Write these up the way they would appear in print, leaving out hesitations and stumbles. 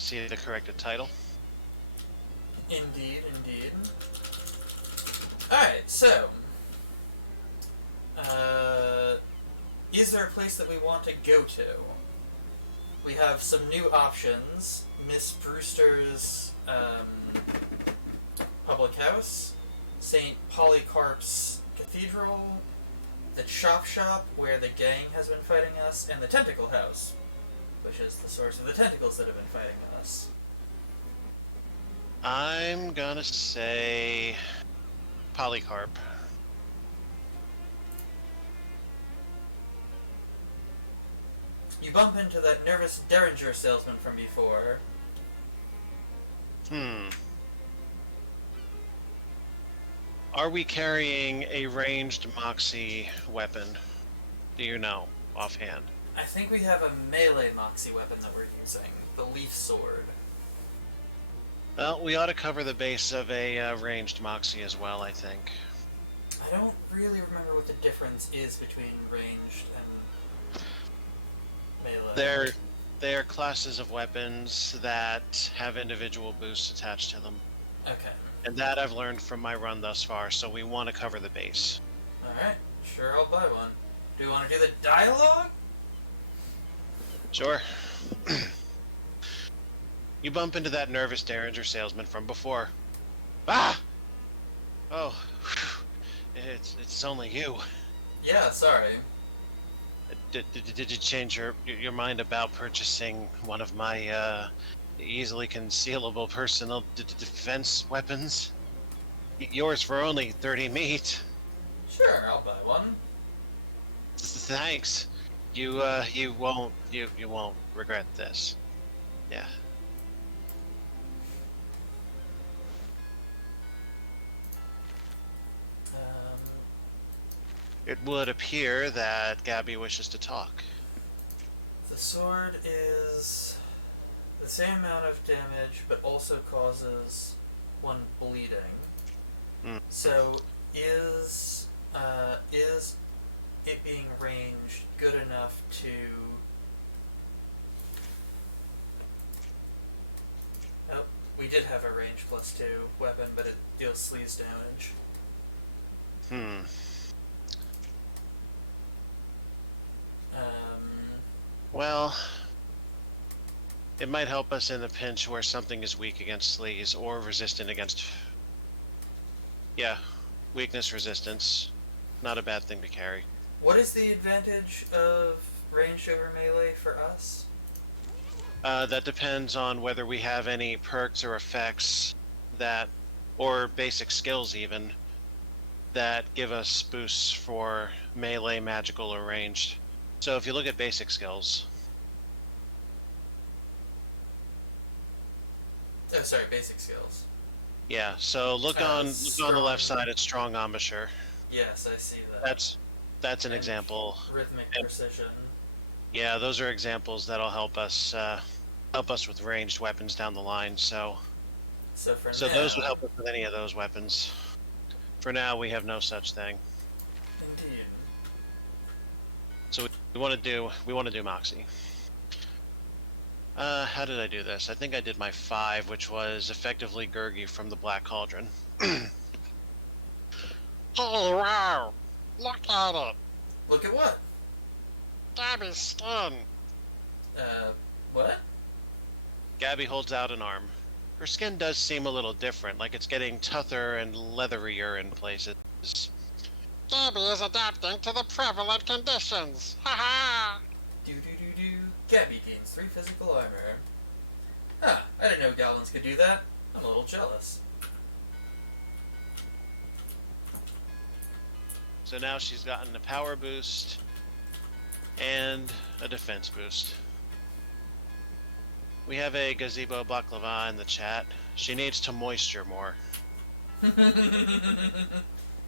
see the corrected title. Indeed, indeed. Alright, so... is there a place that we want to go to? We have some new options. Miss Brewster's public house, St. Polycarp's Cathedral, the Chop Shop, where the gang has been fighting us, and the Tentacle House, which is the source of the tentacles that have been fighting us. I'm gonna say Polycarp. You bump into that nervous Derringer salesman from before. Are we carrying a ranged Moxie weapon? Do you know, offhand? I think we have a melee Moxie weapon that we're using. The Leaf Sword. Well, we ought to cover the base of a ranged Moxie as well, I think. I don't really remember what the difference is between ranged and melee. They're classes of weapons that have individual boosts attached to them. Okay. And that I've learned from my run thus far, so we want to cover the base. Alright, sure, I'll buy one. Do you want to do the dialogue? Sure. You bump into that nervous Derringer salesman from before. Ah! Oh, it's only you. Yeah, sorry. Did you change your mind about purchasing one of my easily concealable personal defense weapons? Yours for only 30 meat. Sure, I'll buy one. Thanks. You won't regret this. Yeah. It would appear that Gabby wishes to talk. The sword is the same amount of damage, but also causes one bleeding. So, is it being ranged good enough to... Oh, we did have a range +2 weapon, but it deals sleaze damage. Well, it might help us in the pinch where something is weak against sleaze or resistant against... Yeah, weakness resistance. Not a bad thing to carry. What is the advantage of ranged over melee for us? That depends on whether we have any perks or effects that, or basic skills even, that give us boosts for melee, magical, or ranged. So if you look at basic skills... Oh, sorry, basic skills. Yeah, so look on the left side at Strong Embouchure. Yes, I see that. That's an example. Rhythmic precision. Yeah, those are examples that'll help us with ranged weapons down the line. So So now, those would help us with any of those weapons. For now, we have no such thing. Indeed. So we want to do Moxie. How did I do this? I think I did my 5, which was effectively Gurgi from the Black Cauldron. Oh wow! Look at it! Look at what? Gabby's skin! What? Gabby holds out an arm. Her skin does seem a little different, like it's getting tougher and leatherier in places. Gabby is adapting to the prevalent conditions! Haha! Do. Gabby gains 3 physical armor. Huh, I didn't know goblins could do that. I'm a little jealous. So now she's gotten a power boost and a defense boost. We have a gazebo baklava in the chat. She needs to moisture more.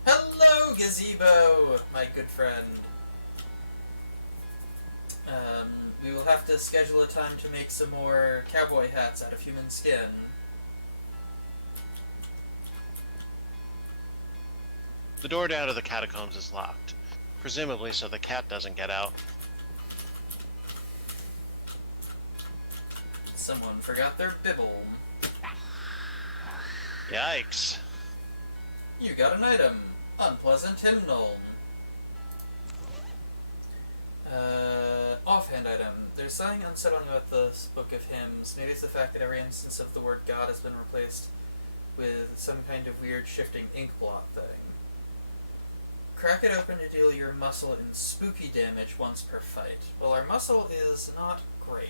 Hello, gazebo, my good friend. We will have to schedule a time to make some more cowboy hats out of human skin. The door down to the catacombs is locked, presumably so the cat doesn't get out. Someone forgot their bibble. Yikes. You got an item. Unpleasant hymnal. Offhand item. There's something unsettling about this book of hymns. Maybe it's the fact that every instance of the word God has been replaced with some kind of weird shifting ink blot thing. Crack it open to deal your muscle in spooky damage once per fight. Well, our muscle is not great.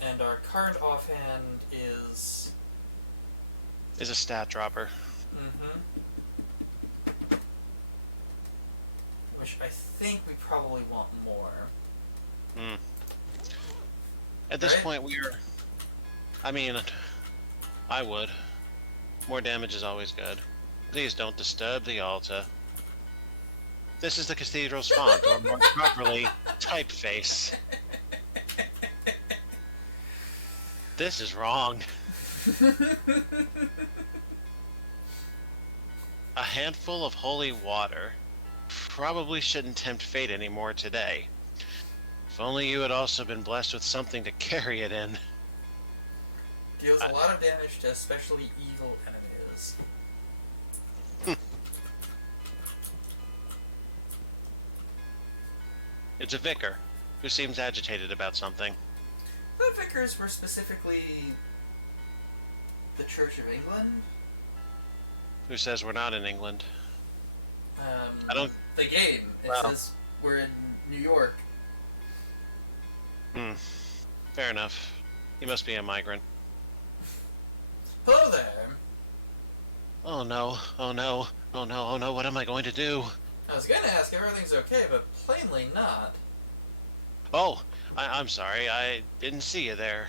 And our current offhand is... Is a stat dropper. Mm-hmm. Which I think we probably want more. Hmm. At this Right? point, we're... I mean, I would. More damage is always good. Please don't disturb the altar. This is the cathedral's font, or more properly, typeface. This is wrong. A handful of holy water. Probably shouldn't tempt fate anymore today. If only you had also been blessed with something to carry it in. Deals a lot of damage to especially evil enemies. It's a vicar, who seems agitated about something. The vicars were specifically the Church of England. Who says we're not in England? I don't... The game. It Well. says we're in New York. Fair enough. He must be a migrant. Hello there. Oh no, oh no, oh no, oh no, what am I going to do? I was going to ask if everything's okay, but plainly not. Oh, I'm sorry, I didn't see you there.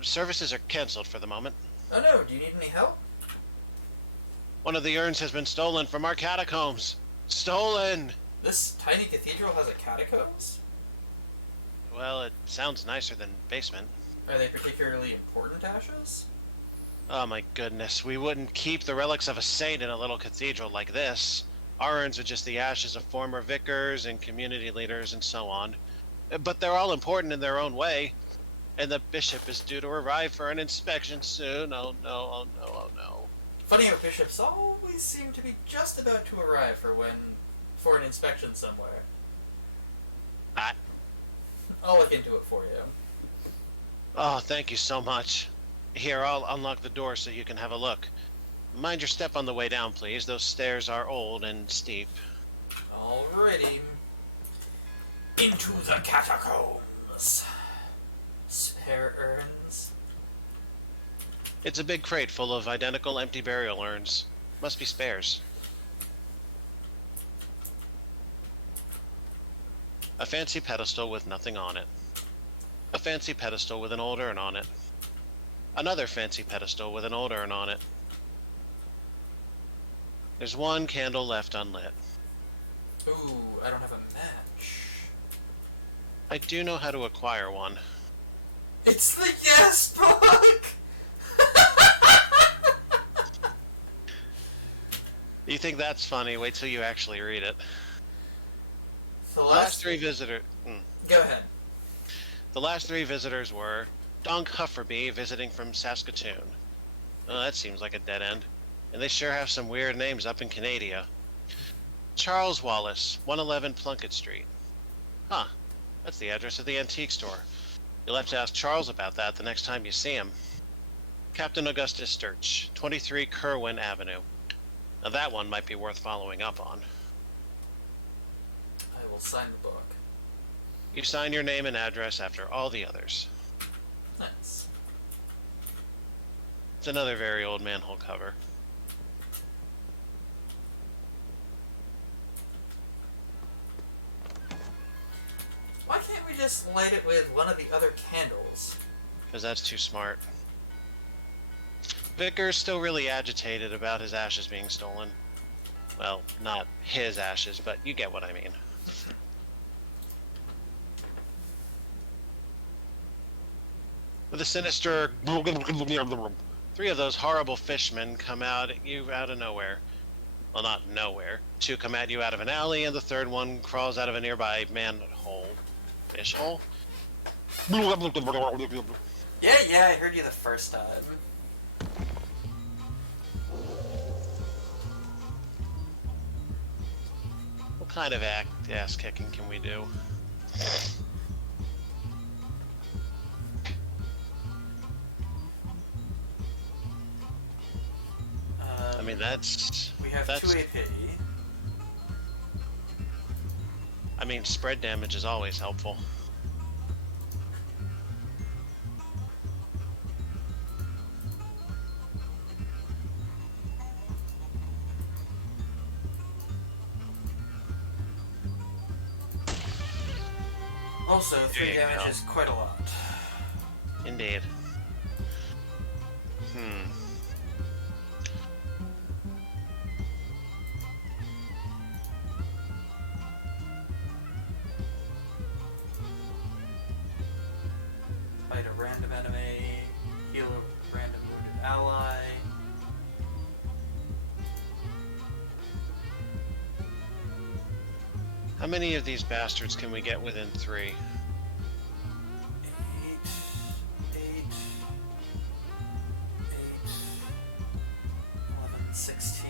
Services are cancelled for the moment. Oh no, do you need any help? One of the urns has been stolen from our catacombs. Stolen! This tiny cathedral has a catacombs? Well, it sounds nicer than basement. Are they particularly important ashes? Oh my goodness, we wouldn't keep the relics of a saint in a little cathedral like this. Our urns are just the ashes of former vicars and community leaders and so on. But they're all important in their own way. And the bishop is due to arrive for an inspection soon. Oh no, oh no, oh no. Funny how bishops always seem to be just about to arrive for an inspection somewhere. I'll look into it for you. Oh, thank you so much. Here, I'll unlock the door so you can have a look. Mind your step on the way down, please. Those stairs are old and steep. Alrighty. Into the catacombs. Spare urns. It's a big crate full of identical empty burial urns. Must be spares. A fancy pedestal with nothing on it. A fancy pedestal with an old urn on it. Another fancy pedestal with an old urn on it. There's one candle left unlit. Ooh, I don't have a match. I do know how to acquire one. It's the Yes book! You think that's funny? Wait till you actually read it. The The last three visitors... Go ahead. The last three visitors were Donk Hufferby visiting from Saskatoon. Oh, that seems like a dead end. And they sure have some weird names up in Canada. Charles Wallace, 111 Plunkett Street. Huh. That's the address of the antique store. You'll have to ask Charles about that the next time you see him. Captain Augustus Sturch, 23 Kerwin Avenue. Now that one might be worth following up on. I will sign the book. You sign your name and address after all the others. Nice. It's another very old manhole cover. Why can't we just light it with one of the other candles? Because that's too smart. Vicar's still really agitated about his ashes being stolen. Well, not his ashes, but you get what I mean. With a sinister... Three of those horrible fishmen come out at you out of nowhere. Well, not nowhere. Two come at you out of an alley, and the third one crawls out of a nearby manhole. Fish hole? Yeah, I heard you the first time. What kind of ass kicking can we do? I mean, We have 2 AP. I mean, spread damage is always helpful. Also, 3 There you damage go. is quite a lot. Indeed. Fight a random enemy, heal a random wounded ally. How many of these bastards can we get within 3? 8, 8, 8, 11, 16.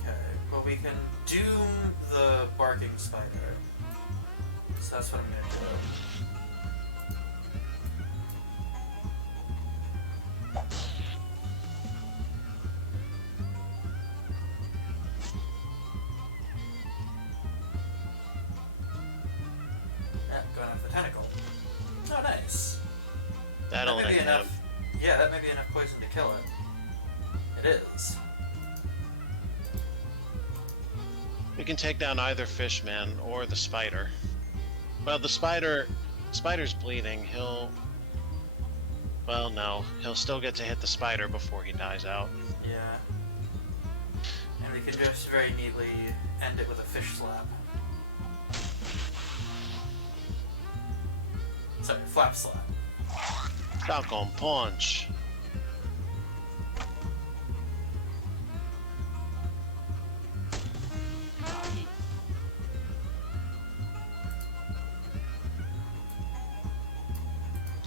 Okay, well we can doom the barking spider. So that's what I'm gonna do. Yeah, going after the tentacle. Oh, nice. That'll That may end be him. enough. Yeah, that may be enough poison to kill it. It is. We can take down either fishman or the spider. Well, the spider's bleeding. Well, no. He'll still get to hit the spider before he dies out. Yeah. And we can just very neatly end it with a fish slap. Sorry, flap slap. Falcon punch.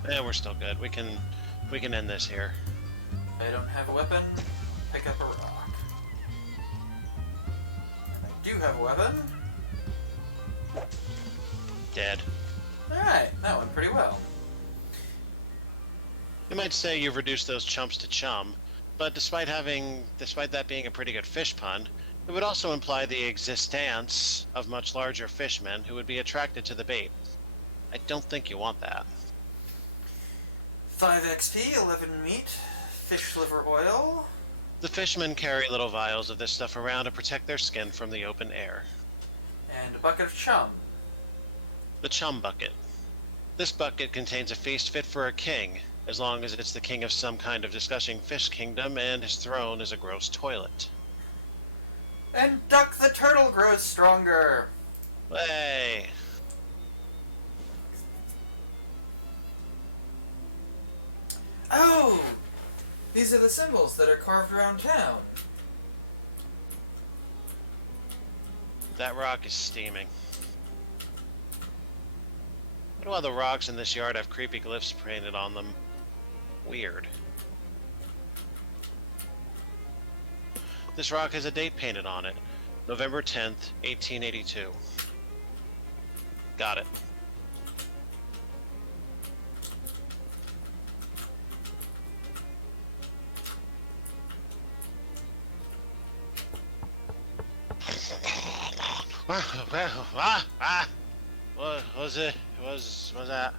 Yeah, we're still good. We can end this here. If I don't have a weapon, pick up a rock. And I do have a weapon. Dead. Alright, that went pretty well. You might say you've reduced those chumps to chum, but despite that being a pretty good fish pun, it would also imply the existence of much larger fishmen who would be attracted to the bait. I don't think you want that. 5 XP, 11 meat, fish liver oil, The fishmen carry little vials of this stuff around to protect their skin from the open air. and a bucket of chum. The chum bucket. This bucket contains a feast fit for a king, as long as it's the king of some kind of disgusting fish kingdom and his throne is a gross toilet. And Duck the turtle grows stronger. Hey! Oh! These are the symbols that are carved around town. That rock is steaming. Why do all the rocks in this yard have creepy glyphs painted on them? Weird. This rock has a date painted on it. November 10th, 1882. Got it. What was it? Was that?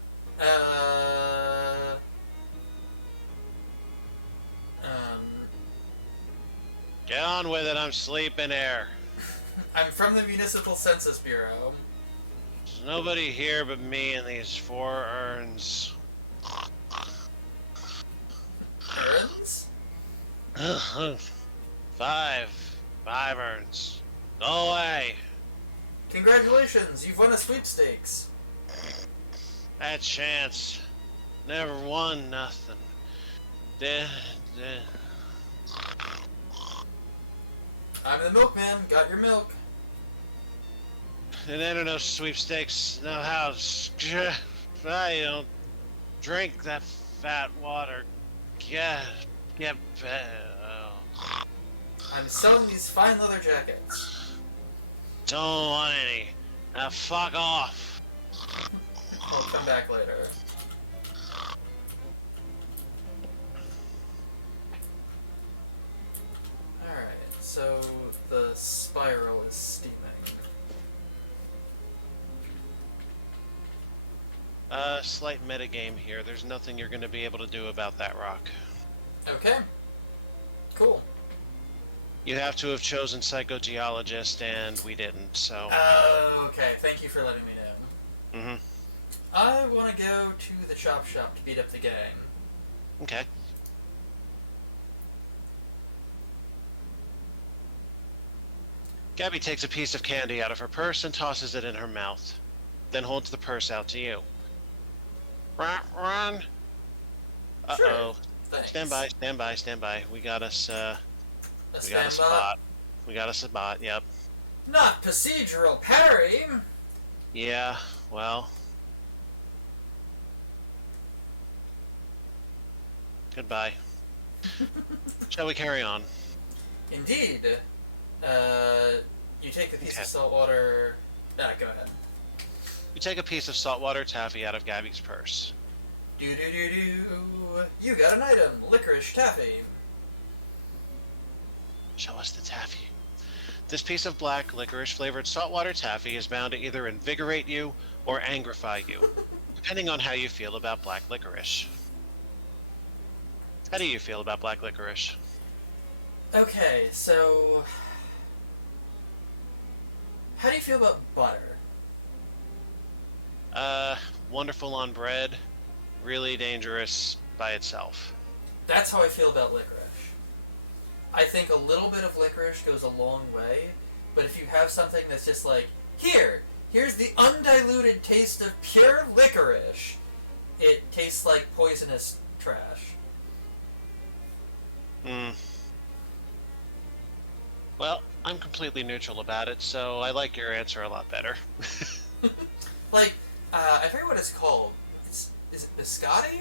Get on with it, I'm sleeping here. I'm from the Municipal Census Bureau. There's nobody here but me and these 4 urns. Urns? 5 urns. Go away. Congratulations, you've won a sweepstakes. That chance. Never won nothing. Dead. I'm the milkman, got your milk. and enter no sweepstakes, no house. I don't drink that fat water. Get, get. I'm selling these fine leather jackets. Don't want any. Now fuck off. I'll come back later. Alright, so the spiral is steaming. Slight metagame here. There's nothing you're going to be able to do about that rock. Okay. Cool. You have to have chosen psychogeologist, and we didn't, so... Okay, thank you for letting me know. Mm-hmm. I want to go to the chop shop to beat up the gang. Okay. Gabby takes a piece of candy out of her purse and tosses it in her mouth, then holds the purse out to you. Run. Uh-oh. Sure. Thanks. Stand by. We got us, A we got a stand-up? spot. We got a spot, yep. Not procedural parry! Yeah, well... Goodbye. Shall we carry on? Indeed. You take the piece Okay. of salt water... go ahead. You take a piece of saltwater taffy out of Gabby's purse. Do. You got an item. Licorice taffy. Show us the taffy. This piece of black licorice-flavored saltwater taffy is bound to either invigorate you or angrify you, depending on how you feel about black licorice. How do you feel about black licorice? Okay, so... How do you feel about butter? Wonderful on bread, really dangerous by itself. That's how I feel about licorice. I think a little bit of licorice goes a long way, but if you have something that's just like, here's the undiluted taste of pure licorice, it tastes like poisonous trash. Well, I'm completely neutral about it, so I like your answer a lot better. Like, I forget what it's called. Is it biscotti?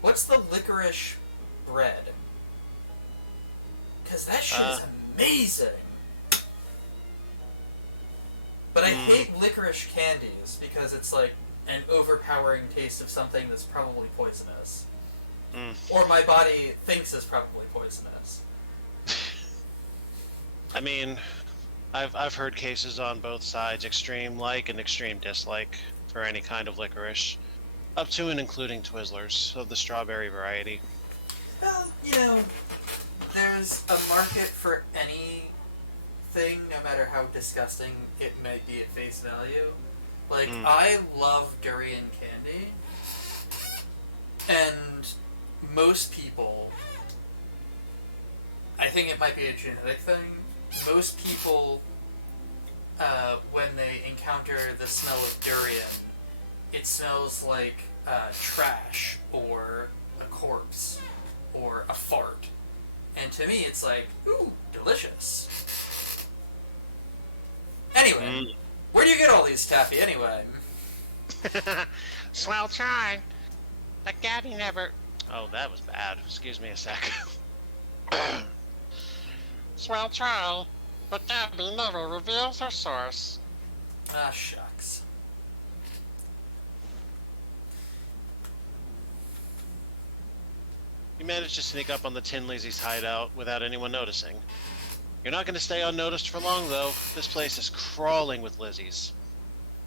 What's the licorice bread? Because that shit is amazing. But I hate licorice candies because it's like an overpowering taste of something that's probably poisonous. Or my body thinks is probably poisonous. I mean, I've heard cases on both sides, extreme like and extreme dislike for any kind of licorice, up to and including Twizzlers of the strawberry variety. Well, there's a market for anything, no matter how disgusting it may be at face value. Like, I love durian candy, and most people, I think it might be a genetic thing, most people, when they encounter the smell of durian, it smells like trash, or a corpse, or a fart. And to me, it's like, ooh, delicious. Anyway, where do you get all these taffy anyway? Swell try. But Gabby never... Oh, that was bad. Excuse me a sec. Swell try. But Gabby never reveals her source. Ah, shucks. You managed to sneak up on the Tin Lazy's hideout without anyone noticing. You're not going to stay unnoticed for long, though. This place is crawling with Lizzies.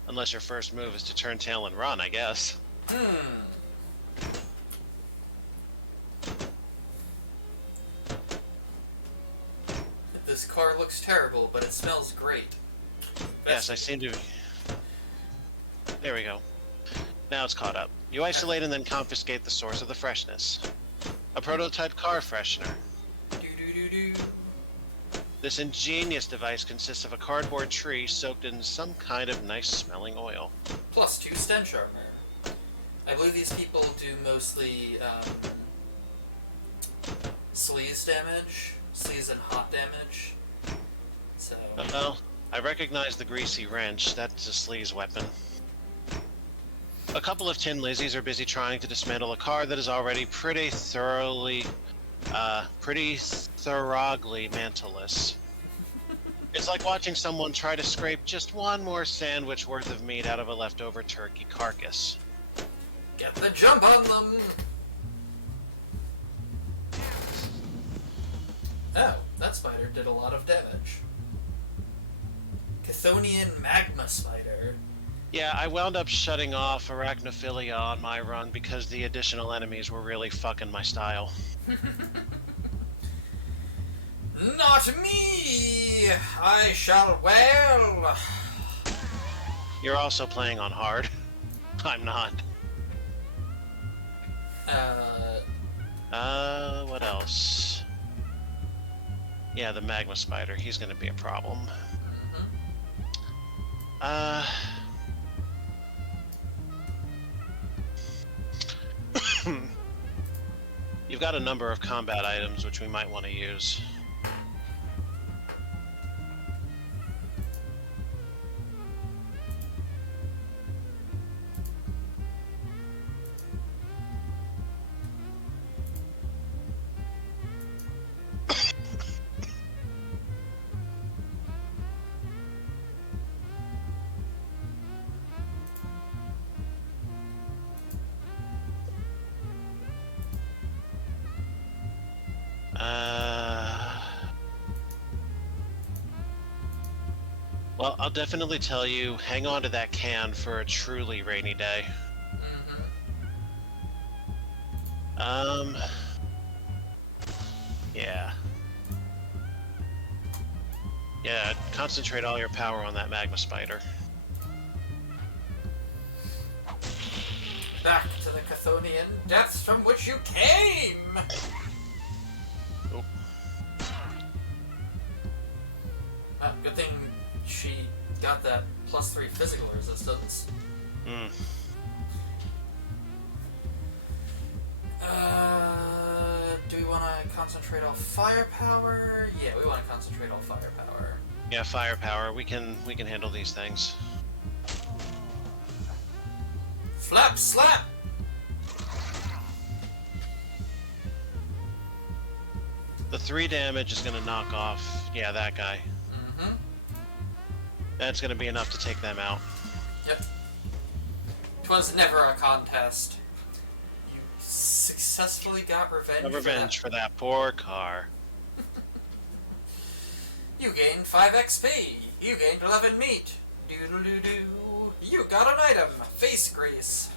Unless your first move is to turn tail and run, I guess. This car looks terrible, but it smells great. Yes, I seem to... There we go. Now it's caught up. You isolate and then confiscate the source of the freshness. A prototype car freshener. This ingenious device consists of a cardboard tree soaked in some kind of nice-smelling oil. Plus 2 stench armor. I believe these people do mostly sleaze damage, sleaze and hot damage. So Well, I recognize the greasy wrench. That's a sleaze weapon. A couple of tin lizzies are busy trying to dismantle a car that is already pretty thoroughly mantleless. It's like watching someone try to scrape just one more sandwich worth of meat out of a leftover turkey carcass. Get the jump on them! Oh, that spider did a lot of damage. Chthonian magma spider. Yeah, I wound up shutting off arachnophilia on my run because the additional enemies were really fucking my style. Not me! I shall well. You're also playing on hard. I'm not. What else? Yeah, the magma spider. He's gonna be a problem. You've got a number of combat items which we might want to use. Well, I'll definitely tell you, hang on to that can for a truly rainy day. Yeah. Yeah, concentrate all your power on that magma spider. Back to the Chthonian depths from which you came! Oh. Good thing she got that +3 physical resistance. Do we want to concentrate all firepower? Yeah, we want to concentrate all firepower. Yeah, firepower. We can handle these things. Flap, slap! The 3 damage is gonna knock off, yeah, that guy. That's gonna be enough to take them out. Yep. 'Twas never a contest. You successfully got revenge. Revenge for that poor car. You gained 5 XP. You gained 11 meat. Doodle-doo-doo. You got an item. Face grease.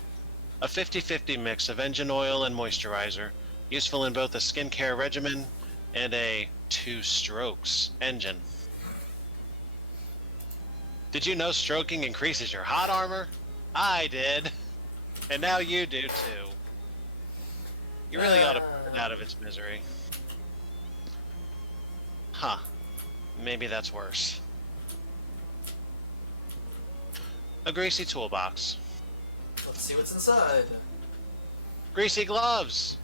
A 50-50 mix of engine oil and moisturizer, useful in both a skincare regimen and a 2 strokes engine. Did you know stroking increases your hot armor? I did. And now you do too. You really ought to put it out of its misery. Huh. Maybe that's worse. A greasy toolbox. Let's see what's inside. Greasy gloves!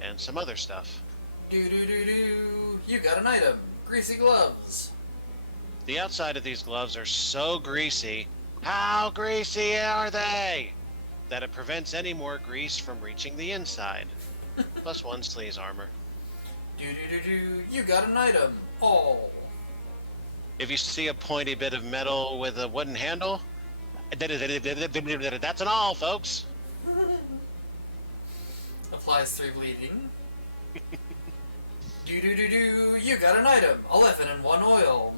And some other stuff. Do-do-do-do. You got an item. Greasy gloves. The outside of these gloves are so greasy. How greasy are they? That it prevents any more grease from reaching the inside. Plus 1 sleaze armor. Do-do-do-do. You got an item. All. If you see a pointy bit of metal with a wooden handle, that's an all, folks. Applies 3 bleeding. Do-do-do-do. You got an item. 11 and 1 oil.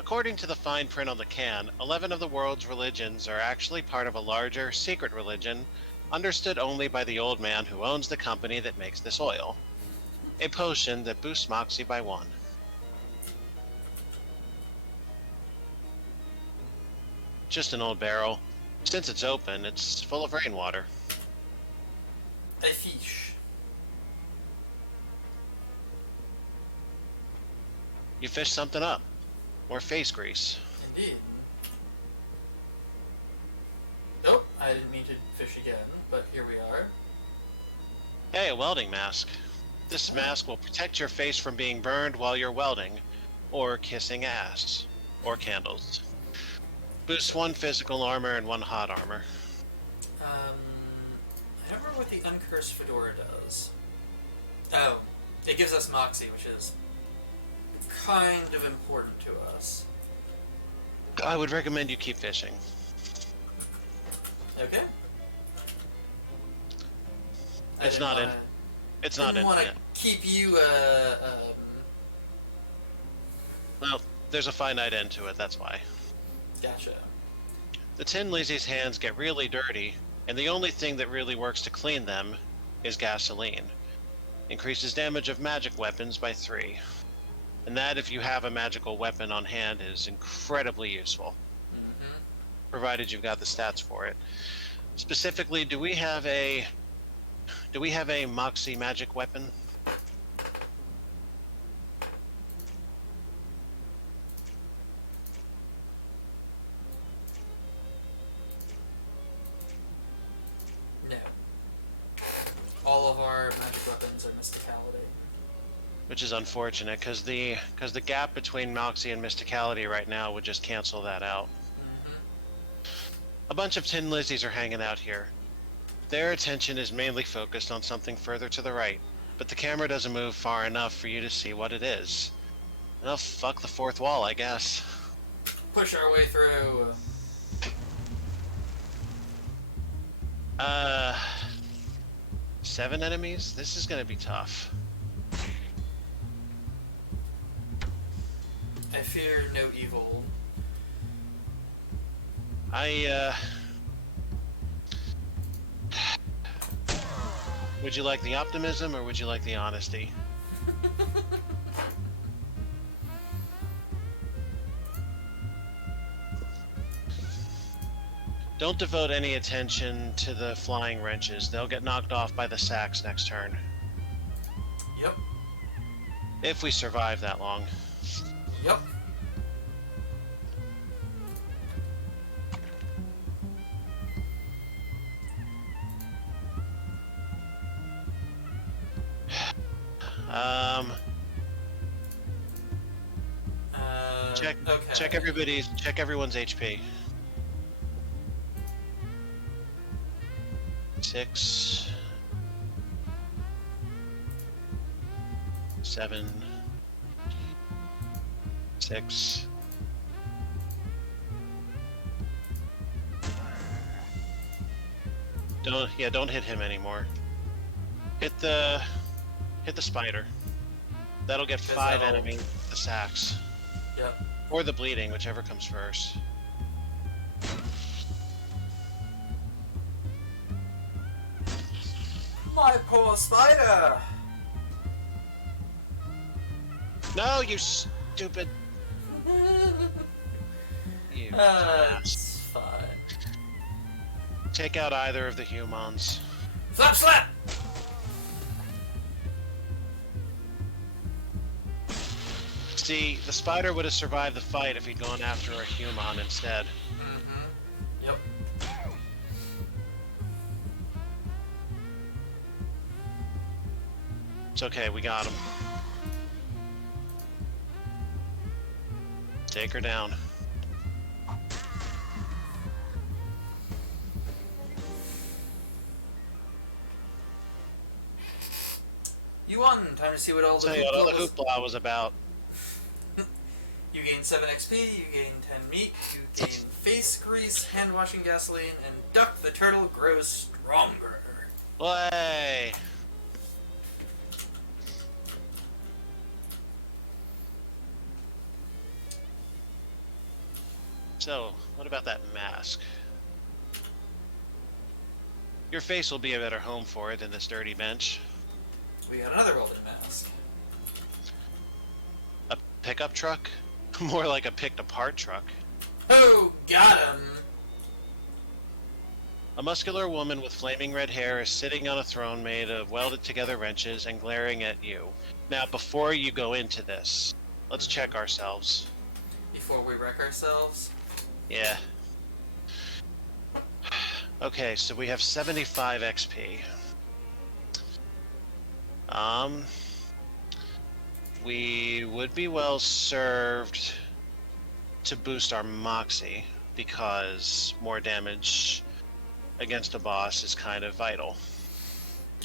According to the fine print on the can, 11 of the world's religions are actually part of a larger, secret religion, understood only by the old man who owns the company that makes this oil. A potion that boosts moxie by 1. Just an old barrel. Since it's open, it's full of rainwater. A fish. You fished something up. More face grease. Indeed. Nope, I didn't mean to fish again, but here we are. Hey, a welding mask. This mask will protect your face from being burned while you're welding, or kissing ass. or candles. Boosts 1 physical armor and 1 hot armor. I don't remember what the Uncursed Fedora does. Oh, it gives us Moxie, which is kind of important to us. I would recommend you keep fishing. Okay. It's not in. It's not didn't want to infinite. keep you, Well, there's a finite end to it, that's why. Gotcha. The Tin Lizzie's hands get really dirty, and the only thing that really works to clean them is gasoline. Increases damage of magic weapons by 3. And that, if you have a magical weapon on hand, is incredibly useful, Mm-hmm. provided you've got the stats for it. Specifically, do we have a Moxie magic weapon? No. All of our magic weapons are mysticality. Which is unfortunate, because the gap between Moxie and Mysticality right now would just cancel that out. Mm-hmm. A bunch of Tin Lizzies are hanging out here. Their attention is mainly focused on something further to the right, but the camera doesn't move far enough for you to see what it is. Well, fuck the fourth wall, I guess. Push our way through. 7 enemies? This is gonna be tough. I fear no evil. Would you like the optimism or would you like the honesty? Don't devote any attention to the flying wrenches. They'll get knocked off by the sacks next turn. Yep. If we survive that long. Yep. Okay. Check everyone's HP. 6, 7, 6. Don't hit him anymore. Hit the spider. That'll get 5 that'll- enemies with the sacks. Yep. Or the bleeding, whichever comes first. My poor spider! No, you stupid. You dumbass. It's fine. Take out either of the humans. Slap slap! See, the spider would have survived the fight if he'd gone after a human instead. Mm-hmm. Yep. It's okay, we got him. Take her down. You won! Time to see what all the Tell you what all the was. hoopla was about. You gain 7 XP, you gain 10 meat, you gain face grease, hand washing gasoline, and Duck the Turtle grows stronger. Play! So, what about that mask? Your face will be a better home for it than this dirty bench. We got another welded mask. A pickup truck? More like a picked apart truck. Oh, got him! A muscular woman with flaming red hair is sitting on a throne made of welded together wrenches and glaring at you. Now, before you go into this, let's check ourselves. Before we wreck ourselves. Yeah. Okay, so we have 75 XP. We would be well served to boost our moxie because more damage against a boss is kind of vital.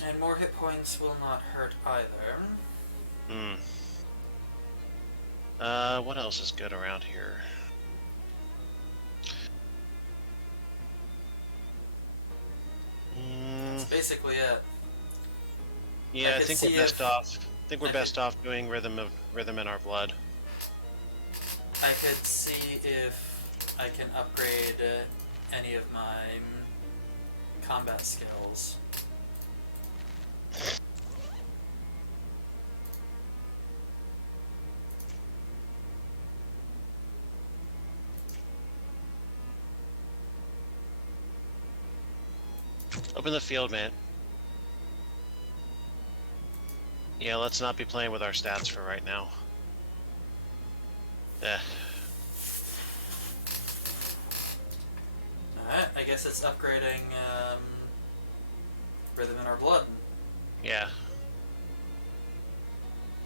And more hit points will not hurt either. Hmm. What else is good around here? That's basically it. Yeah, I could think see we're best if- off. I think we're I best off doing rhythm in our blood. I could see if I can upgrade any of my combat skills. Open the field, man. Yeah, let's not be playing with our stats for right now. Eh. Alright, I guess it's upgrading rhythm in our blood. Yeah.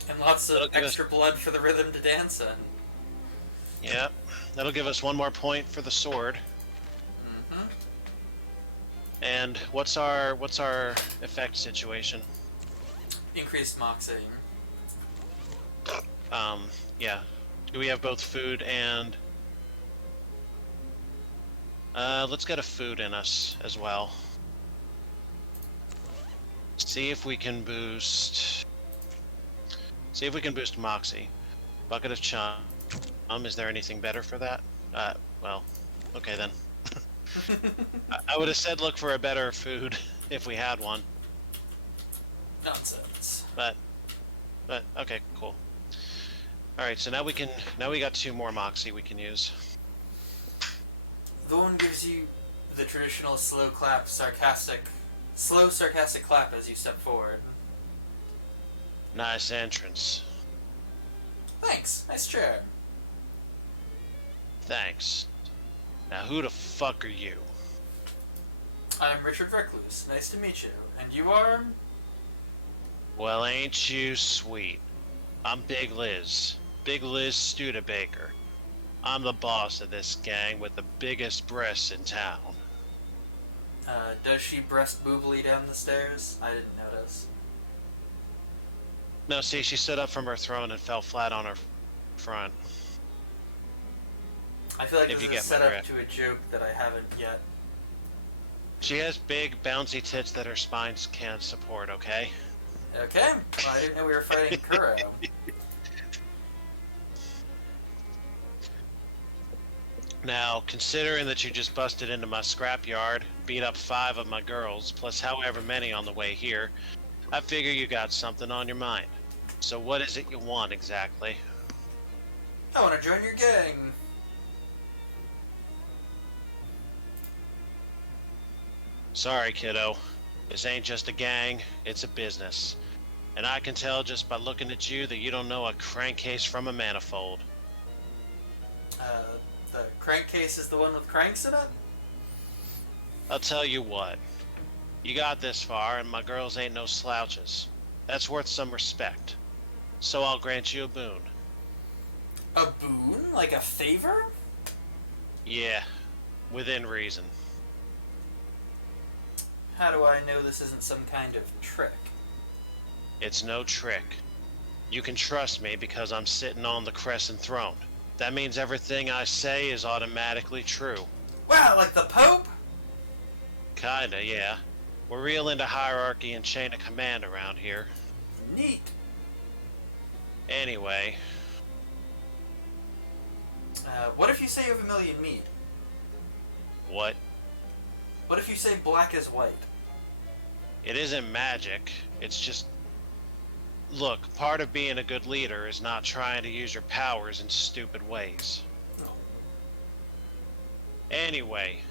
And lots That'll of give extra blood for the rhythm to dance in. Yeah. That'll give us one more point for the sword. Mm-hmm. And what's our effect situation? Increased moxie. Yeah. Do we have both food and let's get a food in us as well. See if we can boost moxie. Bucket of chum. Is there anything better for that? Well, okay then. I would have said look for a better food if we had one. Nonsense. But okay, cool. All right, so now we got 2 more moxie we can use. The one gives you the traditional slow sarcastic clap as you step forward. Nice entrance. Thanks. Nice chair. Thanks. Now who the fuck are you? I'm Richard Recluse. Nice to meet you. And you are? Well, ain't you sweet? I'm Big Liz. Big Liz Studebaker. I'm the boss of this gang with the biggest breasts in town. Does she breast boobily down the stairs? I didn't notice. No, see, she stood up from her throne and fell flat on her front. I feel like If this you is a get my setup drift. to a joke that I haven't yet. She has big, bouncy tits that her spines can't support, okay? Okay. Well, I didn't know we were fighting Kuro. Now, considering that you just busted into my scrapyard, beat up 5 of my girls, plus however many on the way here, I figure you got something on your mind. So what is it you want exactly? I want to join your gang. Sorry, kiddo. This ain't just a gang, it's a business. And I can tell just by looking at you that you don't know a crankcase from a manifold. The crankcase is the one with cranks in it? I'll tell you what. You got this far, and my girls ain't no slouches. That's worth some respect. So I'll grant you a boon. A boon? Like a favor? Yeah, within reason. How do I know this isn't some kind of trick? It's no trick. You can trust me because I'm sitting on the crescent throne. That means everything I say is automatically true. Wow, like the Pope? Kinda, yeah. We're real into hierarchy and chain of command around here. Neat. Anyway, What if you say you have 1,000,000 meat? what? What if you say black is white? It isn't magic. It's just... Look, part of being a good leader is not trying to use your powers in stupid ways. Oh. Anyway,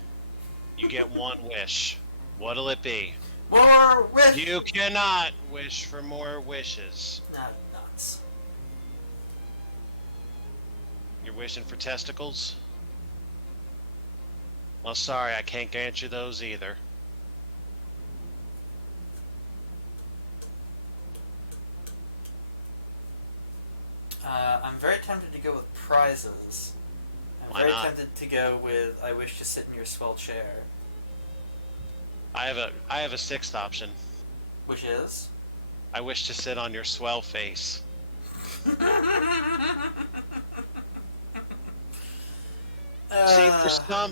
you get one wish. What'll it be? More with... You cannot wish for more wishes. Not nuts. You're wishing for testicles? Well, sorry, I can't grant you those either. I'm very tempted to go with prizes. I'm Why very not? tempted to go with I wish to sit in your swell chair. I have a sixth option. Which is? I wish to sit on your swell face. See,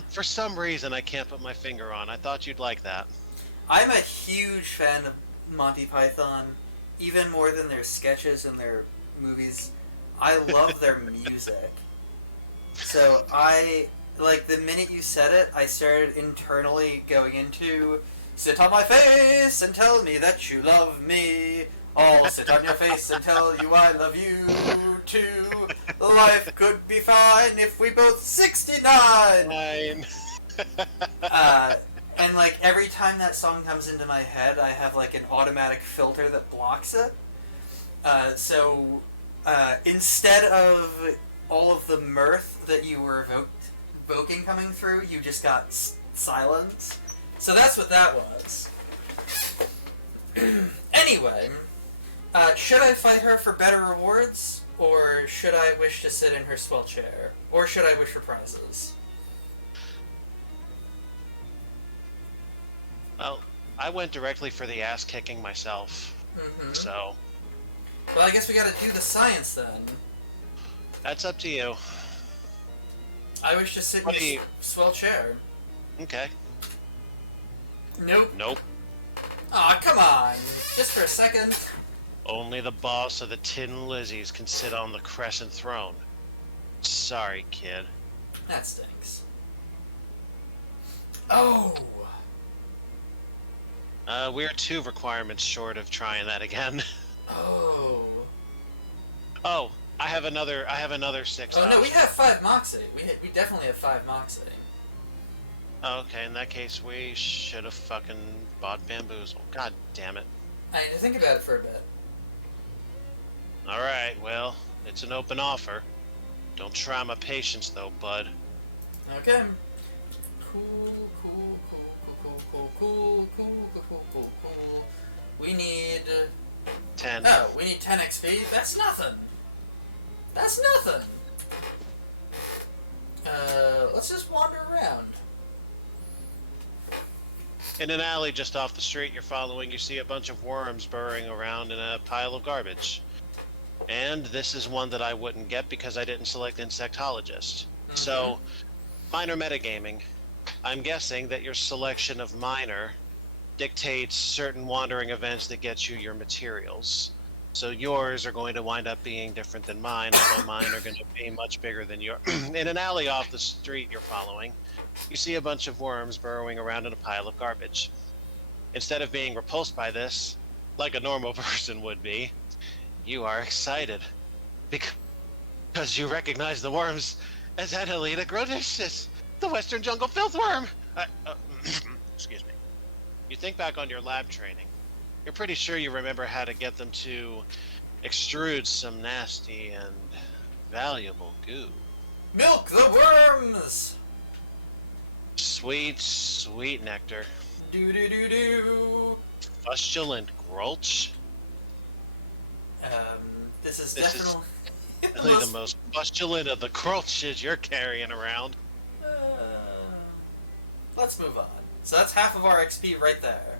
for some reason I can't put my finger on. I thought you'd like that. I'm a huge fan of Monty Python, even more than their sketches and their movies. I love their music. So like, the minute you said it, I started internally going into sit on my face and tell me that you love me. I'll sit on your face and tell you I love you too. Life could be fine if we both 69. Fine. And like every time that song comes into my head, I have like an automatic filter that blocks it. So instead of all of the mirth that you were evoking coming through, you just got silence. So that's what that was. Anyway, should I fight her for better rewards, or should I wish to sit in her swell chair, or should I wish for prizes? Well, I went directly for the ass kicking myself. Mm-hmm. So Well, I guess we gotta do the science then. that's up to you. I wish to sit What in do your you- swell chair. Okay. Nope. Nope. Aw, come on. Just for a second. Only the boss of the Tin Lizzies can sit on the Crescent Throne. Sorry, kid. That stinks. Oh! We're 2 requirements short of trying that again. Oh. Oh, I have another 6 Oh no, we option. have 5 Moxie. We definitely have 5 Moxie. Oh, okay, in that case, we should have fucking bought Bamboozle. God damn it. I need to think about it for a bit. Alright, well, it's an open offer. Don't try my patience, though, bud. Okay. Cool. We need... 10. Oh, we need 10 XP? That's nothing. That's nothing. Let's just wander around. In an alley just off the street you're following, you see a bunch of worms burrowing around in a pile of garbage. And this is one that I wouldn't get because I didn't select Insectologist. Mm-hmm. So, minor metagaming. I'm guessing that your selection of minor dictates certain wandering events that get you your materials. So yours are going to wind up being different than mine, although mine are going to be much bigger than yours. In an alley off the street you're following, you see a bunch of worms burrowing around in a pile of garbage. Instead of being repulsed by this, like a normal person would be, you are excited. Because you recognize the worms as Annalena Grodicis, the Western Jungle Filthworm! Excuse me. You think back on your lab training. You're pretty sure you remember how to get them to extrude some nasty and valuable goo. Milk the worms! Sweet, sweet nectar. Do. Fustulent grulch. This is This is definitely Really the most fustulent of the grulches you're carrying around. Let's move on. So that's half of our XP right there.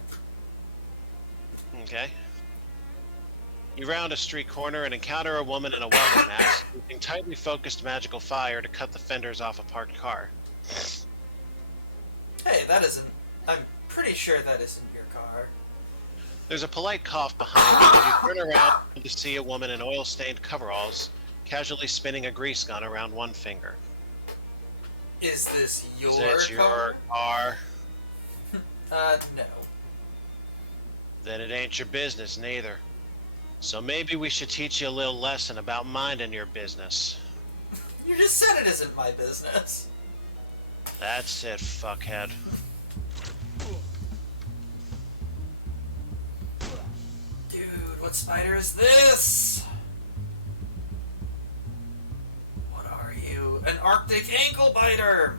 Okay. You round a street corner and encounter a woman in a welding mask using tightly focused magical fire to cut the fenders off a parked car. Hey, that isn't... I'm pretty sure that isn't your car. There's a polite cough behind you as you turn around to see a woman in oil-stained coveralls casually spinning a grease gun around one finger. Is this your Is that car? your car? No. Then it ain't your business, neither. So maybe we should teach you a little lesson about minding your business. You just said it isn't my business. That's it, fuckhead. Dude, what spider is this? What are you? An Arctic ankle biter!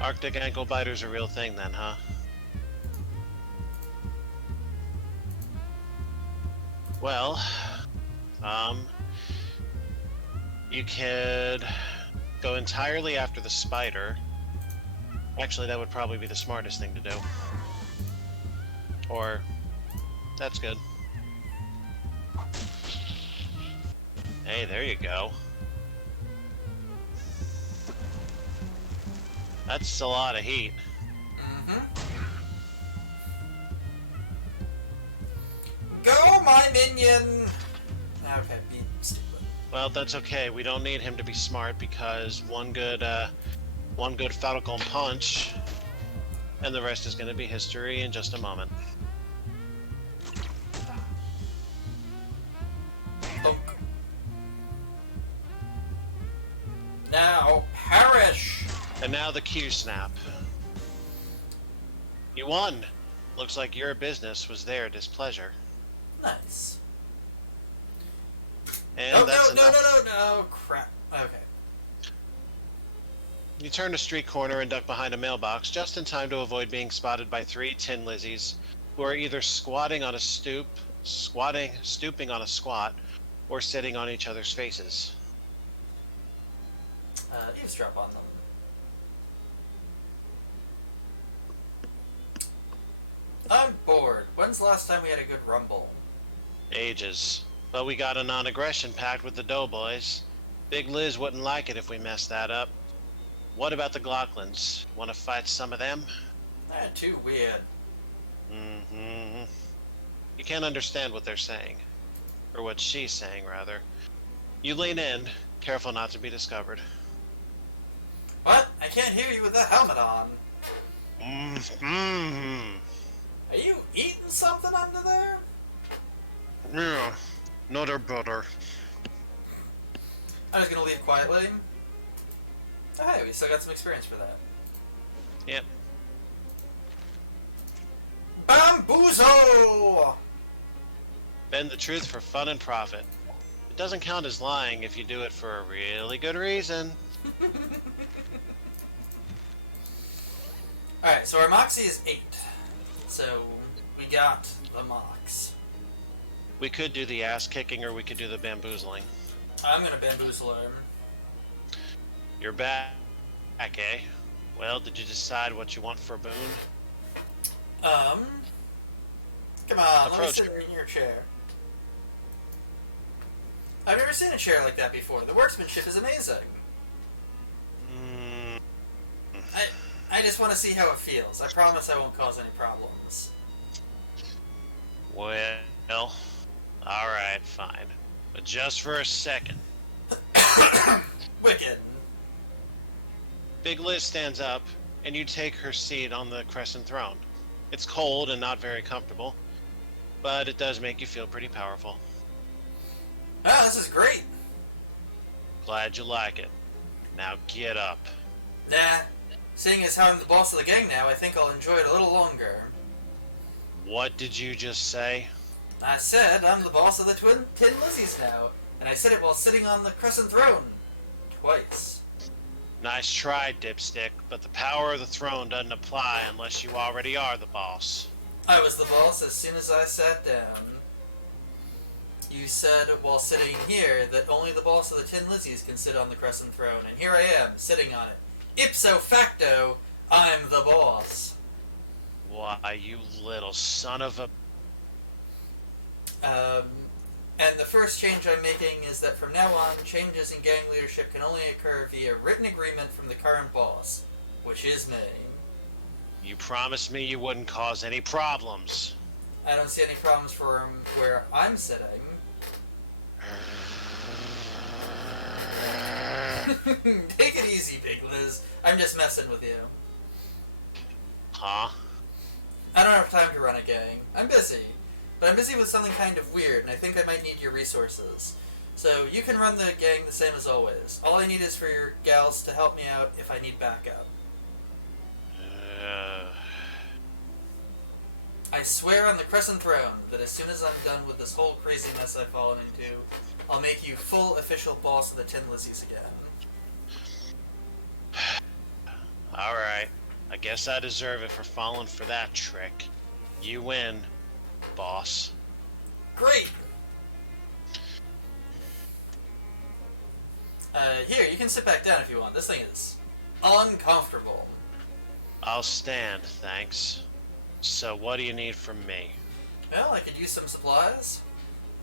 Arctic ankle biter's a real thing then, huh? Well, You could go entirely after the spider. Actually, that would probably be the smartest thing to do. Or, that's good. Hey, there you go. That's a lot of heat. Go, my minion! Okay, be stupid. Well, that's okay. We don't need him to be smart because one good Falcon punch, and the rest is going to be history in just a moment. Thunk. Now perish! And now the Q snap. You won. Looks like your business was their displeasure. Nice. And Oh, that's enough. no, crap. Okay. You turn a street corner and duck behind a mailbox just in time to avoid being spotted by 3 tin Lizzies who are either stooping on a squat, or sitting on each other's faces. Eavesdrop on them. I'm bored. When's the last time we had a good rumble? Ages. But we got a non-aggression pact with the Doughboys. Big Liz wouldn't like it if we messed that up. What about the Glocklins? Want to fight some of them? Too weird. Mm-hmm. You can't understand what they're saying. Or what she's saying, rather. You lean in, careful not to be discovered. What? I can't hear you with that helmet on. Mm-hmm. Are you eating something under there? Yeah, another butter. I'm just gonna leave quietly. Oh, hey, we still got some experience for that. Yep. Bamboozle! Bend the truth for fun and profit. It doesn't count as lying if you do it for a really good reason. Alright, so our Moxie is 8. So, we got the Mox. We could do the ass kicking or we could do the bamboozling. I'm gonna bamboozle him. You're back, eh? Well, did you decide what you want for a boon? Come on, Approach let me sit in your chair. I've never seen a chair like that before. The workmanship is amazing. I just want to see how it feels. I promise I won't cause any problems. Well, alright, fine. But just for a second. Wicked. Big Liz stands up, and you take her seat on the Crescent Throne. It's cold and not very comfortable, but it does make you feel pretty powerful. Oh, this is great. Glad you like it. Now get up. Nah, seeing as how I'm the boss of the gang now, I think I'll enjoy it a little longer. What did you just say? I said I'm the boss of the Tin Lizzies now, and I said it while sitting on the Crescent Throne. Twice. Nice try, dipstick, but the power of the throne doesn't apply unless you already are the boss. I was the boss as soon as I sat down. You said while sitting here that only the boss of the Tin Lizzies can sit on the Crescent Throne, and here I am, sitting on it. Ipso facto, I'm the boss. Why, you little son of a... And the first change I'm making is that from now on, changes in gang leadership can only occur via written agreement from the current boss, which is me. You promised me you wouldn't cause any problems. I don't see any problems for where I'm sitting. Take it easy, Big Liz. I'm just messing with you. Huh? I don't have time to run a gang. I'm busy. But I'm busy with something kind of weird, and I think I might need your resources. So you can run the gang the same as always. All I need is for your gals to help me out if I need backup. I swear on the Crescent Throne that as soon as I'm done with this whole crazy mess I've fallen into, I'll make you full official boss of the Tin Lizzies again. Alright. I guess I deserve it for falling for that trick. You win, boss. Great! Here, you can sit back down if you want. This thing is uncomfortable. I'll stand, thanks. So what do you need from me? Well, I could use some supplies.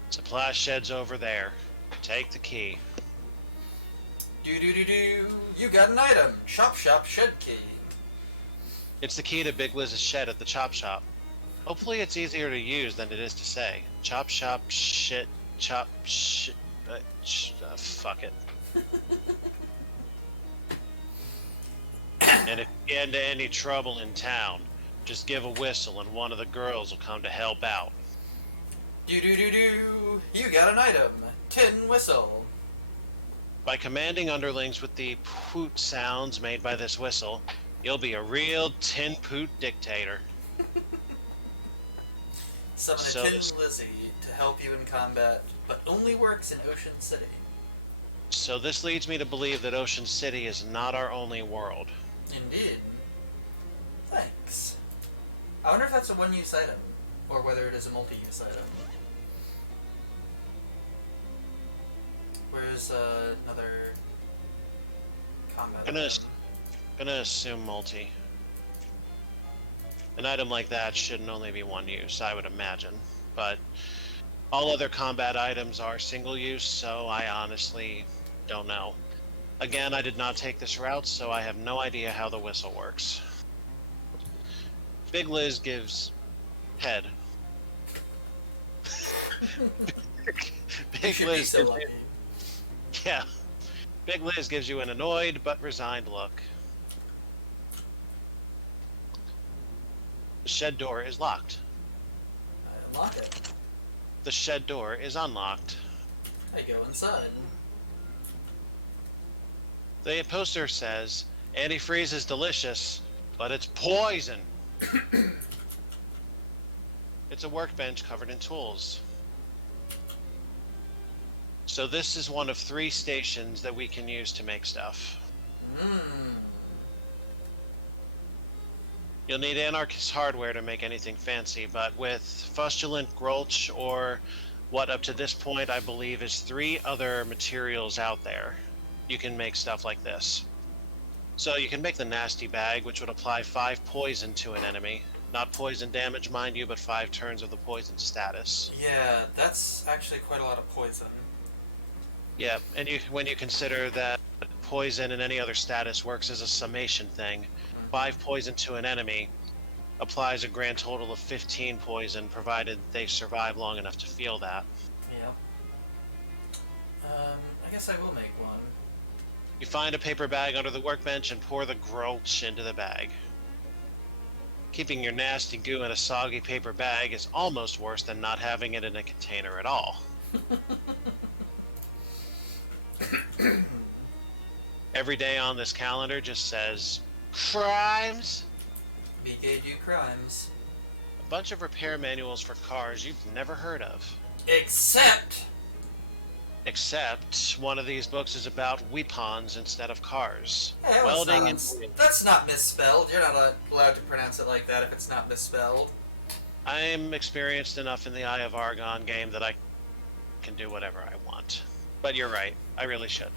Supply shed's over there. Take the key. Do. You got an item. Chop shop shed key. It's the key to Big Liz's shed at the chop shop. Hopefully it's easier to use than it is to say. Chop shop shit. Chop shit. Fuck it. And if you get into any trouble in town, just give a whistle and one of the girls will come to help out. Do. You got an item. Tin whistle. By commanding underlings with the poot sounds made by this whistle, you'll be a real tin poot dictator. Summon So a Tin this- Lizzie to help you in combat, but only works in Ocean City. So this leads me to believe that Ocean City is not our only world. Indeed. Thanks. I wonder if that's a one-use item, or whether it is a multi-use item. Where's another combat item? Gonna assume multi. An item like that shouldn't only be one use, I would imagine. But all other combat items are single use, so I honestly don't know. Again, I did not take this route, so I have no idea how the whistle works. Big Liz gives head. You Big should be Liz so gives lucky. yeah. Big Liz gives you an annoyed but resigned look. The shed door is locked. I unlock it. The shed door is unlocked. I go inside. The poster says, antifreeze is delicious, but it's poison. It's a workbench covered in tools. So this is one of 3 stations that we can use to make stuff. Mmm. You'll need anarchist hardware to make anything fancy, but with Fustulent Grolsch or what up to this point I believe is 3 other materials out there, you can make stuff like this. So you can make the nasty bag, which would apply 5 poison to an enemy. Not poison damage, mind you, but 5 turns of the poison status. Yeah, that's actually quite a lot of poison. Yeah, and when you consider that poison and any other status works as a summation thing, 5 poison to an enemy applies a grand total of 15 poison, provided they survive long enough to feel that. Yeah. I guess I will make one. You find a paper bag under the workbench and pour the grolsch into the bag. Keeping your nasty goo in a soggy paper bag is almost worse than not having it in a container at all. Every day on this calendar just says, crimes! BKG crimes. A bunch of repair manuals for cars you've never heard of. Except Except one of these books is about weapons instead of cars. Hey, Welding that's not misspelled. You're not allowed to pronounce it like that if it's not misspelled. I'm experienced enough in the Eye of Argon game that I can do whatever I want. But you're right, I really should.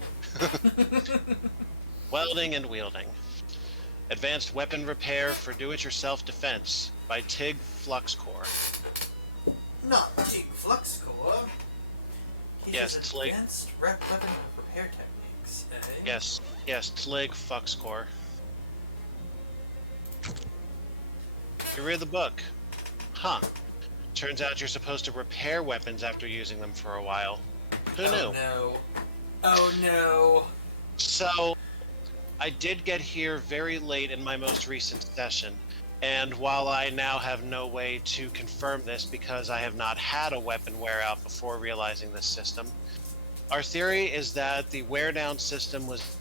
Welding and Wielding. Advanced Weapon Repair for Do-It-Yourself Defense by TIG Flux Core. Not TIG Flux Core. Yes, it's like- advanced weapon repair techniques, eh? Yes, TIG Flux Core. You read the book. Huh. Turns out you're supposed to repair weapons after using them for a while. Who knew? Oh no. Oh no. So, I did get here very late in my most recent session, and while I now have no way to confirm this because I have not had a weapon wear out before realizing this system, our theory is that the wear down system was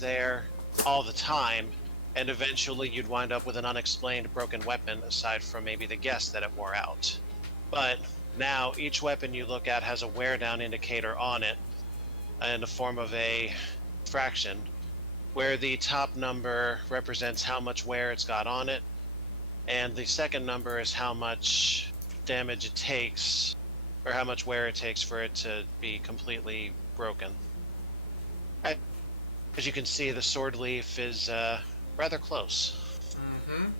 there all the time, and eventually you'd wind up with an unexplained broken weapon aside from maybe the guess that it wore out. But now each weapon you look at has a wear down indicator on it in the form of a fraction, where the top number represents how much wear it's got on it, and the second number is how much damage it takes, or how much wear it takes for it to be completely broken. As you can see, the sword leaf is rather close. Mm-hmm.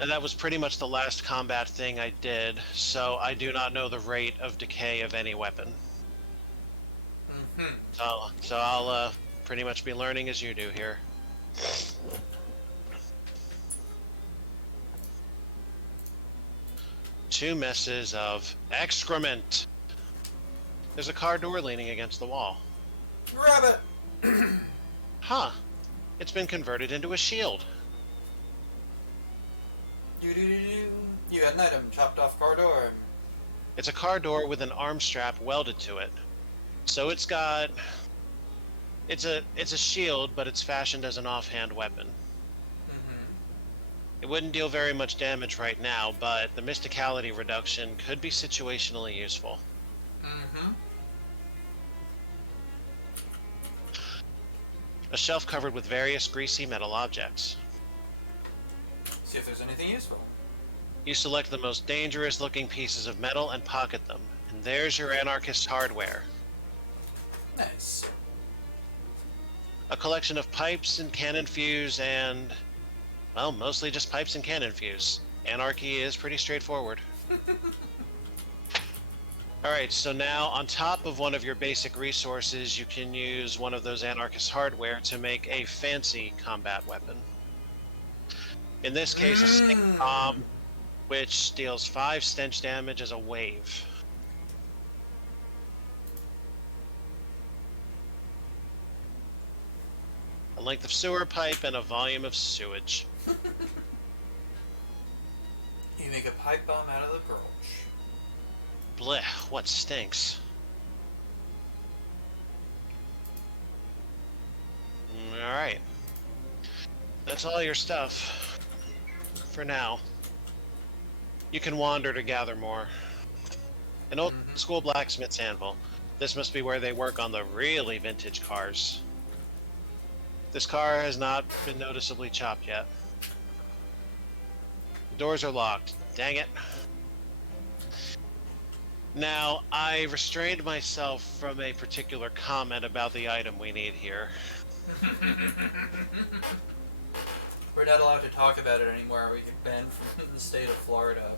And that was pretty much the last combat thing I did, so I do not know the rate of decay of any weapon. Mm-hmm. So I'll pretty much be learning as you do here. Two messes of excrement. There's a car door leaning against the wall. Grab it! Huh. It's been converted into a shield. Do-do-do-do. You had an item. Chopped off car door. It's a car door with an arm strap welded to it. So it's got... It's a shield, but it's fashioned as an offhand weapon. Mm-hmm. It wouldn't deal very much damage right now, but the mysticality reduction could be situationally useful. Mm-hmm. A shelf covered with various greasy metal objects. See if there's anything useful. You select the most dangerous looking pieces of metal and pocket them. And there's your anarchist hardware. Nice. A collection of pipes and cannon fuse and... well, mostly just pipes and cannon fuse. Anarchy is pretty straightforward. Alright, so now on top of one of your basic resources, you can use one of those anarchist hardware to make a fancy combat weapon. In this case, a stink bomb, which deals 5 stench damage as a wave. A length of sewer pipe and a volume of sewage. You make a pipe bomb out of the gulch. Blech, what stinks? Alright. That's all your stuff. For now. You can wander to gather more. An old school blacksmith's anvil. This must be where they work on the really vintage cars. This car has not been noticeably chopped yet. The doors are locked. Dang it. Now, I restrained myself from a particular comment about the item we need here. We're not allowed to talk about it anymore. We get banned from the state of Florida.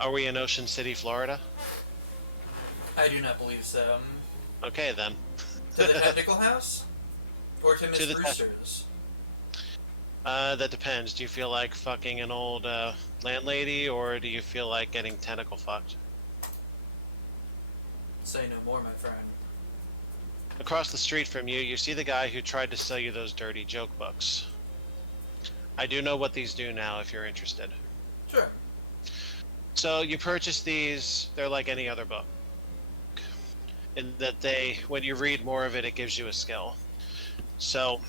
Are we in Ocean City, Florida? I do not believe so. Okay, then. To the technical house? Or to Miss To the Brewster's? That depends. Do you feel like fucking an old landlady, or do you feel like getting tentacle fucked? Say no more, my friend. Across the street from you, you see the guy who tried to sell you those dirty joke books. I do know what these do now, if you're interested. Sure. So you purchase these, they're like any other book. In that when you read more of it, it gives you a skill. So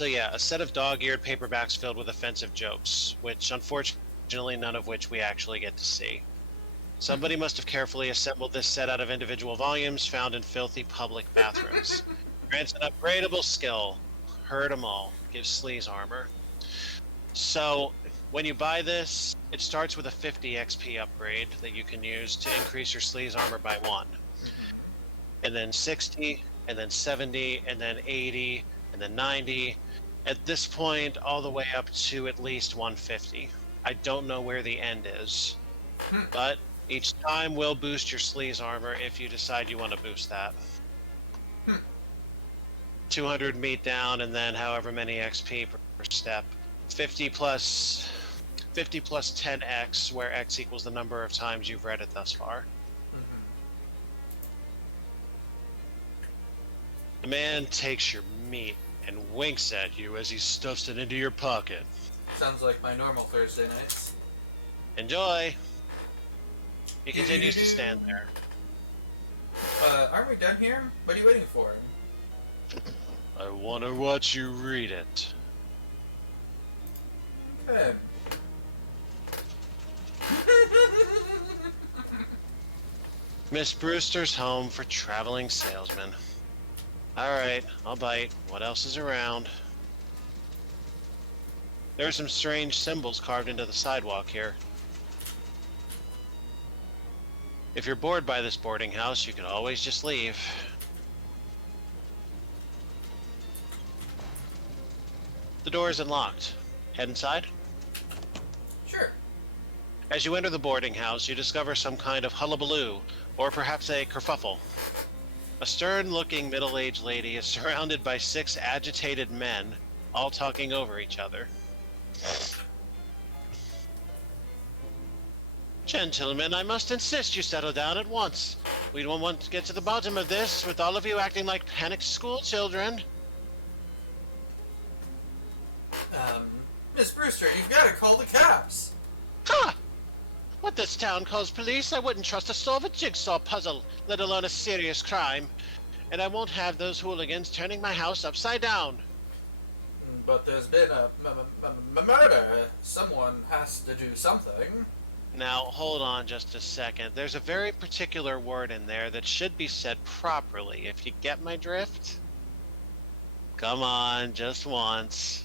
yeah, a set of dog-eared paperbacks filled with offensive jokes, which unfortunately none of which we actually get to see. Somebody must have carefully assembled this set out of individual volumes found in filthy public bathrooms. Grants an upgradable skill. Heard 'em all. Gives sleaze armor. So, when you buy this, it starts with a 50 XP upgrade that you can use to increase your sleaze armor by 1. And then 60, and then 70, and then 80, and then 90. At this point, all the way up to at least 150. I don't know where the end is. But each time will boost your sleaze armor if you decide you want to boost that. 200 meat down, and then however many XP per step. 50 plus 10x, where x equals the number of times you've read it thus far. The man takes your meat and winks at you as he stuffs it into your pocket. Sounds like my normal Thursday nights. Enjoy! He continues to stand there. Aren't we done here? What are you waiting for? I want to watch you read it. Okay. Miss Brewster's home for traveling salesmen. Alright, I'll bite. What else is around? There are some strange symbols carved into the sidewalk here. If you're bored by this boarding house, you can always just leave. The door is unlocked. Head inside. Sure. As you enter the boarding house, you discover some kind of hullabaloo, or perhaps a kerfuffle. A stern-looking middle-aged lady is surrounded by 6 agitated men, all talking over each other. Gentlemen, I must insist you settle down at once. We don't want to get to the bottom of this, with all of you acting like panicked school children. Miss Brewster, you've got to call the cops. Ha! What this town calls police, I wouldn't trust to solve a jigsaw puzzle, let alone a serious crime. And I won't have those hooligans turning my house upside down. But there's been a murder. Someone has to do something. Now, hold on just a second. There's a very particular word in there that should be said properly, if you get my drift. Come on, just once.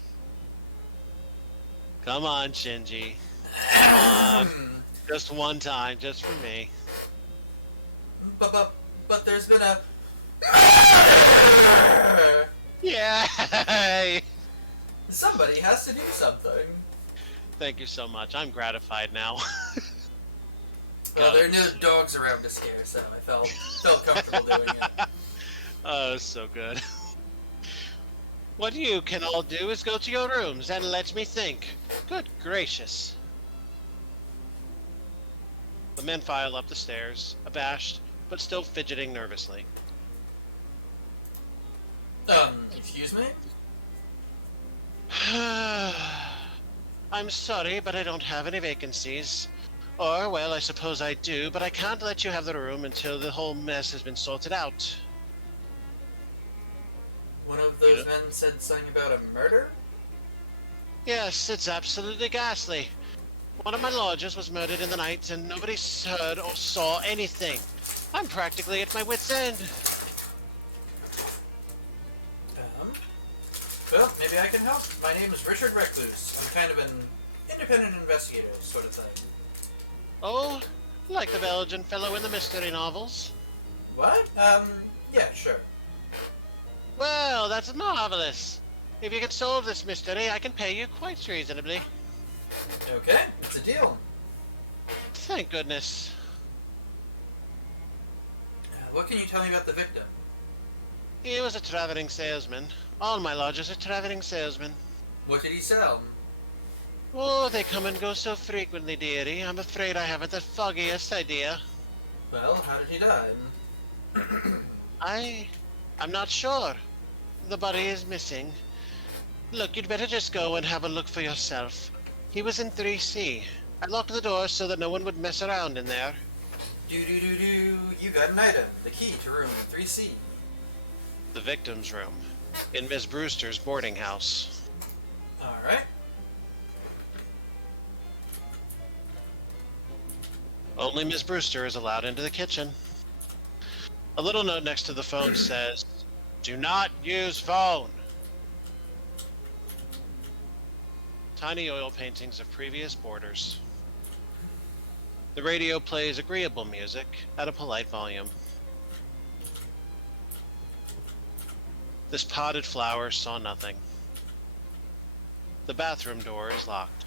Come on, Shinji. Come on. Just one time, just for me. But there's been a... Yay! Somebody has to do something. Thank you so much. I'm gratified now. Well, there are no dogs around to scare, so I felt comfortable doing it. Oh, so good. What you can all do is go to your rooms and let me think. Good gracious. The men file up the stairs, abashed, but still fidgeting nervously. Excuse me? I'm sorry, but I don't have any vacancies. Or, well, I suppose I do, but I can't let you have the room until the whole mess has been sorted out. One of those men said something about a murder? Yes, it's absolutely ghastly. One of my lodgers was murdered in the night, and nobody heard or saw anything. I'm practically at my wit's end. Well, maybe I can help. My name is Richard Recluse. I'm kind of an independent investigator sort of thing. Oh, like the Belgian fellow in the mystery novels. What? Yeah, sure. Well, that's marvelous. If you can solve this mystery, I can pay you quite reasonably. Okay, it's a deal. Thank goodness. What can you tell me about the victim? He was a traveling salesman. All my lodgers are traveling salesmen. What did he sell? Oh, they come and go so frequently, dearie. I'm afraid I haven't the foggiest idea. Well, how did he die? I'm not sure. The body is missing. Look, you'd better just go and have a look for yourself. He was in 3C. I locked the door so that no one would mess around in there. Do. You got an item. The key to room 3C. The victim's room. In Miss Brewster's boarding house. Alright. Only Miss Brewster is allowed into the kitchen. A little note next to the phone says, "Do not use phone." Tiny oil paintings of previous boarders. The radio plays agreeable music at a polite volume. This potted flower saw nothing. The bathroom door is locked.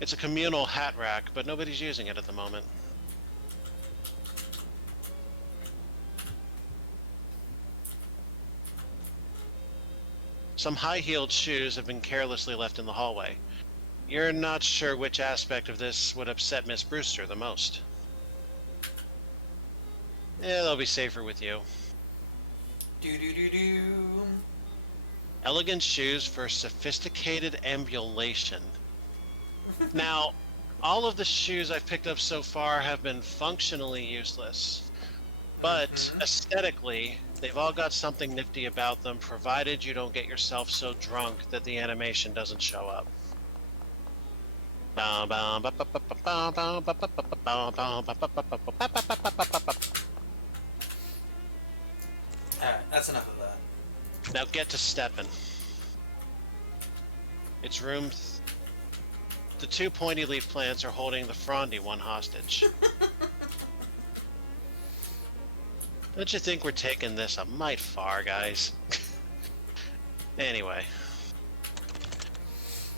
It's a communal hat rack, but nobody's using it at the moment. Some high-heeled shoes have been carelessly left in the hallway. You're not sure which aspect of this would upset Miss Brewster the most. Yeah, they'll be safer with you. Do. Elegant shoes for sophisticated ambulation. Now, all of the shoes I've picked up so far have been functionally useless. But aesthetically, they've all got something nifty about them, provided you don't get yourself so drunk that the animation doesn't show up. Alright, that's enough of that. Now get to stepping. It's room the two pointy leaf plants are holding the frondy one hostage. Don't you think we're taking this a mite far, guys? Anyway.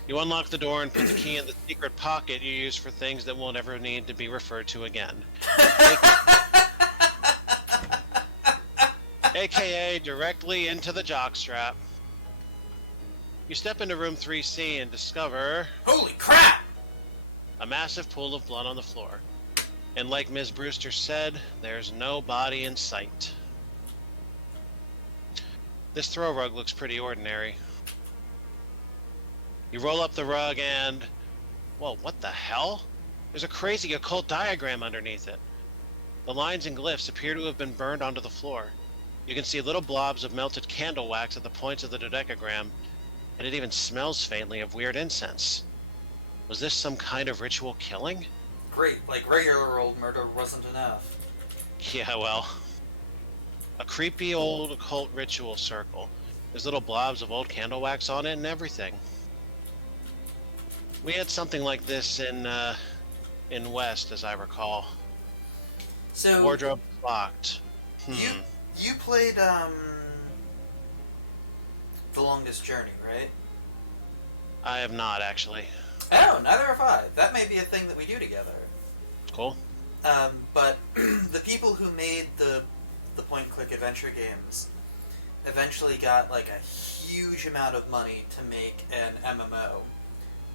You unlock the door and put the key in the secret pocket you use for things that won't ever need to be referred to again. AKA directly into the jockstrap. You step into room 3C and discover Holy crap! a massive pool of blood on the floor. And like Ms. Brewster said, there's no body in sight. This throw rug looks pretty ordinary. You roll up the rug and... Whoa, what the hell? There's a crazy occult diagram underneath it. The lines and glyphs appear to have been burned onto the floor. You can see little blobs of melted candle wax at the points of the dodecagram, and it even smells faintly of weird incense. Was this some kind of ritual killing? Great, like regular old murder wasn't enough. Yeah, well. A creepy old occult ritual circle. There's little blobs of old candle wax on it and everything. We had something like this in West, as I recall. So The wardrobe is locked. you played The Longest Journey, right? I have not, actually. Oh, neither have I. That may be a thing that we do together. Cool. But the people who made the point-and-click adventure games eventually got like a huge amount of money to make an MMO.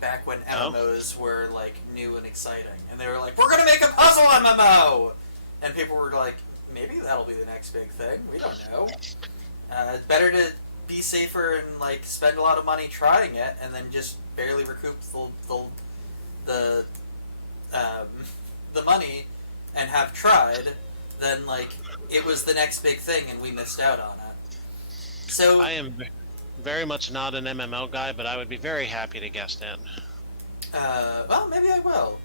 Back when MMOs were like new and exciting, and they were like, "We're gonna make a puzzle MMO," and people were like, "Maybe that'll be the next big thing. We don't know. It's better to be safer and like spend a lot of money trying it, and then just barely recoup the money and have tried, than like it was the next big thing and we missed out on it." So I am very much not an MMO guy, but I would be very happy to guest in. Well, maybe I will.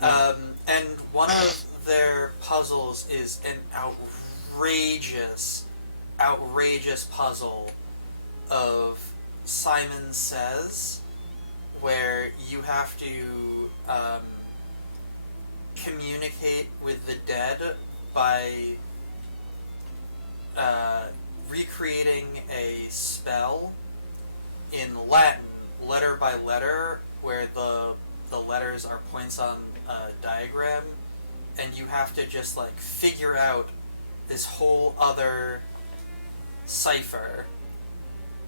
And one of their puzzles is an outrageous puzzle of Simon Says, where you have to communicate with the dead by recreating a spell in Latin, letter by letter, where the letters are points on a diagram, and you have to just like figure out this whole other cipher,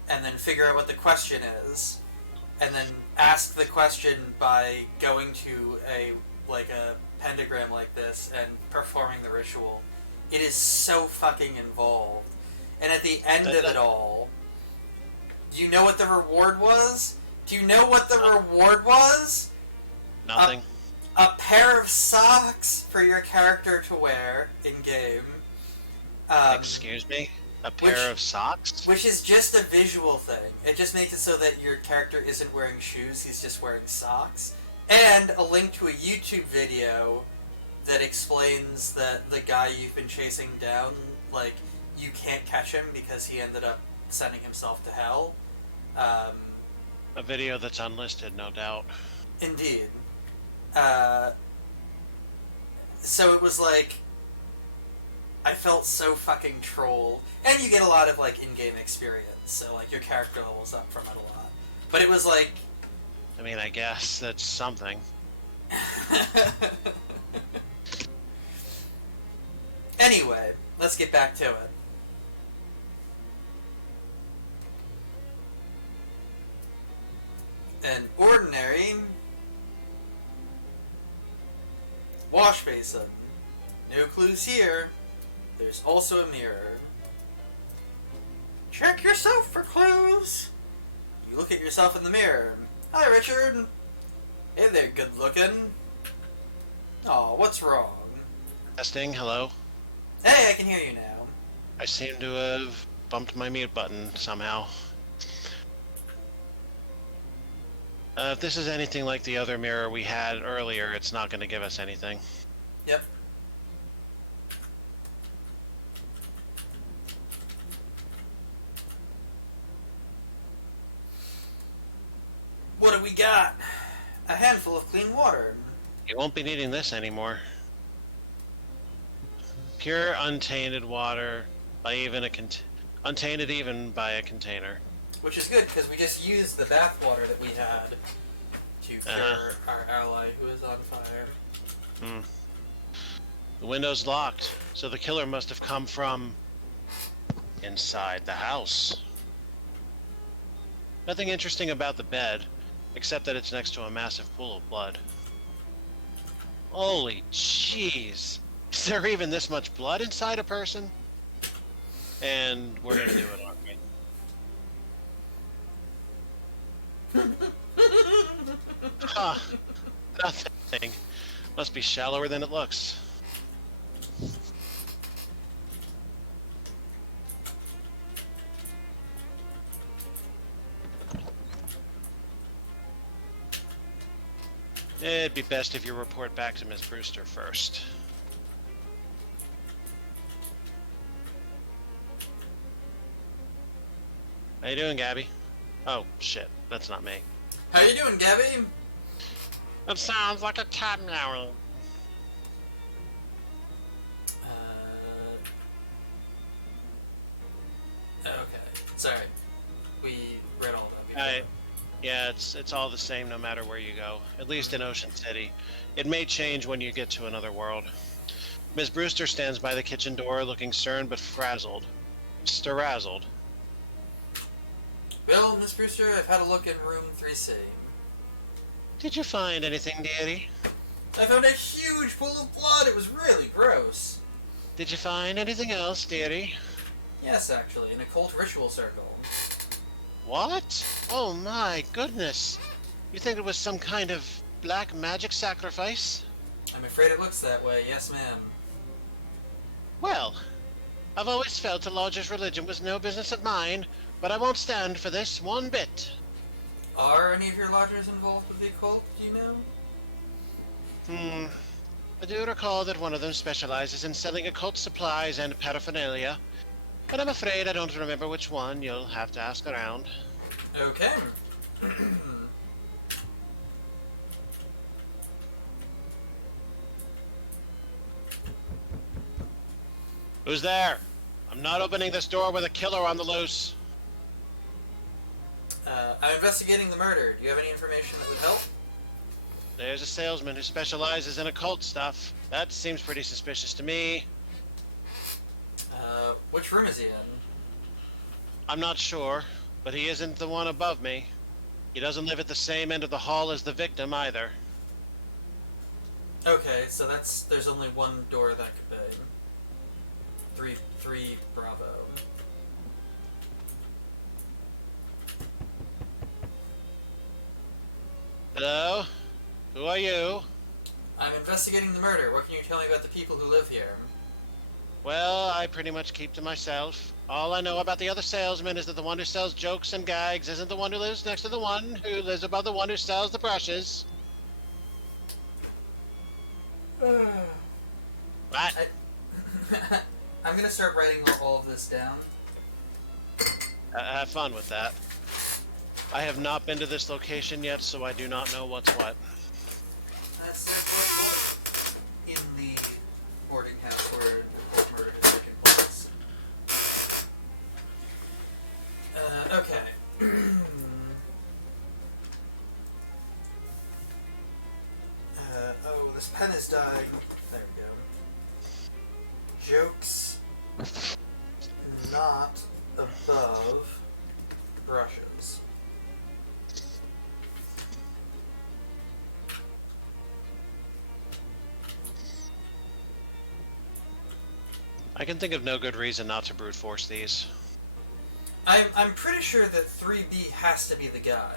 and then figure out what the question is, and then ask the question by going to a pentagram like this and performing the ritual. It is so fucking involved. And at the end of it all, do you know what the reward was? Do you know what the reward was? Nothing. A pair of socks for your character to wear in-game. Excuse me? A pair of socks? Which is just a visual thing. It just makes it so that your character isn't wearing shoes, he's just wearing socks. And a link to a YouTube video that explains that the guy you've been chasing down, like, you can't catch him because he ended up sending himself to hell. A video that's unlisted, no doubt. Indeed. So it was like, I felt so fucking trolled. And you get a lot of, like, in-game experience, so, like, your character levels up from it a lot. But it was like... I mean, I guess that's something. Anyway, let's get back to it. An ordinary wash basin. No clues here. There's also a mirror. Check yourself for clues. You look at yourself in the mirror. Hi, Richard. Hey there, good looking. Aw, what's wrong? Testing, hello? Hey, I can hear you now. I seem to have bumped my mute button somehow. If this is anything like the other mirror we had earlier, it's not going to give us anything. Yep. What do we got? a handful of clean water. You won't be needing this anymore. Pure, untainted water by even untainted even by a container. Which is good, because we just used the bath water that we had to cure our ally who is on fire. Hmm. The window's locked, so the killer must have come from inside the house. Nothing interesting about the bed, except that it's next to a massive pool of blood. Holy jeez! Is there even this much blood inside a person? And we're gonna do it, aren't we? Huh. Nothing. Must be shallower than it looks. It'd be best if you report back to Miss Brewster first. How you doing, Gabby? Oh, shit. That's not me. How you doing, Gabby? It sounds like a cat meowing. Okay. Sorry. We read all that before. Yeah, it's all the same no matter where you go. At least in Ocean City. It may change when you get to another world. Miss Brewster stands by the kitchen door looking stern but frazzled. Sterazzled. Well, Miss Brewster, I've had a look in room 3C. Did you find anything, dearie? I found a huge pool of blood. It was really gross. Did you find anything else, dearie? Yes, actually, an occult ritual circle. What? Oh my goodness. You think it was some kind of black magic sacrifice? I'm afraid it looks that way, yes ma'am. Well, I've always felt the Lodge's religion was no business of mine, but I won't stand for this one bit. Are any of your lodgers involved with the occult, do you know? I do recall that one of them specializes in selling occult supplies and paraphernalia, but I'm afraid I don't remember which one. You'll have to ask around. Okay. Who's there? I'm not opening this door with a killer on the loose. I'm investigating the murder. Do you have any information that would help? There's a salesman who specializes in occult stuff. That seems pretty suspicious to me. Which room is he in? I'm not sure, but he isn't the one above me. He doesn't live at the same end of the hall as the victim either. Okay, so there's only one door that could be. Three, Bravo. Hello? Who are you? I'm investigating the murder. What can you tell me about the people who live here? Well, I pretty much keep to myself. All I know about the other salesman is that the one who sells jokes and gags isn't the one who lives next to the one who lives above the one who sells the brushes. What? I'm gonna start writing all of this down. Have fun with that. I have not been to this location yet, so I do not know what's what. That's their in the boarding house where the court murder has taken place. Okay. Oh, this pen is dying. There we go. Jokes not above brushes. I can think of no good reason not to brute force these. I'm pretty sure that 3B has to be the guy.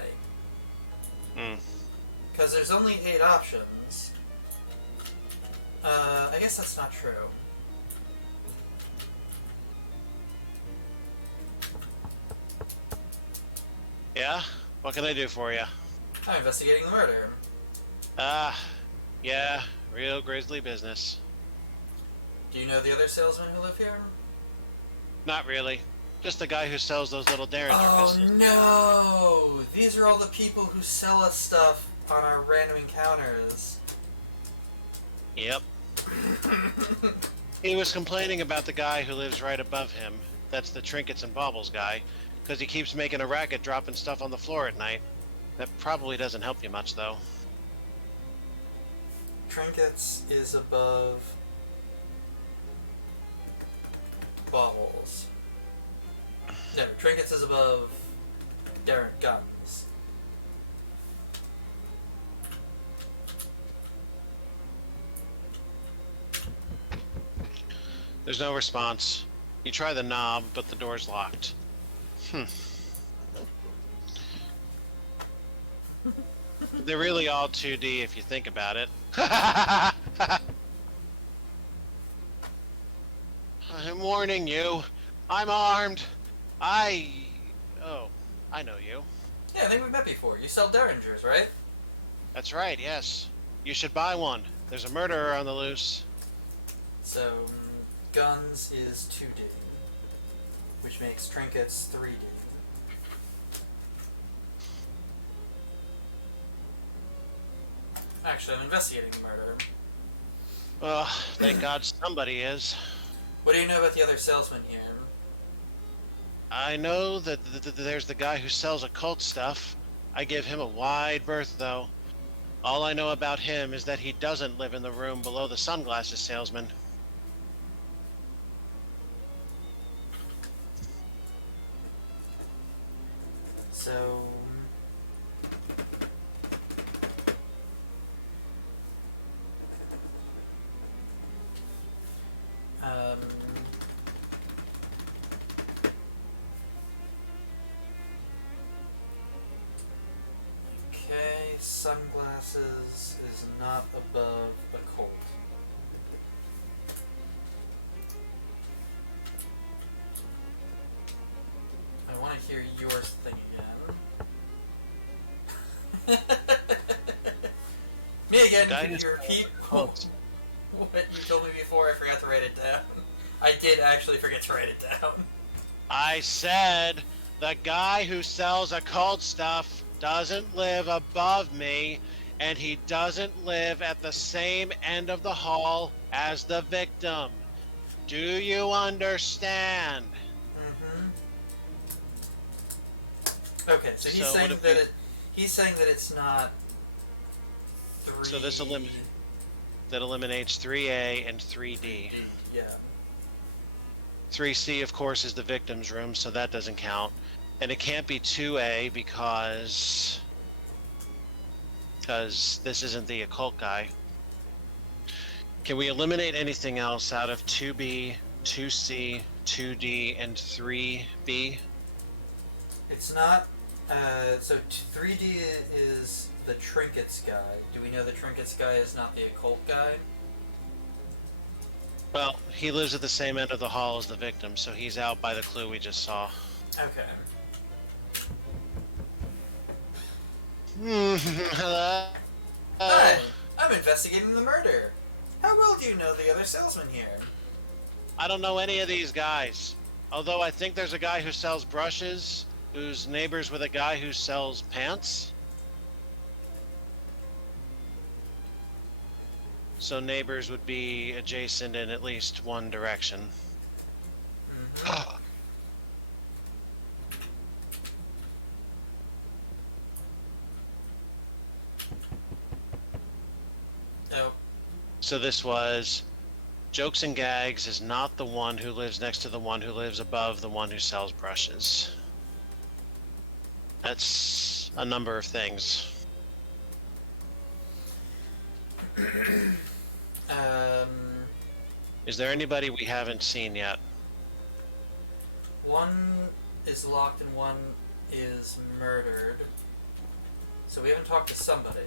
Because there's only 8 options. I guess that's not true. Yeah? What can I do for you? I'm investigating the murder. Yeah, real grisly business. Do you know the other salesmen who live here? Not really. Just the guy who sells those little Derringer Oh pistols. no! These are all the people who sell us stuff on our random encounters. Yep. He was complaining about the guy who lives right above him. That's the trinkets and baubles guy, because he keeps making a racket dropping stuff on the floor at night. That probably doesn't help you much, though. Trinkets is above baubles. No, Trinkets is above Darren Guns. There's no response. You try the knob, but the door's locked. They're really all 2D if you think about it. I'm warning you. I'm armed. Oh, I know you. Yeah, I think we've met before. You sell derringers, right? That's right, yes. You should buy one. There's a murderer on the loose. So, Guns is 2D, which makes Trinkets 3D. Actually, I'm investigating the murder. Thank God somebody is. What do you know about the other salesman here? I know that there's the guy who sells occult stuff. I give him a wide berth, though. All I know about him is that he doesn't live in the room below the sunglasses salesman. So... Okay, sunglasses is not above occult. I want to hear your thing again. Me again, can you repeat what you told me before? I forgot to write it down. I did actually forget to write it down. I said the guy who sells occult stuff doesn't live above me, and he doesn't live at the same end of the hall as the victim. Do you understand? Mm-hmm. Okay, so he's saying that he's saying that it's not 3... So this that eliminates 3A and 3D. Yeah. 3C, of course, is the victim's room, so that doesn't count. And it can't be 2A because this isn't the occult guy. Can we eliminate anything else out of 2B, 2C, 2D, and 3B? It's not... so 3D is the Trinkets guy. Do we know the Trinkets guy is not the occult guy? Well, he lives at the same end of the hall as the victim, so he's out by the clue we just saw. Okay. Hello? Hi! I'm investigating the murder. How well do you know the other salesman here? I don't know any of these guys. Although I think there's a guy who sells brushes, who's neighbors with a guy who sells pants. So neighbors would be adjacent in at least one direction. Mm-hmm. Oh. So this was Jokes and Gags is not the one who lives next to the one who lives above the one who sells brushes. That's a number of things. Is there anybody we haven't seen yet? One is locked and one is murdered. So we haven't talked to somebody.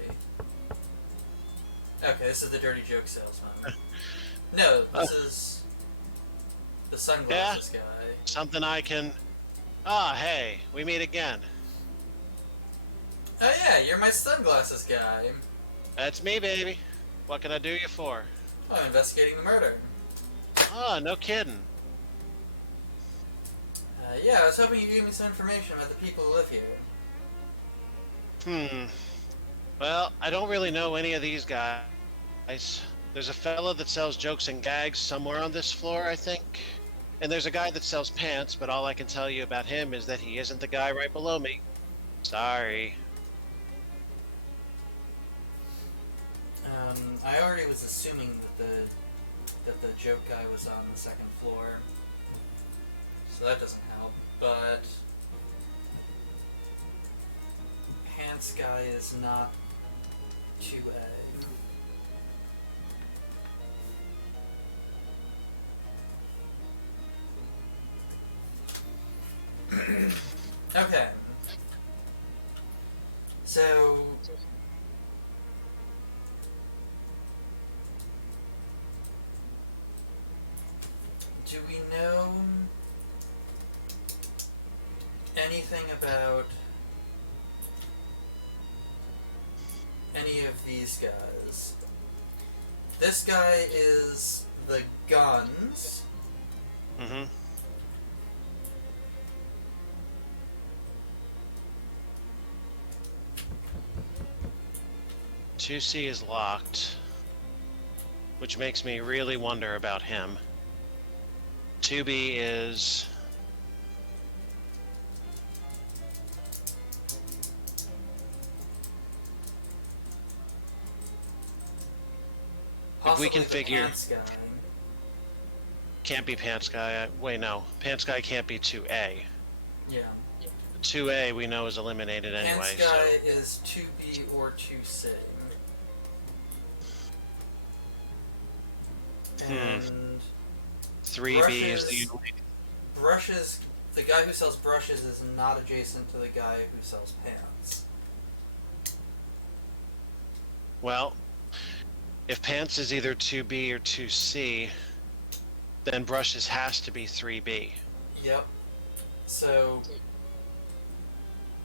Okay, this is the dirty joke salesman. No, this is the sunglasses guy. Something I can... Ah, hey, we meet again. Oh yeah, you're my sunglasses guy. That's me, baby. What can I do you for? Oh, I'm investigating the murder. Oh, no kidding. Yeah, I was hoping you'd give me some information about the people who live here. Well, I don't really know any of these guys. There's a fella that sells jokes and gags somewhere on this floor, I think. And there's a guy that sells pants, but all I can tell you about him is that he isn't the guy right below me. Sorry. I already was assuming that the joke guy was on the second floor, so that doesn't help. But pants guy is not 2A. Okay. So do we know anything about any of these guys? This guy is the guns. Mm-hmm. 2C is locked, which makes me really wonder about him. 2B is... If we can Possibly the figure... pants guy. Can't be Pants Guy. Wait, no. Pants Guy can't be 2A. Yeah. 2A we know is eliminated anyway, Pants guy so... is 2B or 2C. And 3B is the... brushes. The guy who sells brushes is not adjacent to the guy who sells pants. Well, if Pants is either 2B or 2C, then Brushes has to be 3B. Yep. So,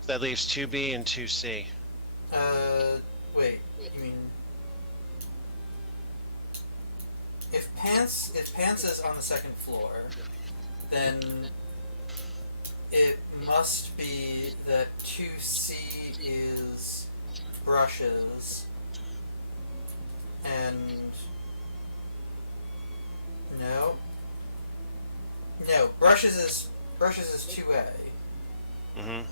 That leaves 2B and 2C. wait. You mean if pants is on the second floor, then it must be that 2C is brushes and no, brushes is 2A. Mm-hmm.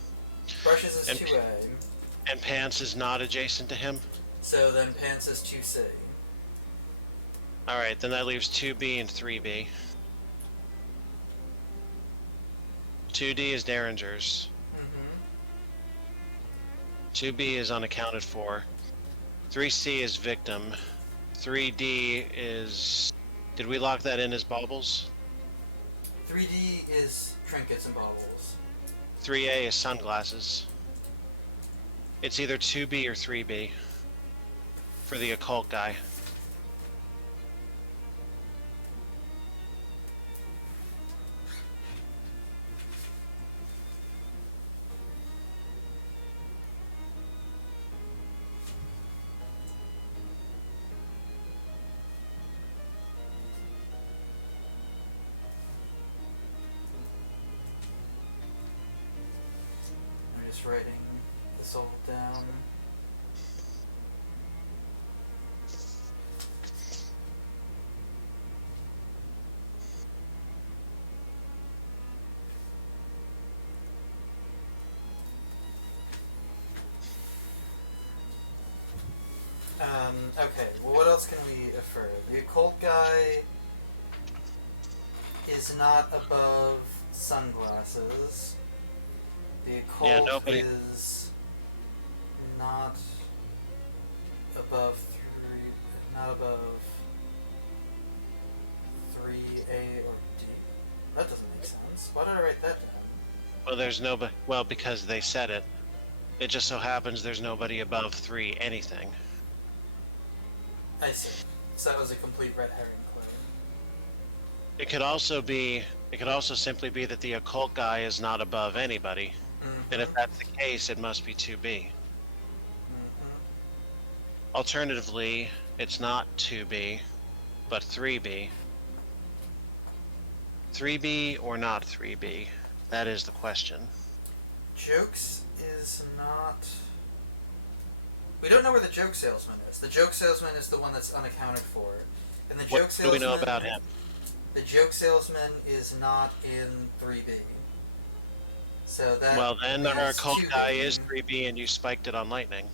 Brushes is And- 2A. And Pants is not adjacent to him? So then pants is 2C. Alright, then that leaves 2B and 3B. 2D is Derringer's. Mm-hmm. 2B is unaccounted for. 3C is Victim. 3D is... Did we lock that in as baubles? 3D is trinkets and baubles. 3A is sunglasses. It's either 2B or 3B for the occult guy. I'm just writing this all down. Okay, well, what else can we infer? The occult guy is not above sunglasses. The Yeah, occult nobody- is not above not above 3A or D. That doesn't make sense. Why did I write that down? Well, there's nobody... Well, because they said it. It just so happens there's nobody above 3 anything. I see. So that was a complete red herring claim. It could also be... It could also simply be that the occult guy is not above anybody. Mm-hmm. And if that's the case, it must be 2B. Mm-hmm. Alternatively, it's not 2B, but 3B. 3B or not 3B? That is the question. Jokes is not We don't know where the joke salesman is. The joke salesman is the one that's unaccounted for. And the What joke do we salesman, know about him? The joke salesman is not in 3B. So that Well, then our leaves cult 2B. guy is 3B and you spiked it on lightning.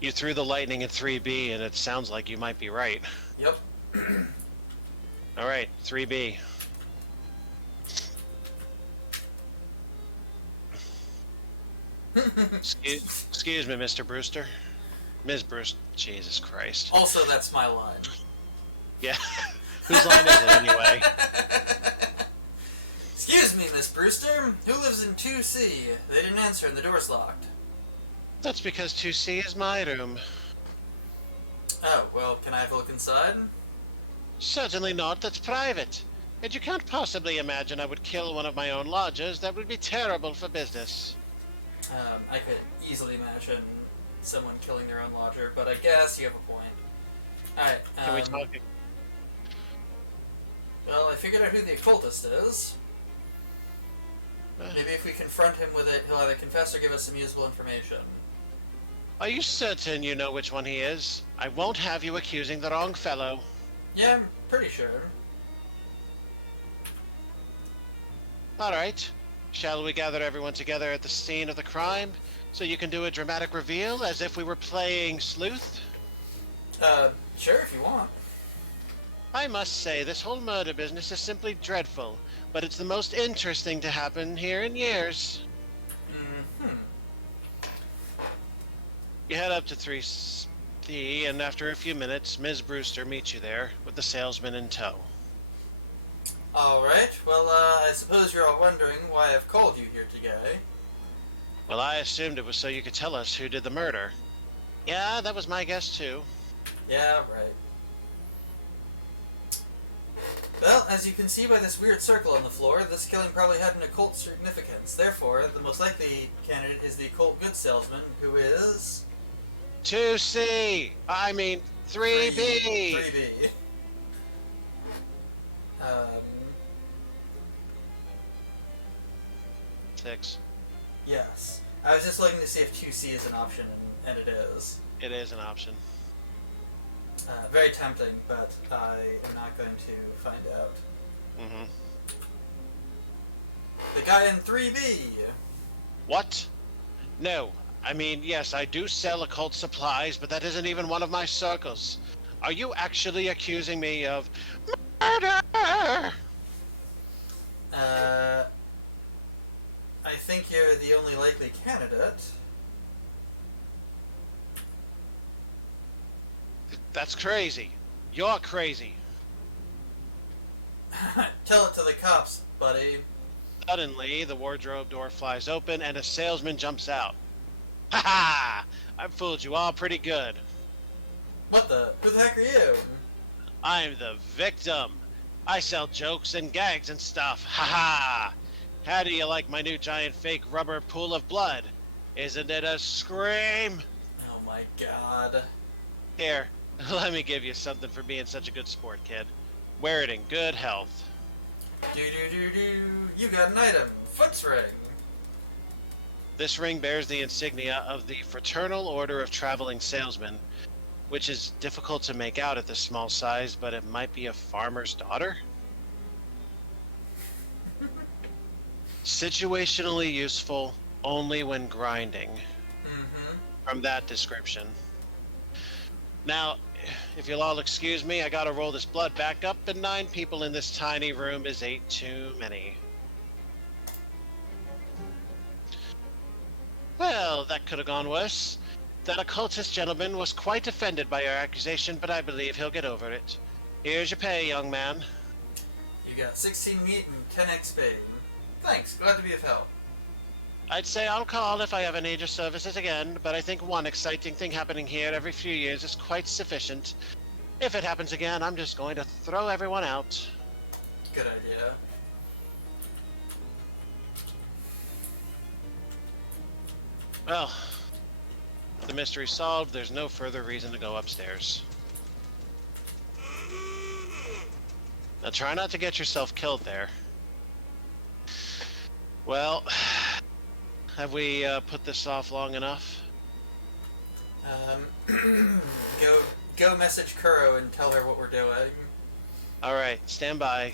You threw the lightning in 3B and it sounds like you might be right. Yep. Alright, 3B. Excuse me, Mr. Brewster. Ms. Brewster. Jesus Christ. Also, that's my line. Yeah. Whose line is it anyway? Excuse me, Miss Brewster. Who lives in 2C? They didn't answer and the door's locked. That's because 2C is my room. Oh, well, can I have a look inside? Certainly not, that's private. And you can't possibly imagine I would kill one of my own lodgers. That would be terrible for business. I could easily imagine someone killing their own lodger, but I guess you have a point. Alright, Can we talk? well, I figured out who the occultist is. Maybe if we confront him with it, he'll either confess or give us some useful information. Are you certain you know which one he is? I won't have you accusing the wrong fellow. Yeah, I'm pretty sure. Alright. Shall we gather everyone together at the scene of the crime so you can do a dramatic reveal as if we were playing sleuth? Sure if you want. I must say, this whole murder business is simply dreadful, but it's the most interesting to happen here in years. Mm-hmm. You head up to 3C, and after a few minutes, Ms. Brewster meets you there with the salesman in tow. Alright, well, I suppose you're all wondering why I've called you here today. Well, I assumed it was so you could tell us who did the murder. Yeah, that was my guess too. Yeah, right. Well, as you can see by this weird circle on the floor, this killing probably had an occult significance. Therefore, the most likely candidate is the occult goods salesman, who is... 2C! I mean, 3B! 3B. Um... 6. Yes. I was just looking to see if 2C is an option, and it is. It is an option. Very tempting, but I am not going to find out. Mm-hmm. The guy in 3B! What? No. I mean, yes, I do sell occult supplies, but that isn't even one of my circles. Are you actually accusing me of murder? I think you're the only likely candidate. That's crazy. You're crazy. Tell it to the cops, buddy. Suddenly, the wardrobe door flies open and a salesman jumps out. Ha ha! I've fooled you all pretty good. What the? Who the heck are you? I'm the victim. I sell jokes and gags and stuff. Ha ha! How do you like my new giant fake rubber pool of blood? Isn't it a scream? Oh my god. Here, let me give you something for being such a good sport, kid. Wear it in good health. Do. You got an item. Foot's ring. This ring bears the insignia of the Fraternal Order of Traveling Salesmen, which is difficult to make out at this small size, but it might be a farmer's daughter? Situationally useful only when grinding, Mm-hmm. from that description. Now, if you'll all excuse me, I gotta roll this blood back up, and 9 people in this tiny room is 8 too many. Well, that could have gone worse. That occultist gentleman was quite offended by your accusation, but I believe he'll get over it. Here's your pay, young man. You got 16 meat and 10 XP. Thanks, glad to be of help. I'd say I'll call if I ever need your services again, but I think one exciting thing happening here every few years is quite sufficient. If it happens again, I'm just going to throw everyone out. Good idea. Well, the mystery's solved. There's no further reason to go upstairs. Now try not to get yourself killed there. Well, have we put this off long enough? Go message Kuro and tell her what we're doing. All right, stand by.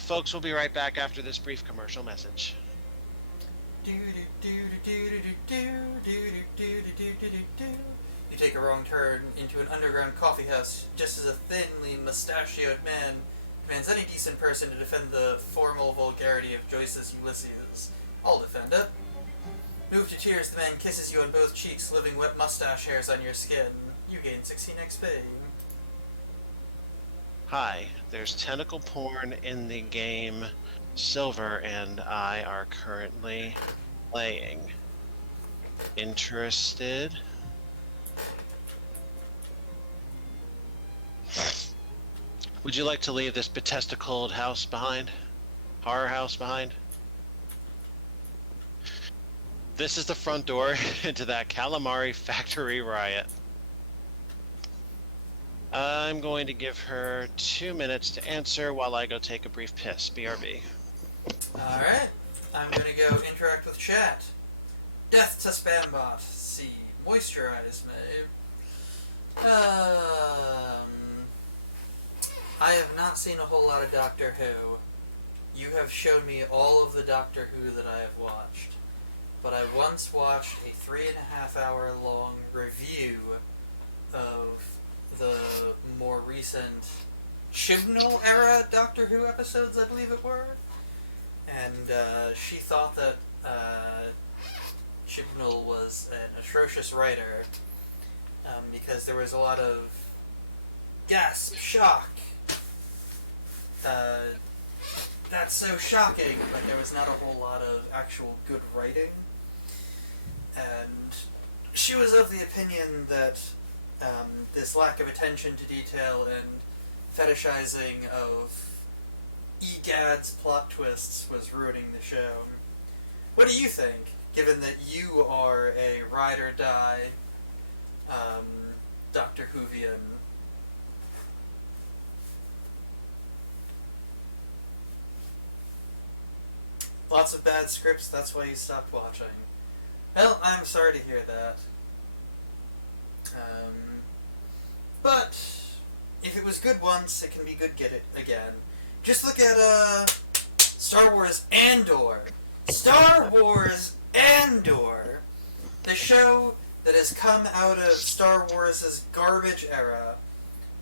Folks, we'll be right back after this brief commercial message. You take a wrong turn into an underground coffee house just as a thinly mustachioed man commands any decent person to defend the formal vulgarity of Joyce's Ulysses. I'll defend it. Moved to tears, the man kisses you on both cheeks, leaving wet mustache hairs on your skin. You gain 16 XP. Hi, there's tentacle porn in the game Silver and I are currently playing. Interested? Would you like to leave this betesticled house behind? Horror house behind? This is the front door into that calamari factory riot. I'm going to give her 2 minutes to answer while I go take a brief piss. BRB. Alright. I'm gonna go interact with chat. Death to Spambot. See. Moisturize me. I have not seen a whole lot of Doctor Who. You have shown me all of the Doctor Who that I have watched. But I once watched a 3.5 hour long review of the more recent Chibnall era Doctor Who episodes, I believe it were. And she thought that Chibnall was an atrocious writer because there was a lot of gasp, shock. That's so shocking. Like, there was not a whole lot of actual good writing. And she was of the opinion that this lack of attention to detail and fetishizing of EGAD's plot twists was ruining the show. What do you think, given that you are a ride or die Doctor Whovian? Lots of bad scripts, that's why you stopped watching. Well, I'm sorry to hear that. But if it was good once, it can be good get it again. Just look at Star Wars Andor. Star Wars Andor! The show that has come out of Star Wars' garbage era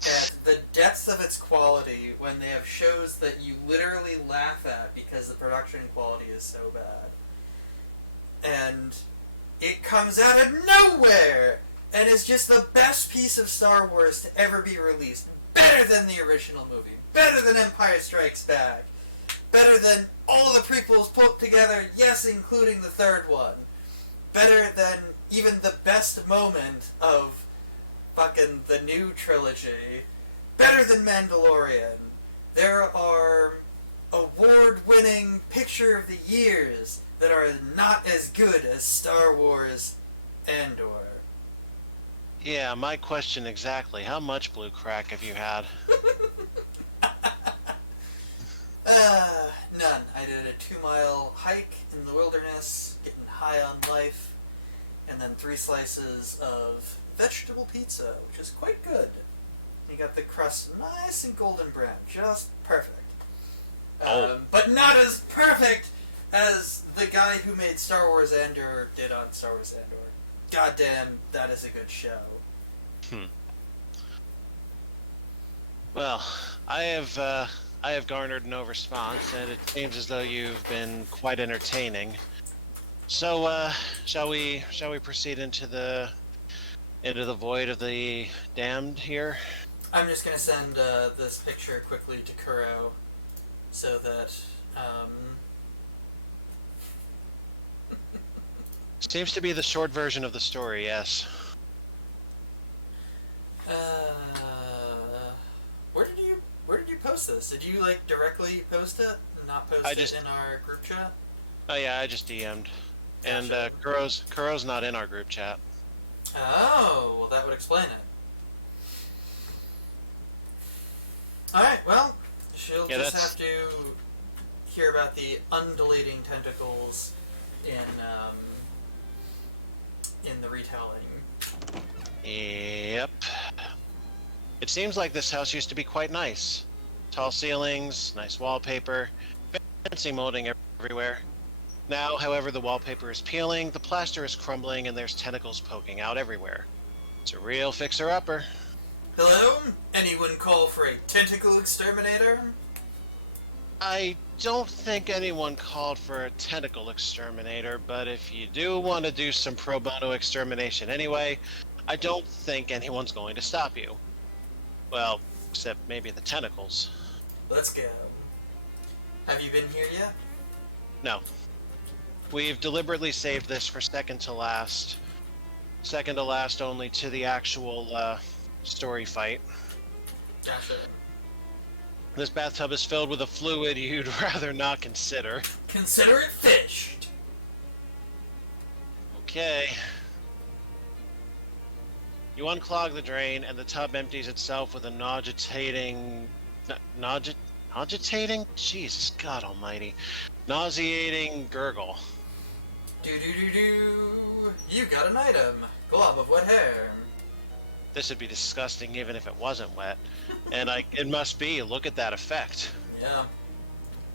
at the depth of its quality when they have shows that you literally laugh at because the production quality is so bad. And it comes out of nowhere and is just the best piece of Star Wars to ever be released. Better than the original movie. Better than Empire Strikes Back. Better than all the prequels put together, yes, including the third one. Better than even the best moment of fucking the new trilogy. Better than Mandalorian. There are award-winning Picture of the Years that are not as good as Star Wars Andor. Yeah, my question exactly. How much blue crack have you had? None. I did a 2-mile hike in the wilderness, getting high on life, and then 3 slices of vegetable pizza, which is quite good. You got the crust nice and golden brown, just perfect. But not as perfect as the guy who made Star Wars Andor did on Star Wars Andor. Goddamn, that is a good show. Well, I have garnered no response, and it seems as though you've been quite entertaining. So, shall we proceed into the void of the damned here? I'm just gonna send this picture quickly to Kuro, so that Seems to be the short version of the story, yes. where did you post this? Did you like directly post it and not post it in our group chat? Oh yeah, I just DM'd. And Gotcha. Kuro's not in our group chat. Oh, well that would explain it. Alright, well, she'll just have to hear about the undulating tentacles in the retelling. Yep. It seems like this house used to be quite nice. Tall ceilings, nice wallpaper, fancy molding everywhere. Now, however, the wallpaper is peeling, the plaster is crumbling, and there's tentacles poking out everywhere. It's a real fixer-upper. Hello? Anyone call for a tentacle exterminator? I don't think anyone called for a tentacle exterminator, but if you do want to do some pro bono extermination anyway, I don't think anyone's going to stop you. Well, except maybe the tentacles. Let's go. Have you been here yet? No. We've deliberately saved this for second to last. Second to last only to the actual, story fight. Gotcha. This bathtub is filled with a fluid you'd rather not consider. Consider it fished! Okay. You unclog the drain, and the tub empties itself with a nauseating... Nauseating? Jesus, God almighty. Nauseating gurgle. Do-do-do-do! You got an item! Glob of wet hair! This would be disgusting even if it wasn't wet. And it must be. Look at that effect. Yeah.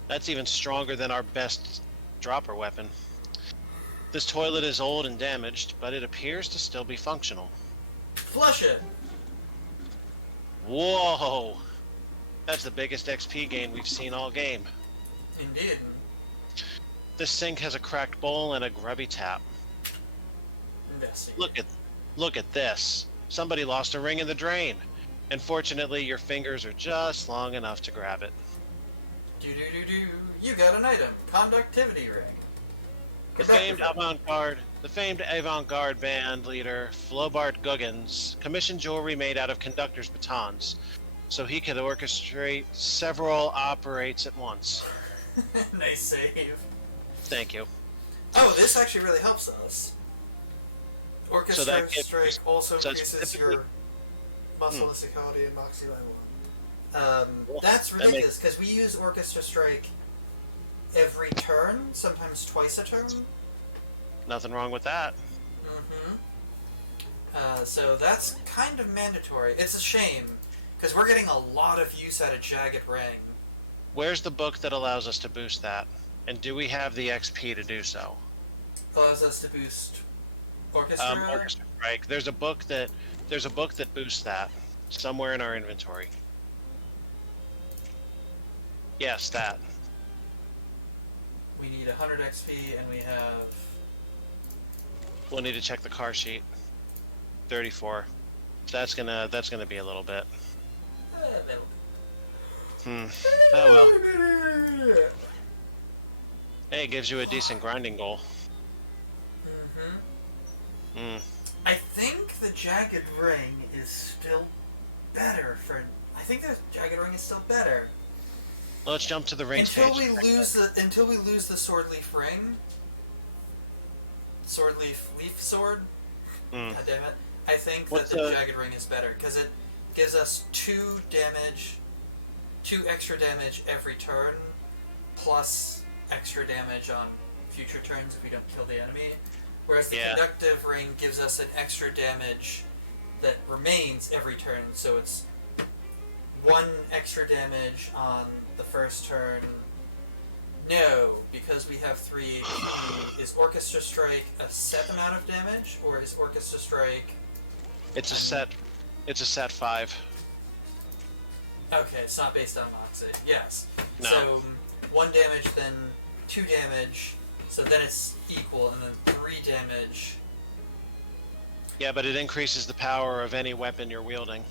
That's even stronger than our best dropper weapon. This toilet is old and damaged, but it appears to still be functional. Flush it! Whoa! That's the biggest XP gain we've seen all game. Indeed. This sink has a cracked bowl and a grubby tap. Investigate. Look at this. Somebody lost a ring in the drain. And fortunately, your fingers are just long enough to grab it. Do-do-do-do! You got an item! Conductivity ring! The famed avant-garde band leader, Flobart Guggins, commissioned jewelry made out of conductor's batons, so he could orchestrate several operates at once. Nice save. Thank you. Oh, this actually really helps us. Orchestra So that gives- Strike also so it's increases typically- your muscle physicality and moxie by 1. Well, That's that makes- ridiculous, because we use Orchestra Strike every turn, sometimes twice a turn. Nothing wrong with that. So that's kind of mandatory. It's a shame, because we're getting a lot of use out of Jagged Ring. Where's the book that allows us to boost that? And do we have the XP to do so? Allows us to boost Orchestra. Orchestra Strike. There's a book that boosts that somewhere in our inventory. Yes, that. We need 100 XP, and we have... We'll need to check the car sheet. 34. That's gonna be a little bit. Oh well. Hey, it gives you a decent grinding goal. I think the Jagged Ring is still better for... I think the Jagged Ring is still better. Let's jump to the rings page. Until we lose the Sword Leaf Ring. Sword Leaf Sword? God damn it. I think that the Jagged Ring is better, because it gives us 2 extra damage every turn, plus extra damage on future turns if we don't kill the enemy. Whereas the Conductive Ring gives us an extra damage that remains every turn, so it's 1 extra damage on the first turn. No, because we have 3 HP. Is Orchestra Strike a set amount of damage, or is Orchestra Strike... It's a set 5. Okay, it's not based on Moxie. Yes. No. So, 1 damage, then 2 damage, so then it's equal, and then 3 damage. Yeah, but it increases the power of any weapon you're wielding.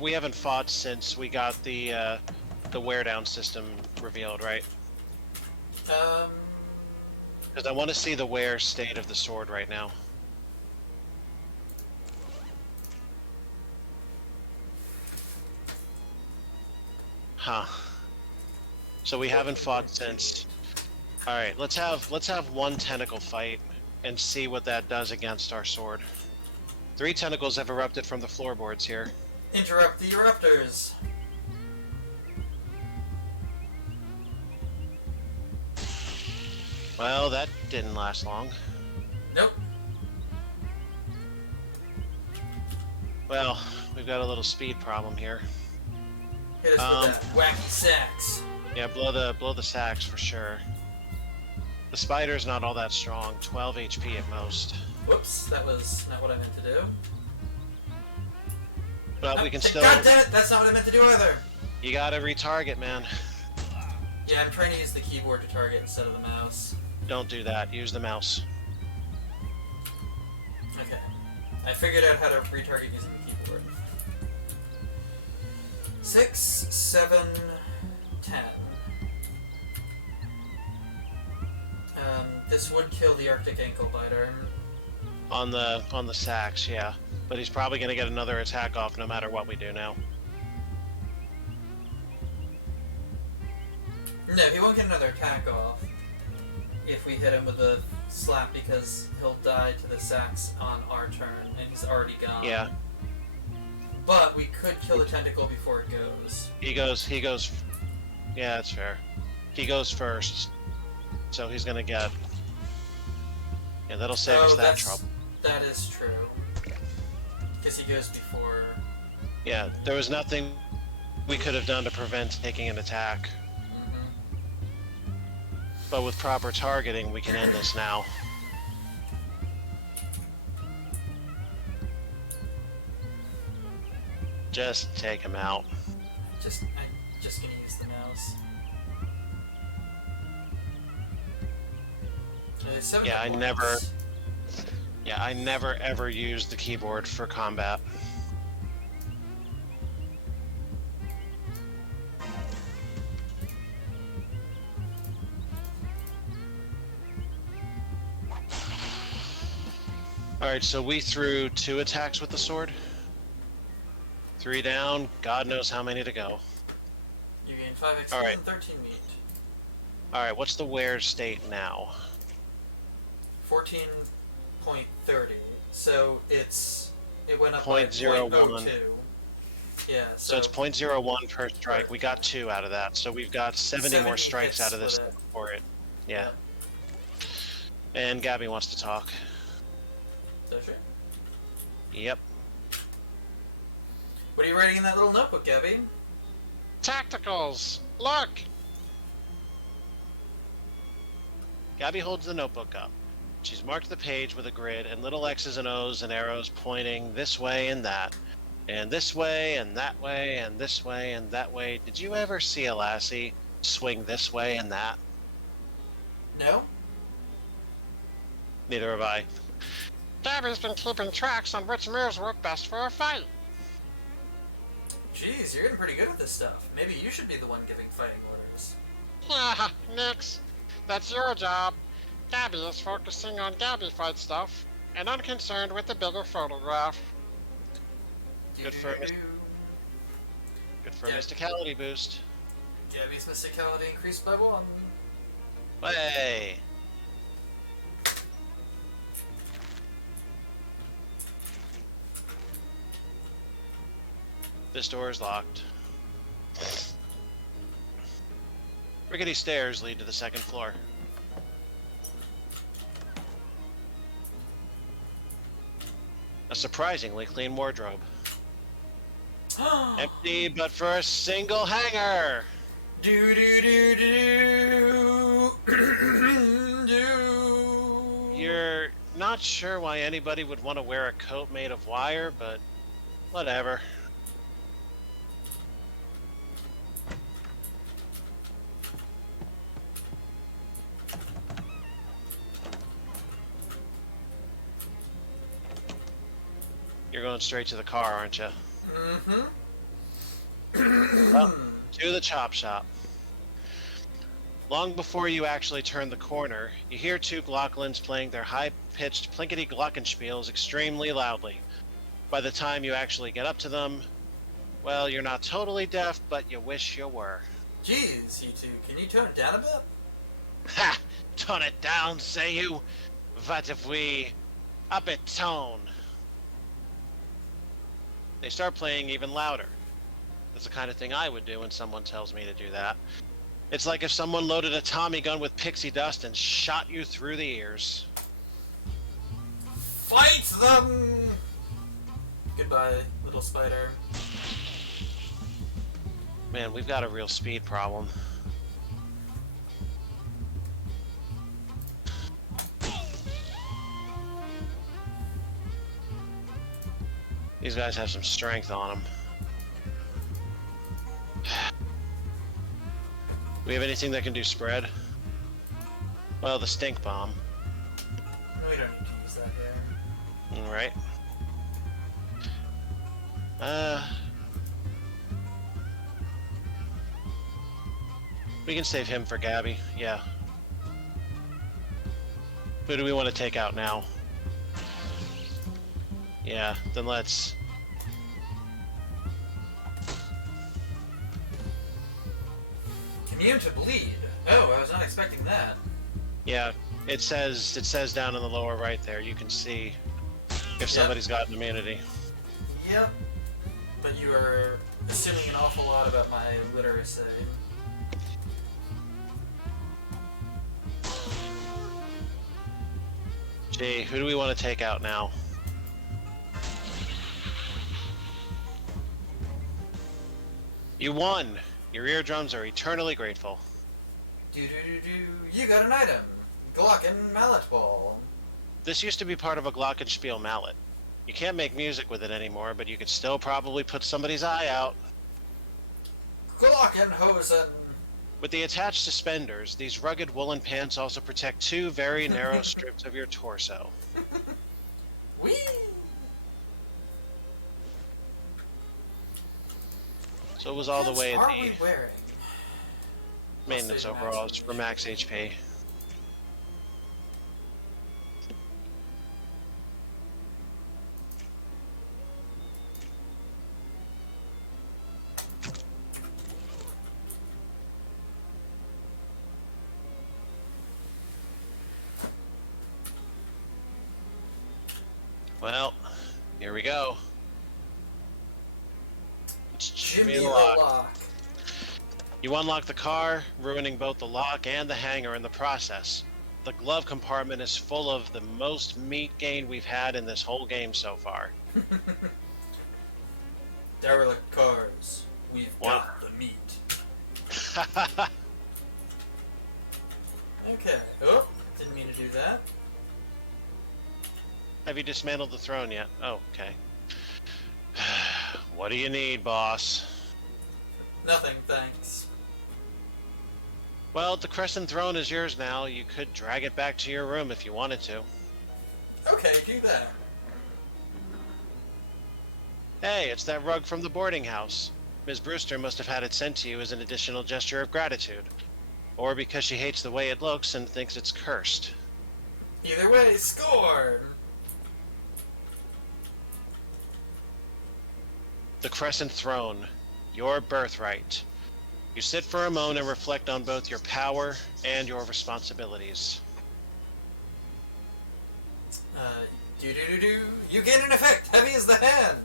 We haven't fought since we got the wear down system revealed, right? Because I want to see the wear state of the sword right now. Huh. So we haven't fought since. All right, let's have 1 tentacle fight and see what that does against our sword. 3 tentacles have erupted from the floorboards here. Interrupt the eruptors! Well, that didn't last long. Nope. Well, we've got a little speed problem here. Hit us with that wacky sax. Yeah, blow the sacks for sure. The spider's not all that strong, 12 HP at most. Whoops, that was not what I meant to do. But we can still... God damn it, that's not what I meant to do either! You gotta retarget, man. Yeah, I'm trying to use the keyboard to target instead of the mouse. Don't do that, use the mouse. Okay. I figured out how to retarget using the keyboard. 6, 7, 10. This would kill the Arctic ankle biter. On the sacks, yeah. But he's probably gonna get another attack off no matter what we do now. No, he won't get another attack off if we hit him with a slap because he'll die to the sacks on our turn and he's already gone. Yeah. But we could kill the tentacle before it goes. He goes... Yeah, that's fair. He goes first. So he's gonna get... Yeah, that'll save us that trouble. That is true. Because he goes before... Yeah, there was nothing we could have done to prevent taking an attack. But with proper targeting, we can end this now. Just take him out. I'm just gonna use the mouse. Yeah, I never ever use the keyboard for combat. Alright, so we threw 2 attacks with the sword. 3 down, God knows how many to go. You gain 5 XP All right. and 13 meat. Alright, what's the wear state now? 14.30. So it went up by 0.01. 0.02. Yeah, So it's 0.01 per strike. We got 2 out of that, so we've got 70 more 70 strikes hits out of this with it. for it. Yeah. And Gabby wants to talk. Does she? Yep. What are you writing in that little notebook, Gabby? Tacticals! Look! Gabby holds the notebook up. She's marked the page with a grid and little X's and O's and arrows pointing this way and that. And this way and that way and this way and that way. Did you ever see a lassie swing this way and that? No? Neither have I. Gabby's been keeping tracks on which moves work best for a fight. Jeez, you're getting pretty good at this stuff. Maybe you should be the one giving fighting orders. Haha, nix. That's your job. Gabby is focusing on Gabby fight stuff, and unconcerned with the bigger photograph. Good for Do-do-do-do. Good for Yeah. mysticality boost. Gabby's mysticality increased by 1. Way! This door is locked. Rickety stairs lead to the 2nd floor. A surprisingly clean wardrobe. Empty but for a single hanger! Do do do do do do. You're not sure why anybody would want to wear a coat made of wire, but whatever. You're going straight to the car, aren't you? Mm-hmm. Well, to the chop shop. Long before you actually turn the corner, you hear 2 Glocklins playing their high-pitched plinkety-glockenspiels extremely loudly. By the time you actually get up to them, well, you're not totally deaf, but you wish you were. Jeez, you two, can you tone it down a bit? Ha! Tone it down, say you? What if we up it tone? They start playing even louder. That's the kind of thing I would do when someone tells me to do that. It's like if someone loaded a Tommy gun with pixie dust and shot you through the ears. them! Goodbye, little spider. Man, we've got a real speed problem. These guys have some strength on them. We have anything that can do spread? Well, the stink bomb. No, we don't need to use that here. Alright. We can save him for Gabby, yeah. Who do we want to take out now? Yeah, then let's... Immune to bleed. Oh, I was not expecting that. Yeah, it says down in the lower right there, you can see if somebody's got an immunity. Yep. But you are assuming an awful lot about my literacy. Gee, who do we want to take out now? You won! Your eardrums are eternally grateful. You got an item. Glocken mallet ball. This used to be part of a glockenspiel mallet. You can't make music with it anymore, but you could still probably put somebody's eye out. Glockenhosen. With the attached suspenders, these rugged woolen pants also protect two very narrow strips of your torso. Whee! So it was all the way at are the we wearing? maintenance Must be overalls for max HP. Well, here we go. It's Jimmy Jimmy the the Lock. Lock. You unlock the car, ruining both the lock and the hanger in the process. The glove compartment is full of the most meat gain we've had in this whole game so far. Derelict cars. We've What? got the meat. Okay. Oh, didn't mean to do that. Have you dismantled the throne yet? Oh, okay. What do you need, boss? Nothing, thanks. Well, the Crescent Throne is yours now. You could drag it back to your room if you wanted to. Okay, do that. Hey, it's that rug from the boarding house. Ms. Brewster must have had it sent to you as an additional gesture of gratitude. Or because she hates the way it looks and thinks it's cursed. Either way, score! The Crescent Throne. Your birthright. You sit for a moment and reflect on both your power and your responsibilities. You gain an effect, heavy as the hand!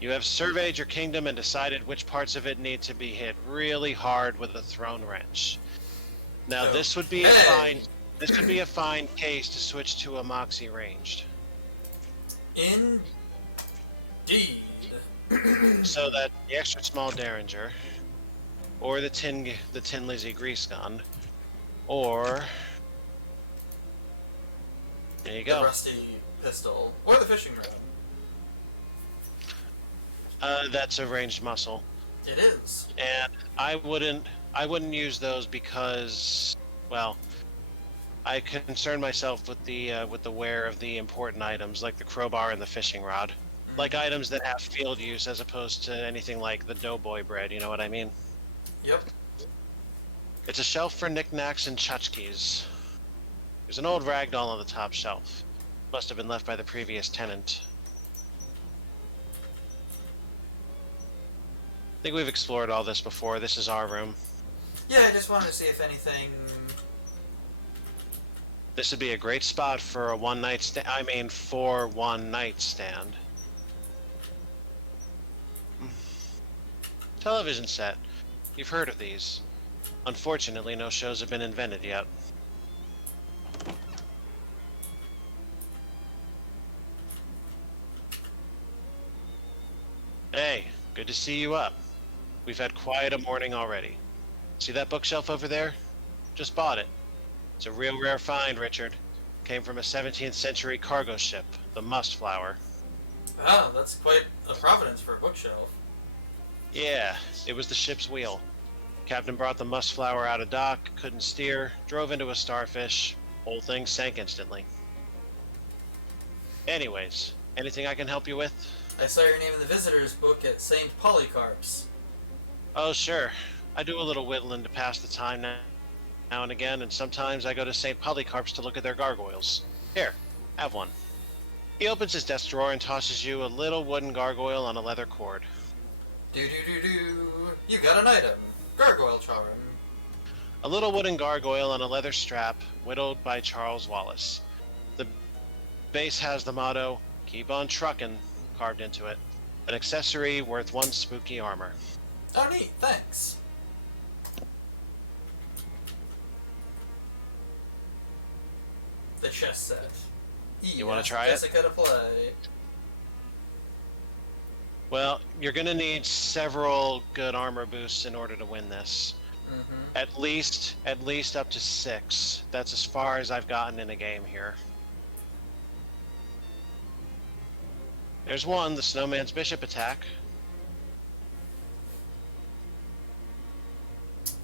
You have surveyed your kingdom and decided which parts of it need to be hit really hard with a throne wrench. Now this would be a fine case to switch to a Moxie ranged. Indeed. So that the extra small Derringer, or the Tin Lizzie grease gun, or there you The go. rusty pistol. Or the fishing rod. That's a ranged muscle. It is. And I wouldn't use those because, well, I concern myself with the wear of the important items like the crowbar and the fishing rod, like items that have field use as opposed to anything like the doughboy bread. You know what I mean? Yep. It's a shelf for knickknacks and tchotchkes. There's an old ragdoll on the top shelf. Must have been left by the previous tenant. I think we've explored all this before. This is our room. Yeah, I just wanted to see if anything... This would be a great spot for a one-night stand. I mean, for one-night stand. Television set. You've heard of these. Unfortunately, no shows have been invented yet. Hey, good to see you up. We've had quite a morning already. See that bookshelf over there? Just bought it. It's a real rare find, Richard. Came from a 17th century cargo ship, the Mustflower. Wow, that's quite a providence for a bookshelf. Yeah, it was the ship's wheel. Captain brought the Mustflower out of dock, couldn't steer, drove into a starfish. Whole thing sank instantly. Anyways, anything I can help you with? I saw your name in the visitors book at St. Polycarp's. Oh, sure. I do a little whittling to pass the time now and again, and sometimes I go to St. Polycarp's to look at their gargoyles. Here, have one. He opens his desk drawer and tosses you a little wooden gargoyle on a leather cord. Do. You got an item. Gargoyle charm. A little wooden gargoyle on a leather strap, whittled by Charles Wallace. The base has the motto, "Keep on truckin'," carved into it. An accessory worth one spooky armor. Oh, neat. Thanks. The chess set. You want to try it? Jessica to play. Well, you're going to need several good armor boosts in order to win this. Mm-hmm. At least up to 6. That's as far as I've gotten in a game here. There's one, the Snowman's Bishop attack.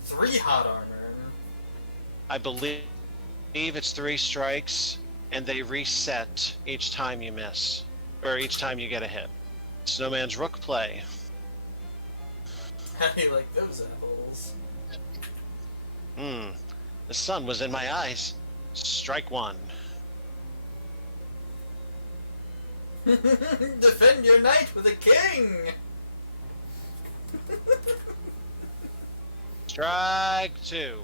3 hot armor. I believe it's 3 strikes, and they reset each time you miss, or each time you get a hit. Snowman's Rook play. How do you like those apples? The sun was in my eyes. Strike 1. Defend your knight with a king! Strike 2.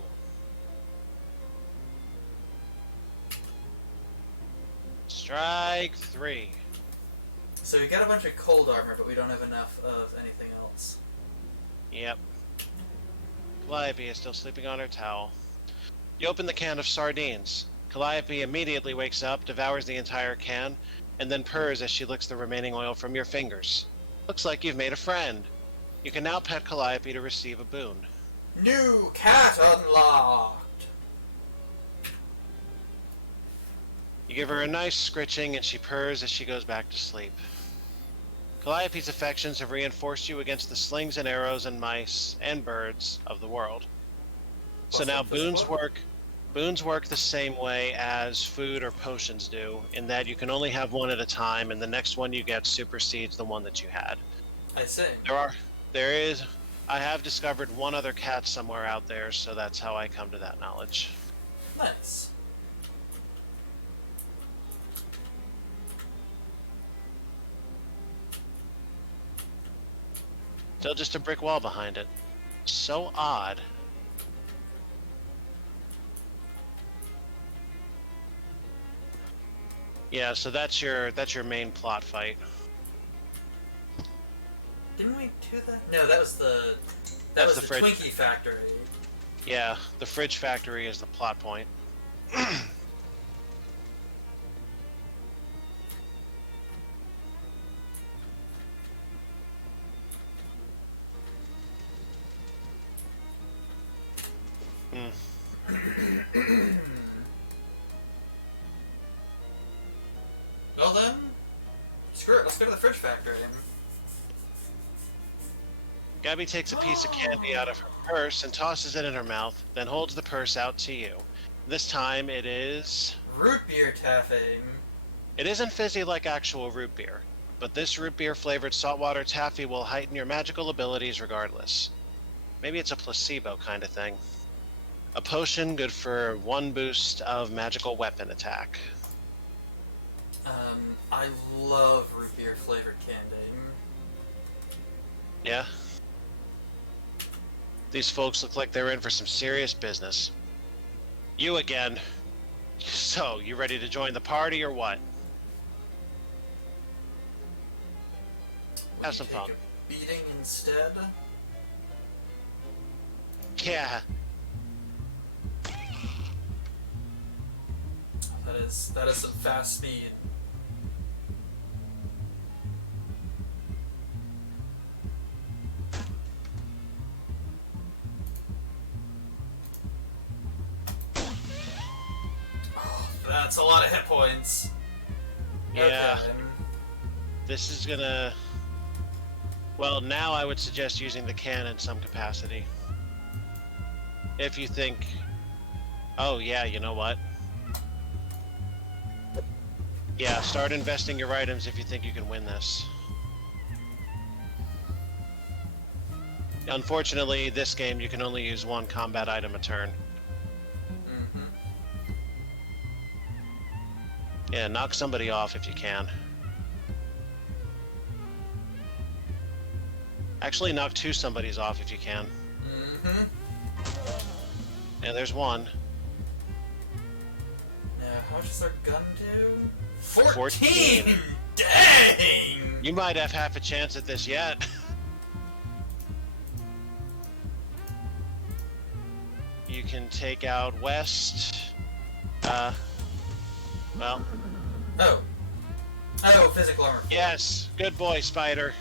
Strike 3. So we got a bunch of cold armor, but we don't have enough of anything else. Yep. Calliope is still sleeping on her towel. You open the can of sardines. Calliope immediately wakes up, devours the entire can, and then purrs as she licks the remaining oil from your fingers. Looks like you've made a friend. You can now pet Calliope to receive a boon. New cat unlocked! You give her a nice scritching and she purrs as she goes back to sleep. Calliope's affections have reinforced you against the slings and arrows and mice and birds of the world. So now boons work the same way as food or potions do, in that you can only have one at a time and the next one you get supersedes the one that you had. I see. I have discovered one other cat somewhere out there, so that's how I come to that knowledge. Nice. Still just a brick wall behind it. So odd. Yeah, so that's your main plot fight. Didn't we do that? No, that was the fridge. Twinkie factory. Yeah, the fridge factory is the plot point. Well then, screw it. Let's go to the fridge factory. Gabby takes a piece of candy out of her purse and tosses it in her mouth, then holds the purse out to you. This time it is... Root beer taffing. It isn't fizzy like actual root beer, but this root beer flavored saltwater taffy will heighten your magical abilities regardless. Maybe it's a placebo kind of thing. A potion good for 1 boost of magical weapon attack. I love root beer flavored candy. Yeah? These folks look like they're in for some serious business. You again. So, you ready to join the party or what? Have some fun. A beating instead. Yeah. That is some fast speed. that's a lot of hit points. Yeah, Okay. this is gonna... Well, now I would suggest using the can in some capacity. If you think... Oh, yeah, you know what? Yeah, start investing your items if you think you can win this. Unfortunately, this game you can only use one combat item a turn. Mm-hmm. Yeah, knock somebody off if you can. Actually, knock two somebodies off if you can. Mm-hmm. Yeah, there's one. Now, how much does our gun do? 14! 14. Dang! You might have half a chance at this yet. You can take out west. Well, Oh. Oh, physical armor. yes, good boy, Spider.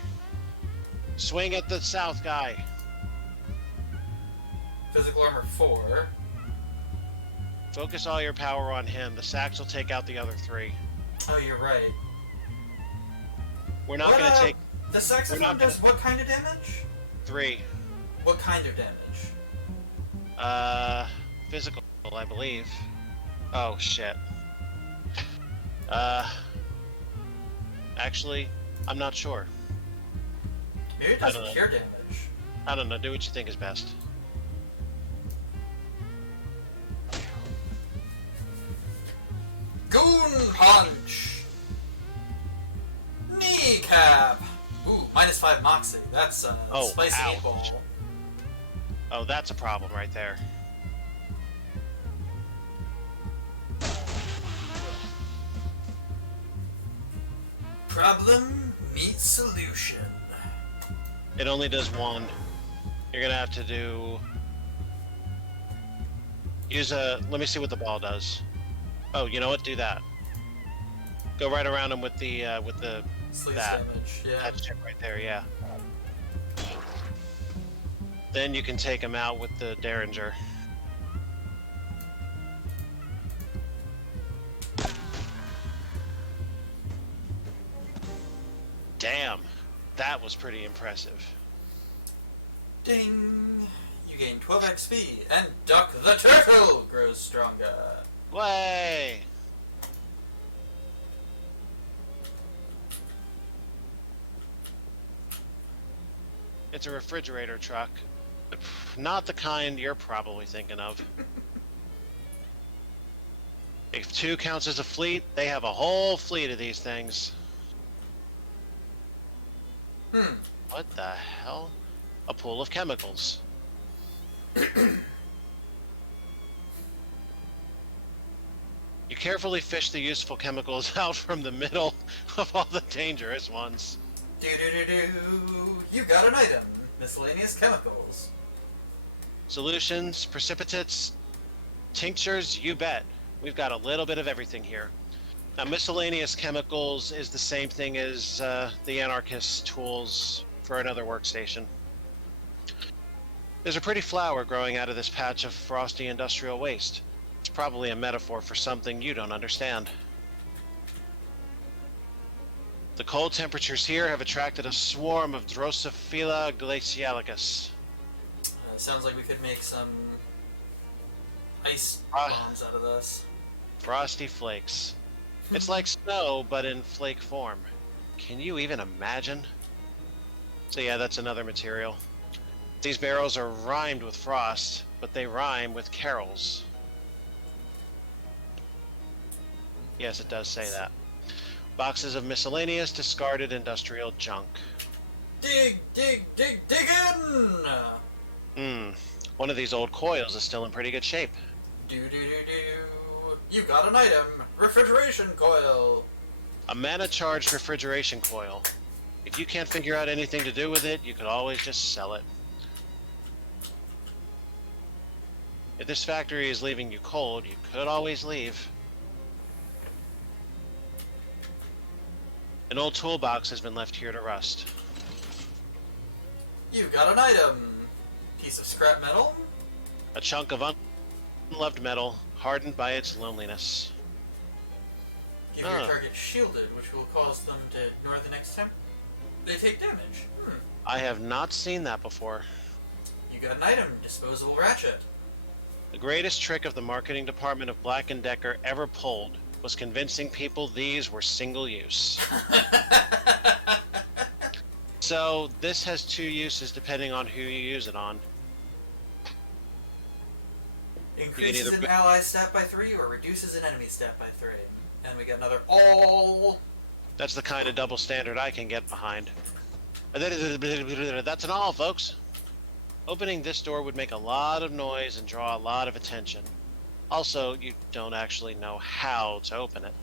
Swing at the south guy. Physical armor 4. Focus all your power on him. The sacks will take out the other three. Oh, you're right. We're not What, going to take The saxophone not does what kind of damage? 3. What kind of damage? Physical, I believe. Oh, shit. Actually, I'm not sure. Maybe it I does don't know. pure damage. I don't know. Do what you think is best. Goon Punch! Kneecap! Ooh, -5 Moxie. That's a Oh, spicy ouch. meatball. Oh, that's a problem right there. Problem meets solution. It only does one. You're gonna have to use a... Let me see what the ball does. Oh, you know what? Do that. Go right around him with the Sleeves that. damage, yeah. That chip right there, yeah. Then you can take him out with the Derringer. Damn, that was pretty impressive. Ding! You gain 12 XP, and Duck the Turtle grows stronger. Way! It's a refrigerator truck. Not the kind you're probably thinking of. If 2 counts as a fleet, they have a whole fleet of these things. What the hell? A pool of chemicals. You carefully fish the useful chemicals out from the middle of all the dangerous ones. Do-do-do-do! You got an item. Miscellaneous chemicals. Solutions, precipitates, tinctures, you bet. We've got a little bit of everything here. Now, miscellaneous chemicals is the same thing as the anarchist tools for another workstation. There's a pretty flower growing out of this patch of frosty industrial waste. It's probably a metaphor for something you don't understand. The cold temperatures here have attracted a swarm of Drosophila glacialicus. Sounds like we could make some ice Ah. bombs out of this. Frosty flakes. It's like snow, but in flake form. Can you even imagine? So yeah, that's another material. These barrels are rhymed with frost, but they rhyme with carols. Yes, it does say that. Boxes of miscellaneous discarded industrial junk. Dig, dig, dig, dig in! One of these old coils is still in pretty good shape. Do-do-do-do. You got an item. Refrigeration coil. A mana-charged refrigeration coil. If you can't figure out anything to do with it, you could always just sell it. If this factory is leaving you cold, you could always leave. An old toolbox has been left here to rust. You got an item. Piece of scrap metal. A chunk of unloved metal, hardened by its loneliness. Give your target shielded, which will cause them to ignore the next time they take damage. I have not seen that before. You got an item, disposable ratchet. The greatest trick of the marketing department of Black & Decker ever pulled was convincing people these were single use. So this has 2 uses depending on who you use it on. Increases an ally stat by 3 or reduces an enemy stat by 3. And we got another all. That's the kind of double standard I can get behind. That's an all, folks. Opening this door would make a lot of noise and draw a lot of attention. Also, you don't actually know how to open it.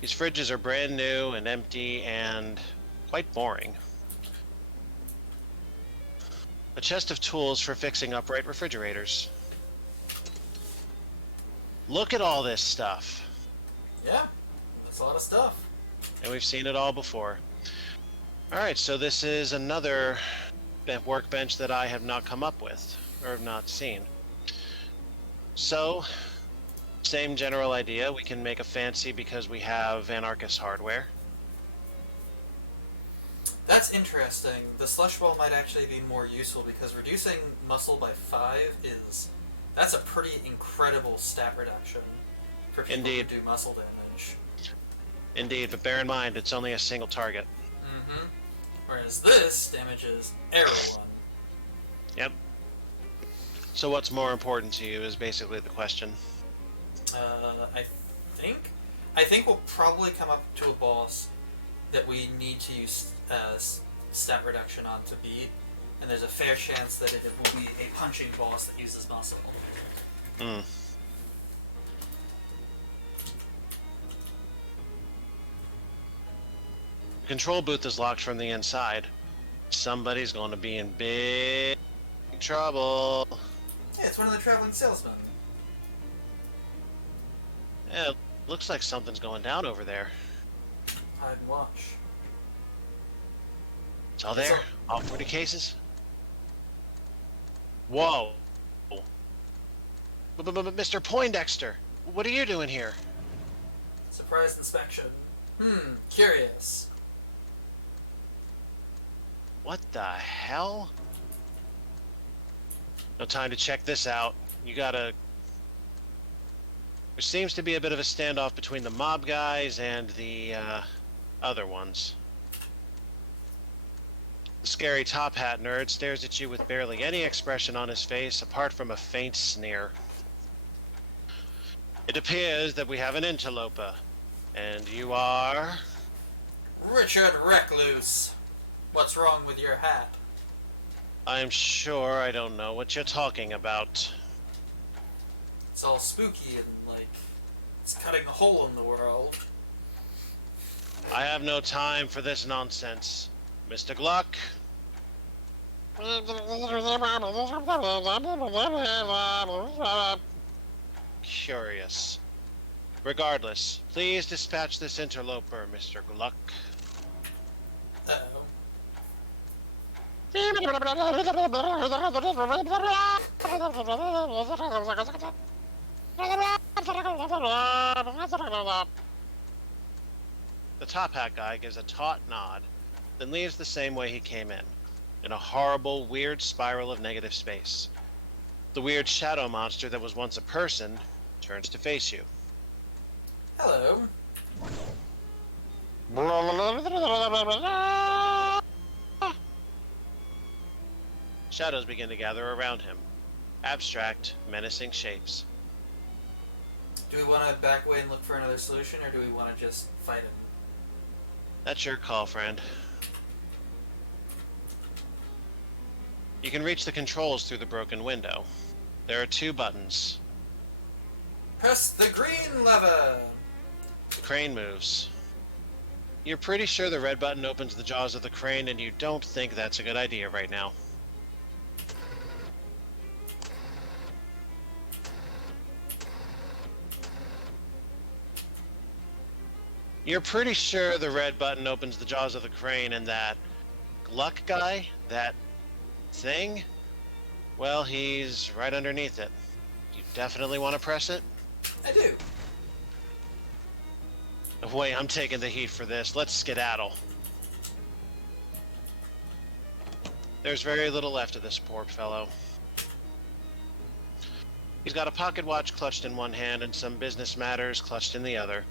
These fridges are brand new and empty and quite boring. A chest of tools for fixing upright refrigerators. Look at all this stuff. Yeah, that's a lot of stuff. And we've seen it all before. Alright, so this is another workbench that I have not come up with, or have not seen. So, same general idea. We can make a fancy because we have anarchist hardware. That's interesting. The slush ball might actually be more useful because reducing muscle by 5 that's a pretty incredible stat reduction for people Indeed. who do muscle damage. Indeed, but bear in mind, it's only a single target. Mm-hmm. Whereas this damages everyone. Yep. So what's more important to you is basically the question. I think we'll probably come up to a boss that we need to use stat reduction on to beat, and there's a fair chance that it will be a punching boss that uses muscle. Hmm. The control booth is locked from the inside. Somebody's going to be in big trouble. Yeah, it's one of the traveling salesmen. Yeah, it looks like something's going down over there. Hide and watch. It's all there? All 40 cases? Whoa. Mr. Poindexter, what are you doing here? Surprise inspection. Curious. What the hell? No time to check this out. You gotta... There seems to be a bit of a standoff between the mob guys and the other ones. The scary top hat nerd stares at you with barely any expression on his face apart from a faint sneer. It appears that we have an interloper, and you are... Richard Recluse. What's wrong with your hat? I'm sure I don't know what you're talking about. It's all spooky and it's cutting a hole in the world. I have no time for this nonsense. Mr. Gluck? Curious. Regardless, please dispatch this interloper, Mr. Gluck. Uh-oh. The top hat guy gives a taut nod, then leaves the same way he came in a horrible, weird spiral of negative space. The weird shadow monster that was once a person turns to face you. Hello. Shadows begin to gather around him. Abstract, menacing shapes. Do we want to back away and look for another solution, or do we want to just fight him? That's your call, friend. You can reach the controls through the broken window. There are 2 buttons. Press the green lever! The crane moves. You're pretty sure the red button opens the jaws of the crane, and you don't think that's a good idea right now. You're pretty sure the red button opens the jaws of the crane, and that Gluck guy, that thing, Well, he's right underneath it. You definitely want to press it? I do. Wait, I'm taking the heat for this. Let's skedaddle. There's very little left of this poor fellow. He's got a pocket watch clutched in one hand and some business matters clutched in the other.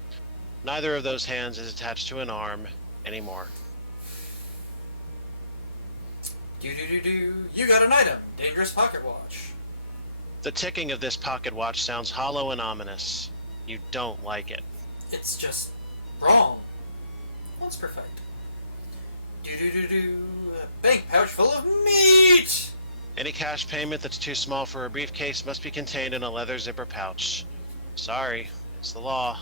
Neither of those hands is attached to an arm anymore. Do. You got an item. Dangerous pocket watch. The ticking of this pocket watch sounds hollow and ominous. You don't like it. It's just wrong. What's perfect? Do. A bank pouch full of meat! Any cash payment that's too small for a briefcase must be contained in a leather zipper pouch. Sorry, it's the law.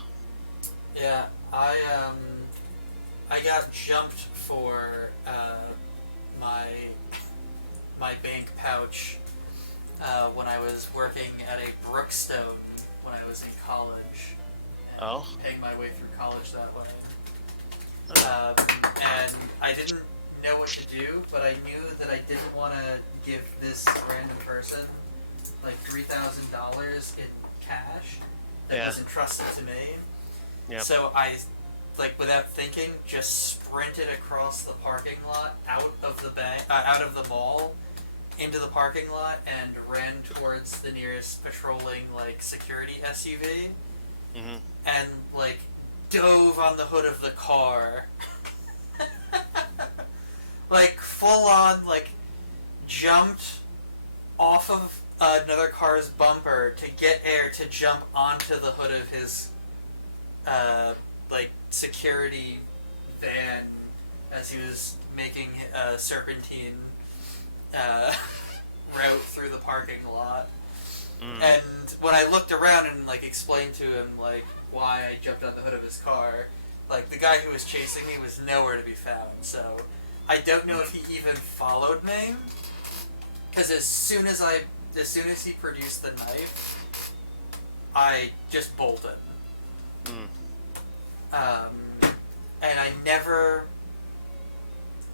Yeah, I got jumped for my bank pouch when I was working at a Brookstone when I was in college. And Oh? paying my way through college that way. Oh. And I didn't know what to do, but I knew that I didn't want to give this random person like $3,000 in cash that was entrusted to me. Yep. So I, like without thinking, just sprinted across the parking lot out of the mall into the parking lot and ran towards the nearest patrolling like security SUV and like dove on the hood of the car. Like full on like jumped off of another car's bumper to get air to jump onto the hood of his like security van as he was making a serpentine route through the parking lot. And when I looked around and like explained to him like why I jumped on the hood of his car, like the guy who was chasing me was nowhere to be found. So I don't know if he even followed me, because as soon as he produced the knife, I just bolted. And I never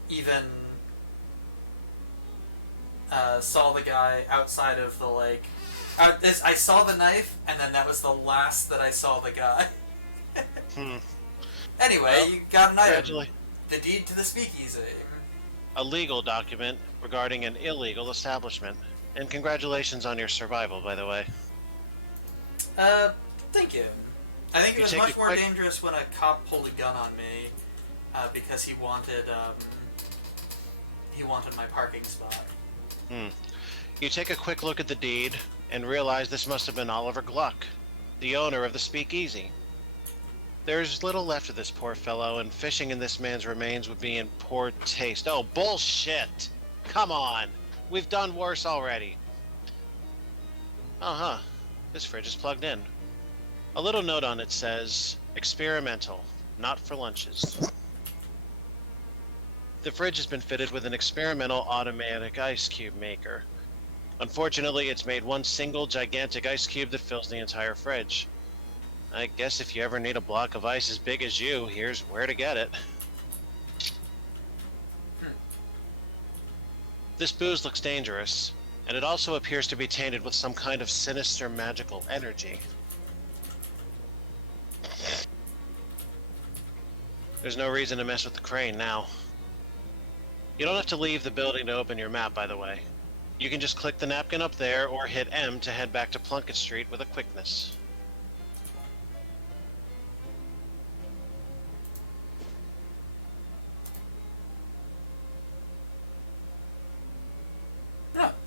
even saw the guy outside of the like. I saw the knife, and then that was the last that I saw the guy. Anyway, Well, you got an item. Congratulations. The deed to the speakeasy. A legal document regarding an illegal establishment. And congratulations on your survival, by the way. Thank you. I think it You was take much it more quite- dangerous when a cop pulled a gun on me because he wanted my parking spot. You take a quick look at the deed and realize this must have been Oliver Gluck, the owner of the speakeasy. There's little left of this poor fellow, and fishing in this man's remains would be in poor taste. Oh, bullshit! Come on! We've done worse already. Uh-huh. This fridge is plugged in. A little note on it says, experimental, not for lunches. The fridge has been fitted with an experimental automatic ice cube maker. Unfortunately, it's made one single gigantic ice cube that fills the entire fridge. I guess if you ever need a block of ice as big as you, here's where to get it. This booze looks dangerous, and it also appears to be tainted with some kind of sinister magical energy. There's no reason to mess with the crane now. You don't have to leave the building to open your map, by the way. You can just click the napkin up there or hit M to head back to Plunkett Street with a quickness.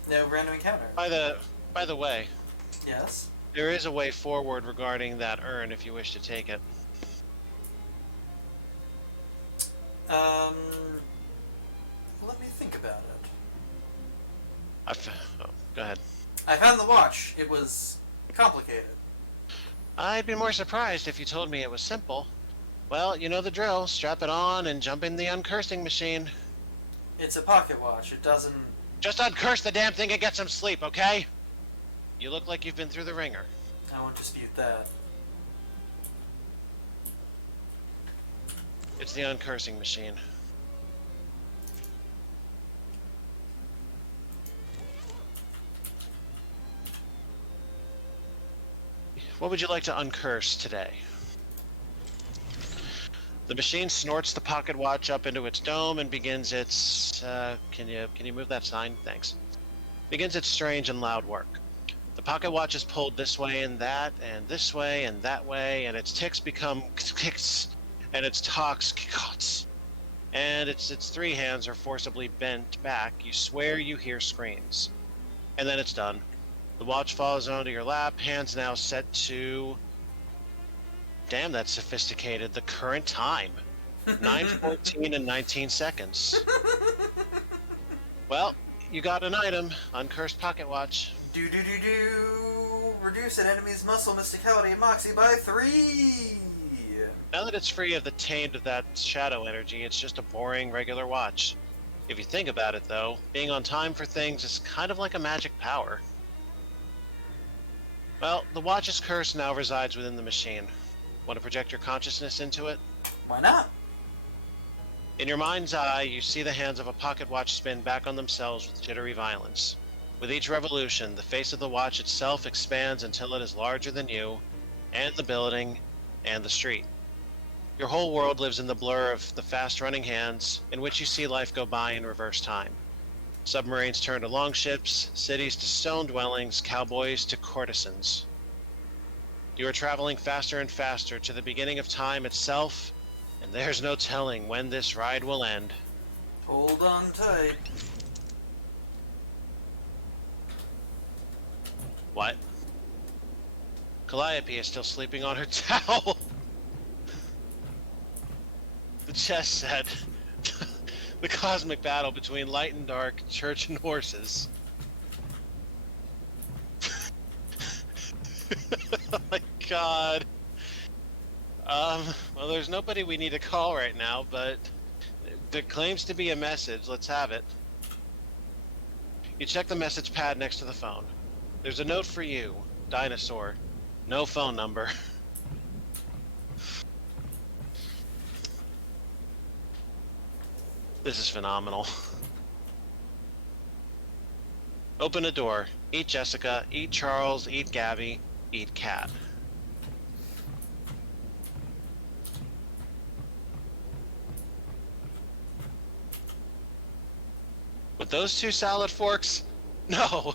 No random encounter. By the way, Yes. there is a way forward regarding that urn if you wish to take it. Let me think about it. Go ahead. I found the watch. It was complicated. I'd be more surprised if you told me it was simple. Well, you know the drill. Strap it on and jump in the uncursing machine. It's a pocket watch. It doesn't... Just uncurse the damn thing and get some sleep, okay? You look like you've been through the ringer. I won't dispute that. It's the uncursing machine. What would you like to uncurse today? The machine snorts the pocket watch up into its dome and begins its. Can you move that sign? Thanks. Begins its strange and loud work. The pocket watch is pulled this way and this way and that way, and its ticks become ticks, and its talks kikots, and its three hands are forcibly bent back. You swear you hear screams, and then it's done. The watch falls onto your lap. Hands now set to. Damn, that's sophisticated. The current time, 9:14 and 19 seconds. Well, you got an item, uncursed pocket watch. Do. Reduce an enemy's muscle mysticality and moxie by 3. Now that it's free of the taint of that shadow energy, it's just a boring, regular watch. If you think about it, though, being on time for things is kind of like a magic power. Well, the watch's curse now resides within the machine. Want to project your consciousness into it? Why not? In your mind's eye, you see the hands of a pocket watch spin back on themselves with jittery violence. With each revolution, the face of the watch itself expands until it is larger than you, and the building, and the street. Your whole world lives in the blur of the fast-running hands, in which you see life go by in reverse time. Submarines turn to longships, cities to stone dwellings, cowboys to courtesans. You are traveling faster and faster to the beginning of time itself, and there's no telling when this ride will end. Hold on tight. What? Calliope is still sleeping on her towel. The chest said, the cosmic battle between light and dark, church and horses. Oh my god. Well, there's nobody we need to call right now, but there claims to be a message. Let's have it. You check the message pad next to the phone. There's a note for you, Dinosaur. No phone number. This is phenomenal. Open a door. Eat Jessica, eat Charles, eat Gabby, eat Cat. With those two salad forks? No!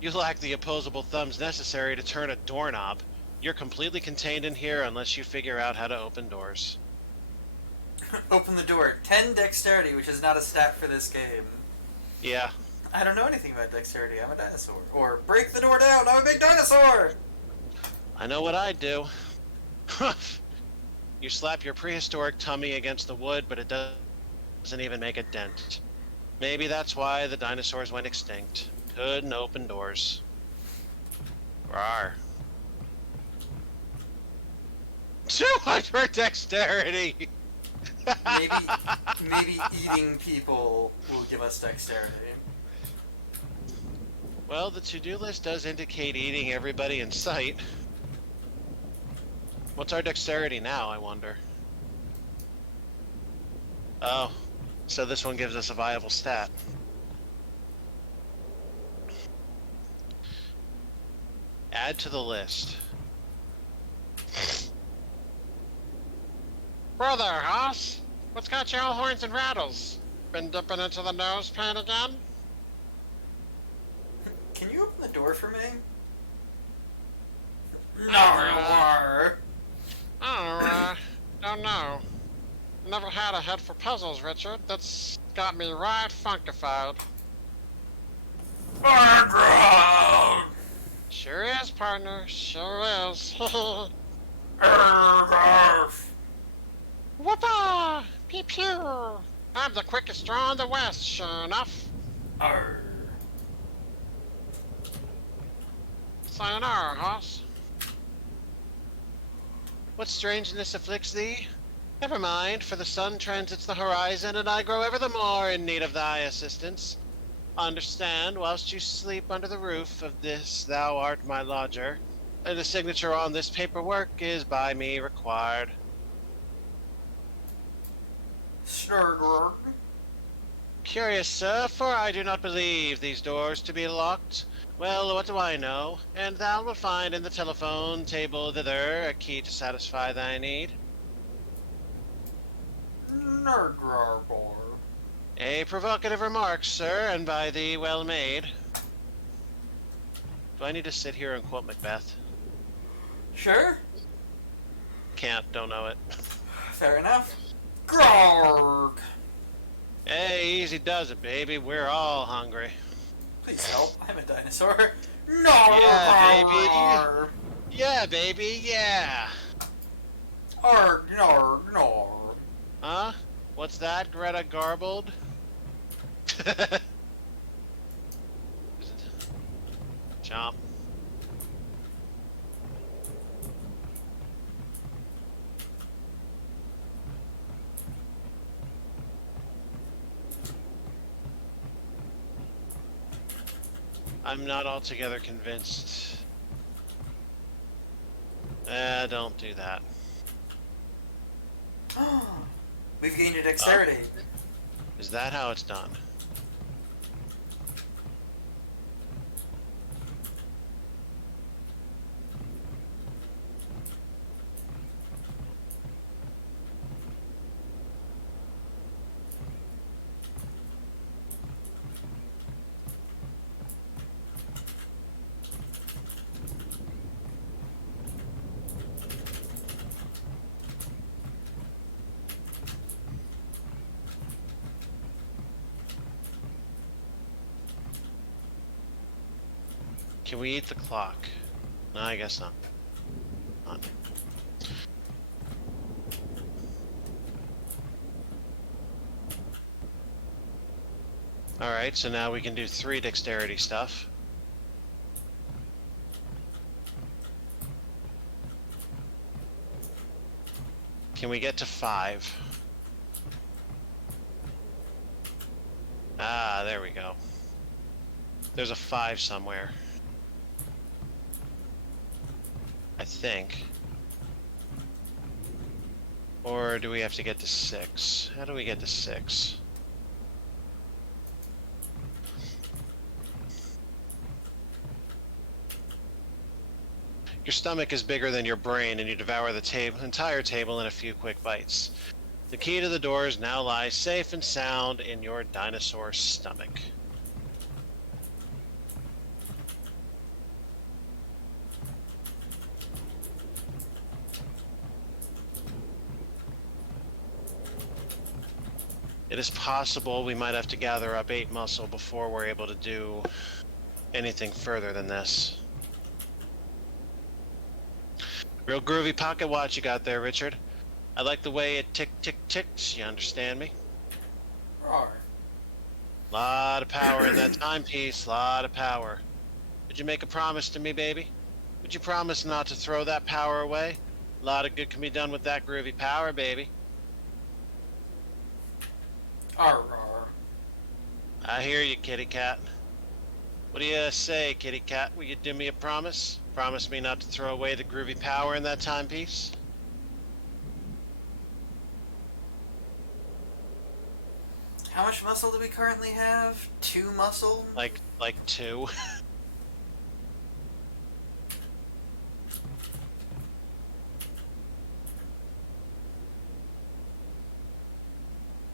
You lack the opposable thumbs necessary to turn a doorknob. You're completely contained in here unless you figure out how to open doors. Open the door. 10 dexterity, which is not a stat for this game. Yeah. I don't know anything about dexterity. I'm a dinosaur. Or break the door down. I'm a big dinosaur. I know what I'd do. You slap your prehistoric tummy against the wood, but it doesn't even make a dent. Maybe that's why the dinosaurs went extinct. Couldn't open doors. Rawr. 200 dexterity! Maybe eating people will give us dexterity. Well, the to-do list does indicate eating everybody in sight. What's our dexterity now, I wonder? Oh, so this one gives us a viable stat. Add to the list. Brother, Hoss, what's got you all horns and rattles? Been dipping into the nose paint again? Can you open the door for me? No. Oh, don't know. Never had a head for puzzles, Richard. That's got me right funkified. Sure is, partner. Sure is. Whoopah! Pew pew! I'm the quickest draw in the West, sure enough. Sayonara, Hoss. What strangeness afflicts thee? Never mind, for the sun transits the horizon, and I grow ever the more in need of thy assistance. Understand, whilst you sleep under the roof of this, thou art my lodger, and the signature on this paperwork is by me required. Curious, sir, for I do not believe these doors to be locked. Well, what do I know? And thou wilt find in the telephone table thither a key to satisfy thy need. Nerdgarbor. A provocative remark, sir, and by thee well made. Do I need to sit here and quote Macbeth? Sure. Can't, don't know it. Fair enough. Grarg. Hey, easy does it, baby. We're all hungry. Please help. I'm a dinosaur. Yeah, Narg. Yeah, baby, yeah. Arg, narg, narg. Huh? What's that, Greta Garbled? Chomp. I'm not altogether convinced. Don't do that. We've gained a dexterity. Is that how it's done? Can we eat the clock? No, I guess not. Not. Alright, so now we can do 3 dexterity stuff. Can we get to 5? Ah, there we go. There's a 5 somewhere. I think. Or do we have to get to 6? How do we get to 6? Your stomach is bigger than your brain, and you devour the entire table in a few quick bites. The key to the doors now lies safe and sound in your dinosaur stomach. It is possible we might have to gather up 8 muscle before we're able to do anything further than this. Real groovy pocket watch you got there, Richard. I like the way it tick-tick-ticks, you understand me? Rawr. Lot of power in that timepiece, lot of power. Would you make a promise to me, baby? Would you promise not to throw that power away? A lot of good can be done with that groovy power, baby. Arr, arr. I hear you, kitty cat. What do you say, kitty cat? Will you do me a promise? Promise me not to throw away the groovy power in that timepiece? How much muscle do we currently have? 2 muscle? Like 2.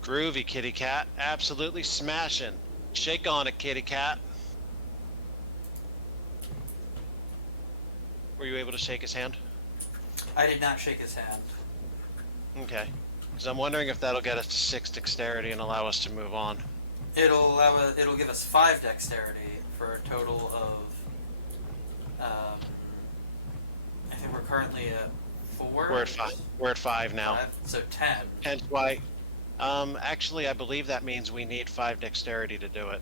Groovy, kitty cat. Absolutely smashing. Shake on it, kitty cat. Were you able to shake his hand? I did not shake his hand. Okay. Because I'm wondering if that'll get us to 6 dexterity and allow us to move on. It'll give us 5 dexterity for a total of I think we're currently at 4. We're at 5. We're at 5 now. 5, so 10. Hence why. Actually, I believe that means we need 5 dexterity to do it.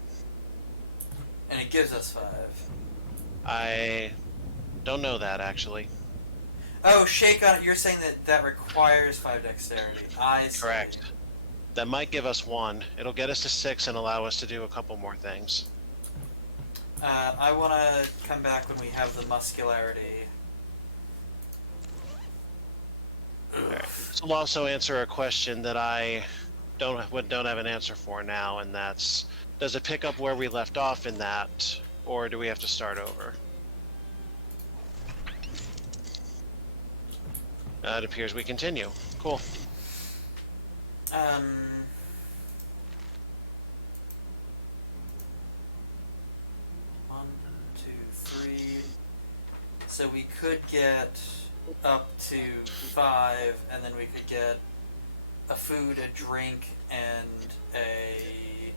And it gives us 5. I don't know that, actually. Oh, shake on it. You're saying that requires 5 dexterity. I see. Correct. That might give us 1. It'll get us to 6 and allow us to do a couple more things. I want to come back when we have the muscularity. Alright. This will also answer a question that I don't have an answer for now, and that's, does it pick up where we left off in that, or do we have to start over? It appears we continue. Cool. Um. One, two, three. So we could get up to 5, and then we could get a food, a drink, and a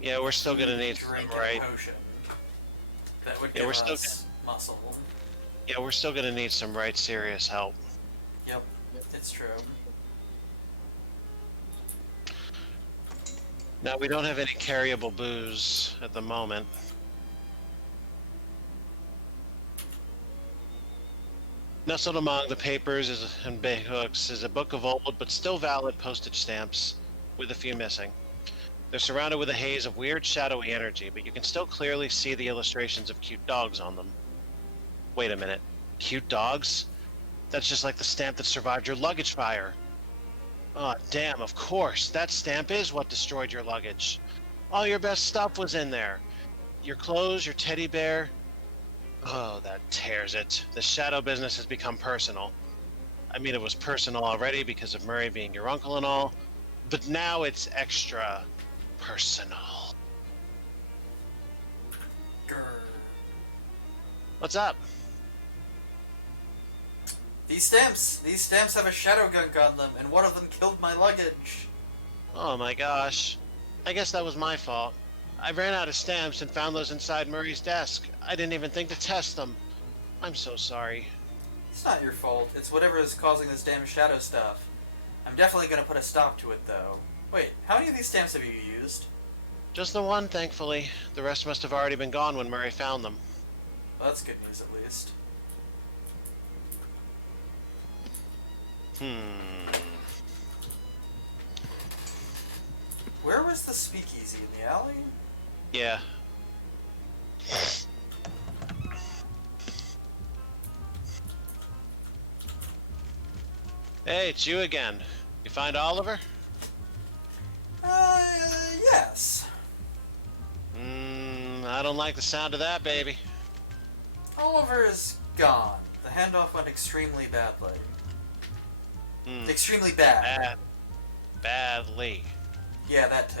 Yeah, we're still gonna need drink some, and right? a potion. That would Yeah, give we're still us muscle. Yeah, we're still gonna need some right serious help. Yep, it's true. Now, we don't have any carryable booze at the moment. Nestled among the papers and bay hooks is a book of old but still valid postage stamps, with a few missing. They're surrounded with a haze of weird shadowy energy, but you can still clearly see the illustrations of cute dogs on them. Wait a minute. Cute dogs? That's just like the stamp that survived your luggage fire. Oh, damn, of course. That stamp is what destroyed your luggage. All your best stuff was in there. Your clothes, your teddy bear. Oh, that tears it. The shadow business has become personal. I mean, it was personal already because of Murray being your uncle and all, but now it's extra personal. Grr. What's up? These stamps have a shadow gunk on them, and one of them killed my luggage. Oh my gosh. I guess that was my fault. I ran out of stamps and found those inside Murray's desk. I didn't even think to test them. I'm so sorry. It's not your fault. It's whatever is causing this damn shadow stuff. I'm definitely gonna put a stop to it, though. Wait, how many of these stamps have you used? Just the one, thankfully. The rest must have already been gone when Murray found them. Well, that's good news, at least. Where was the speakeasy? In the alley? Yeah. Hey, it's you again. You find Oliver? Yes. I don't like the sound of that, baby. Oliver is gone. The handoff went extremely badly. Extremely bad. Badly. Yeah, that too.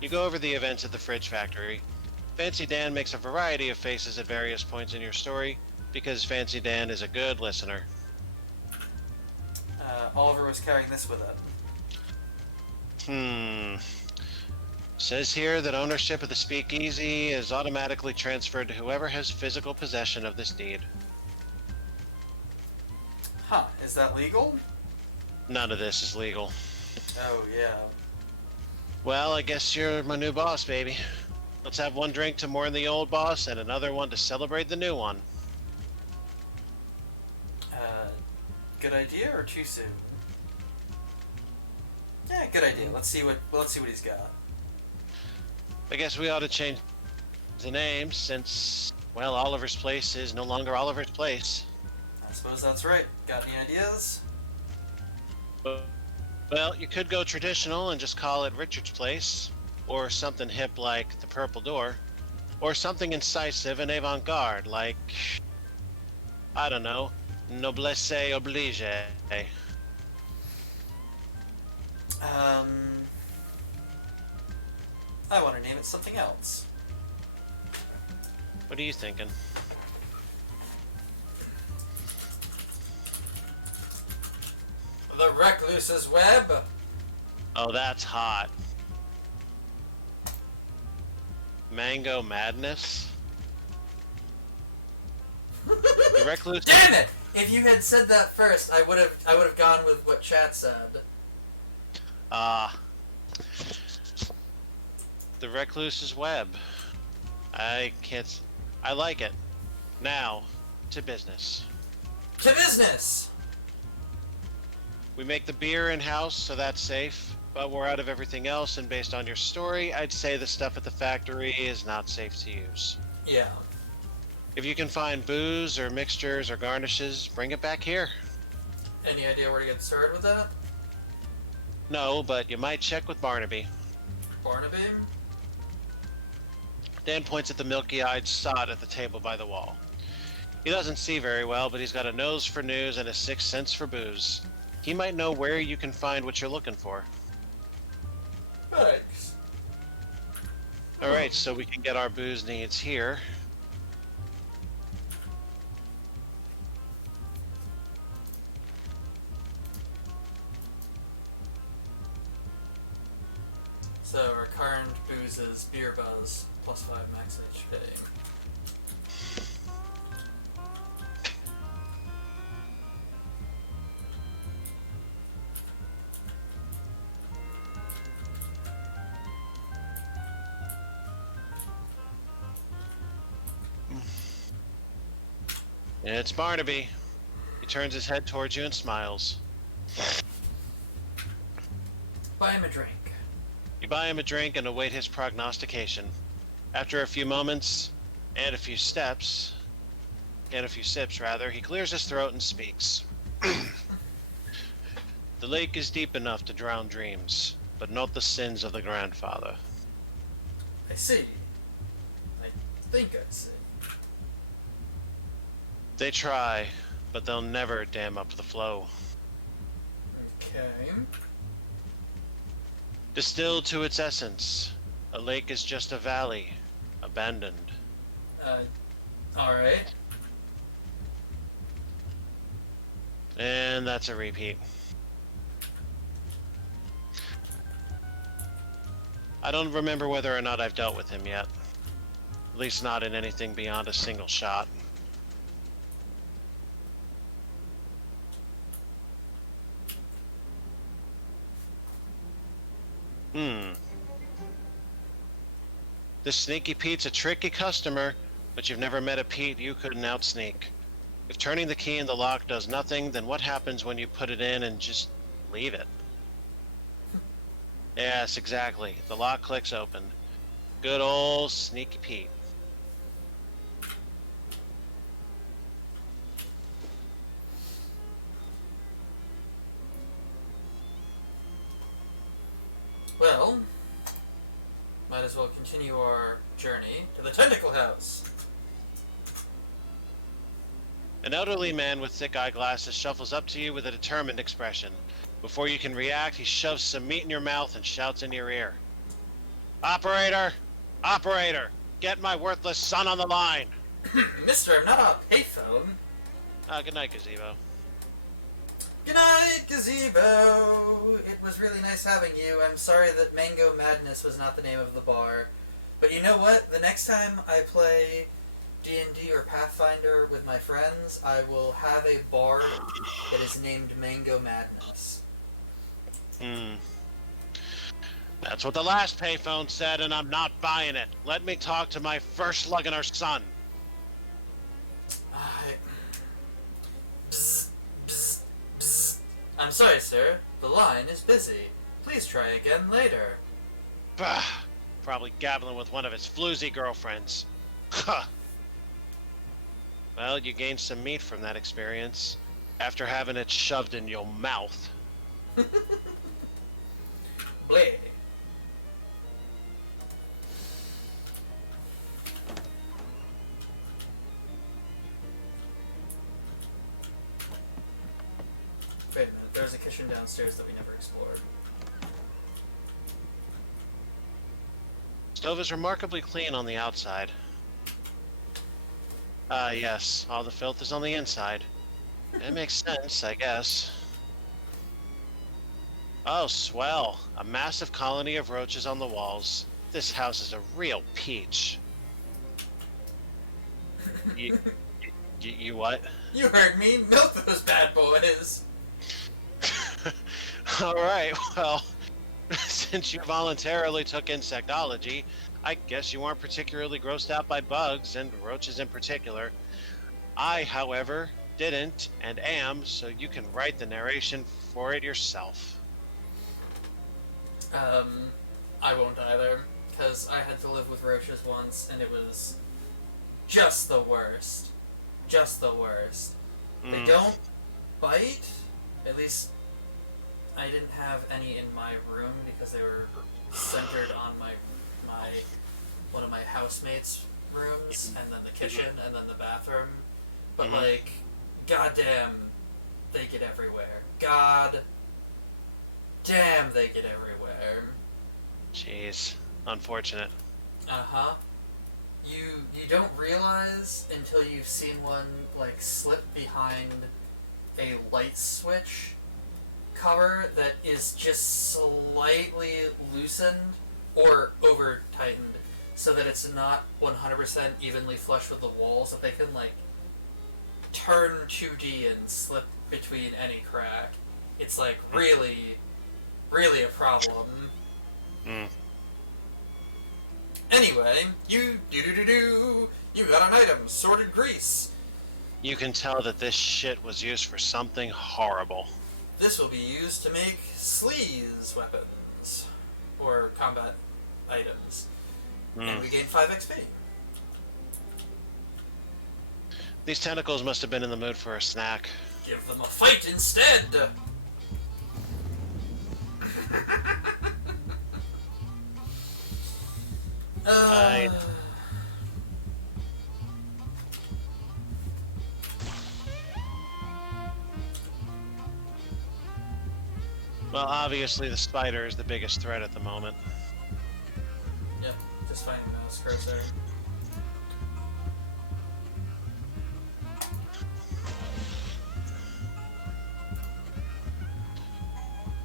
You go over the events at the fridge factory. Fancy Dan makes a variety of faces at various points in your story, because Fancy Dan is a good listener. Oliver was carrying this with it. Says here that ownership of the speakeasy is automatically transferred to whoever has physical possession of this deed. Huh, is that legal? None of this is legal. Oh, yeah. Well, I guess you're my new boss, baby. Let's have one drink to mourn the old boss and another one to celebrate the new one. Good idea or too soon? Yeah, good idea. Let's see what he's got. I guess we ought to change the name since, well, Oliver's Place is no longer Oliver's Place. I suppose that's right. Got any ideas? Well, you could go traditional and just call it Richard's Place, or something hip like the Purple Door, or something incisive and avant-garde like, I don't know, Noblesse Oblige. I want to name it something else. What are you thinking? The Recluse's Web? Oh, that's hot. Mango Madness? The Recluse... Damn it! If you had said that first, I would have gone with what chat said. The Recluse's Web. I like it. Now, to business. To business! We make the beer in-house, so that's safe, but we're out of everything else, and based on your story, I'd say the stuff at the factory is not safe to use. Yeah. If you can find booze or mixtures or garnishes, bring it back here. Any idea where to get started with that? No, but you might check with Barnaby. Barnaby? Dan points at the milky-eyed sot at the table by the wall. He doesn't see very well, but he's got a nose for news and a sixth sense for booze. He might know where you can find what you're looking for. Thanks. Alright, so we can get our booze needs here. So our current booze is Beer Buzz, plus 5 max HP. It's Barnaby. He turns his head towards you and smiles. Buy him a drink. You buy him a drink and await his prognostication. After a few moments, and a few sips, he clears his throat and speaks. The lake is deep enough to drown dreams, but not the sins of the grandfather. I see. I think I see. They try, but they'll never dam up the flow. Okay. Distilled to its essence, a lake is just a valley, abandoned. Alright. And that's a repeat. I don't remember whether or not I've dealt with him yet. At least not in anything beyond a single shot. This Sneaky Pete's a tricky customer, but you've never met a Pete you couldn't outsneak. If turning the key in the lock does nothing, then what happens when you put it in and just leave it? Yes, exactly. The lock clicks open. Good old Sneaky Pete. Well, might as well continue our journey to the Tentacle House. An elderly man with thick eyeglasses shuffles up to you with a determined expression. Before you can react, he shoves some meat in your mouth and shouts in your ear. Operator! Operator! Get my worthless son on the line! Mister, I'm not on a payphone. Good night, Gazebo. Good night, Gazebo! It was really nice having you. I'm sorry that Mango Madness was not the name of the bar. But you know what? The next time I play D&D or Pathfinder with my friends, I will have a bard that is named Mango Madness. That's what the last payphone said, and I'm not buying it. Let me talk to my first Luggener son. Bzz, bzz, bzz. I'm sorry, sir. The line is busy. Please try again later. Bah! Probably gabbling with one of his floozy girlfriends. Huh. Well, you gained some meat from that experience. After having it shoved in your mouth. Bleh. Wait a minute, there's a kitchen downstairs that we never explored. Stove is remarkably clean on the outside. Yes, all the filth is on the inside. It makes sense, I guess. Oh, swell. A massive colony of roaches on the walls. This house is a real peach. You what? You heard me. Milk those bad boys. Alright, well, since you voluntarily took insectology, I guess you weren't particularly grossed out by bugs, and roaches in particular. I, however, didn't, and am, so you can write the narration for it yourself. I won't either, because I had to live with roaches once, and it was just the worst. Just the worst. They don't bite, At least I didn't have any in my room because they were centered on my one of my housemates' rooms, and then the kitchen, and then the bathroom. But like, goddamn, they get everywhere. God damn, they get everywhere. Jeez, unfortunate. Uh-huh. You don't realize until you've seen one like slip behind a light switch cover that is just slightly loosened or over tightened so that it's not 100% evenly flush with the walls, that they can like turn 2D and slip between any crack. It's like really a problem. Anyway, you got an item, sorted grease. You can tell that this shit was used for something horrible. This will be used to make sleaze weapons or combat items, and we gain 5 XP. These tentacles must have been in the mood for a snack. Give them a fight instead. Well, obviously the spider is the biggest threat at the moment. Yep, just finding the mouse cursor.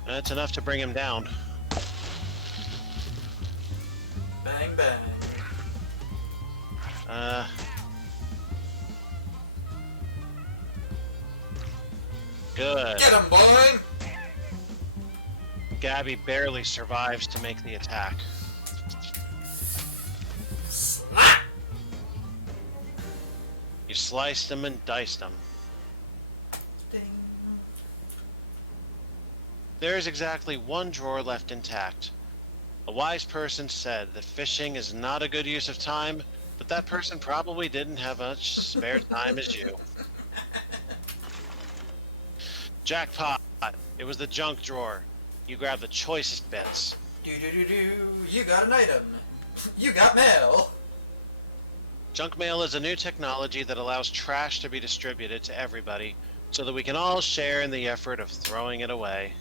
That's enough to bring him down. Bang bang. Good. Get him, boy! Gabby barely survives to make the attack. Slap! You sliced him and diced him. Ding. There is exactly one drawer left intact. A wise person said that fishing is not a good use of time, but that person probably didn't have much spare time as you. Jackpot! It was the junk drawer. You grabbed the choicest bits. You got an item. You got mail. Junk mail is a new technology that allows trash to be distributed to everybody, so that we can all share in the effort of throwing it away.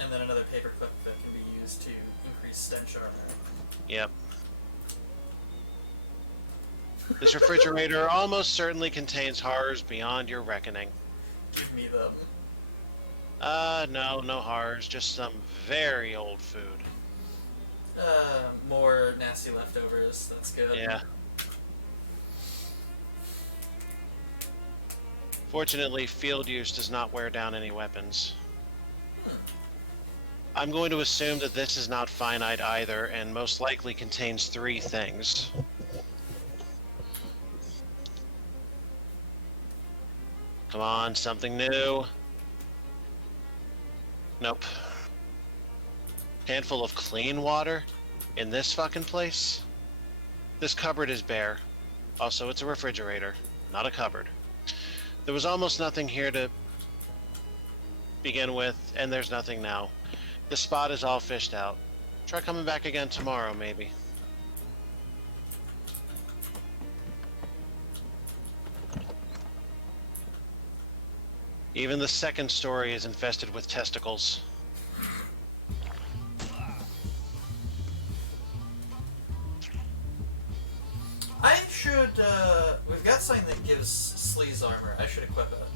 And then another paperclip that can be used to increase stench armor. Yep. This refrigerator almost certainly contains horrors beyond your reckoning. Give me them. No horrors, just some very old food. More nasty leftovers. That's good. Yeah. Fortunately, field use does not wear down any weapons. I'm going to assume that this is not finite either, and most likely contains 3 things. Come on, something new. Nope. Handful of clean water? In this fucking place? This cupboard is bare. Also, it's a refrigerator, not a cupboard. There was almost nothing here to begin with, and there's nothing now. The spot is all fished out. Try coming back again tomorrow, maybe. Even the second story is infested with testicles. I should, we've got something that gives sleaze armor. I should equip it.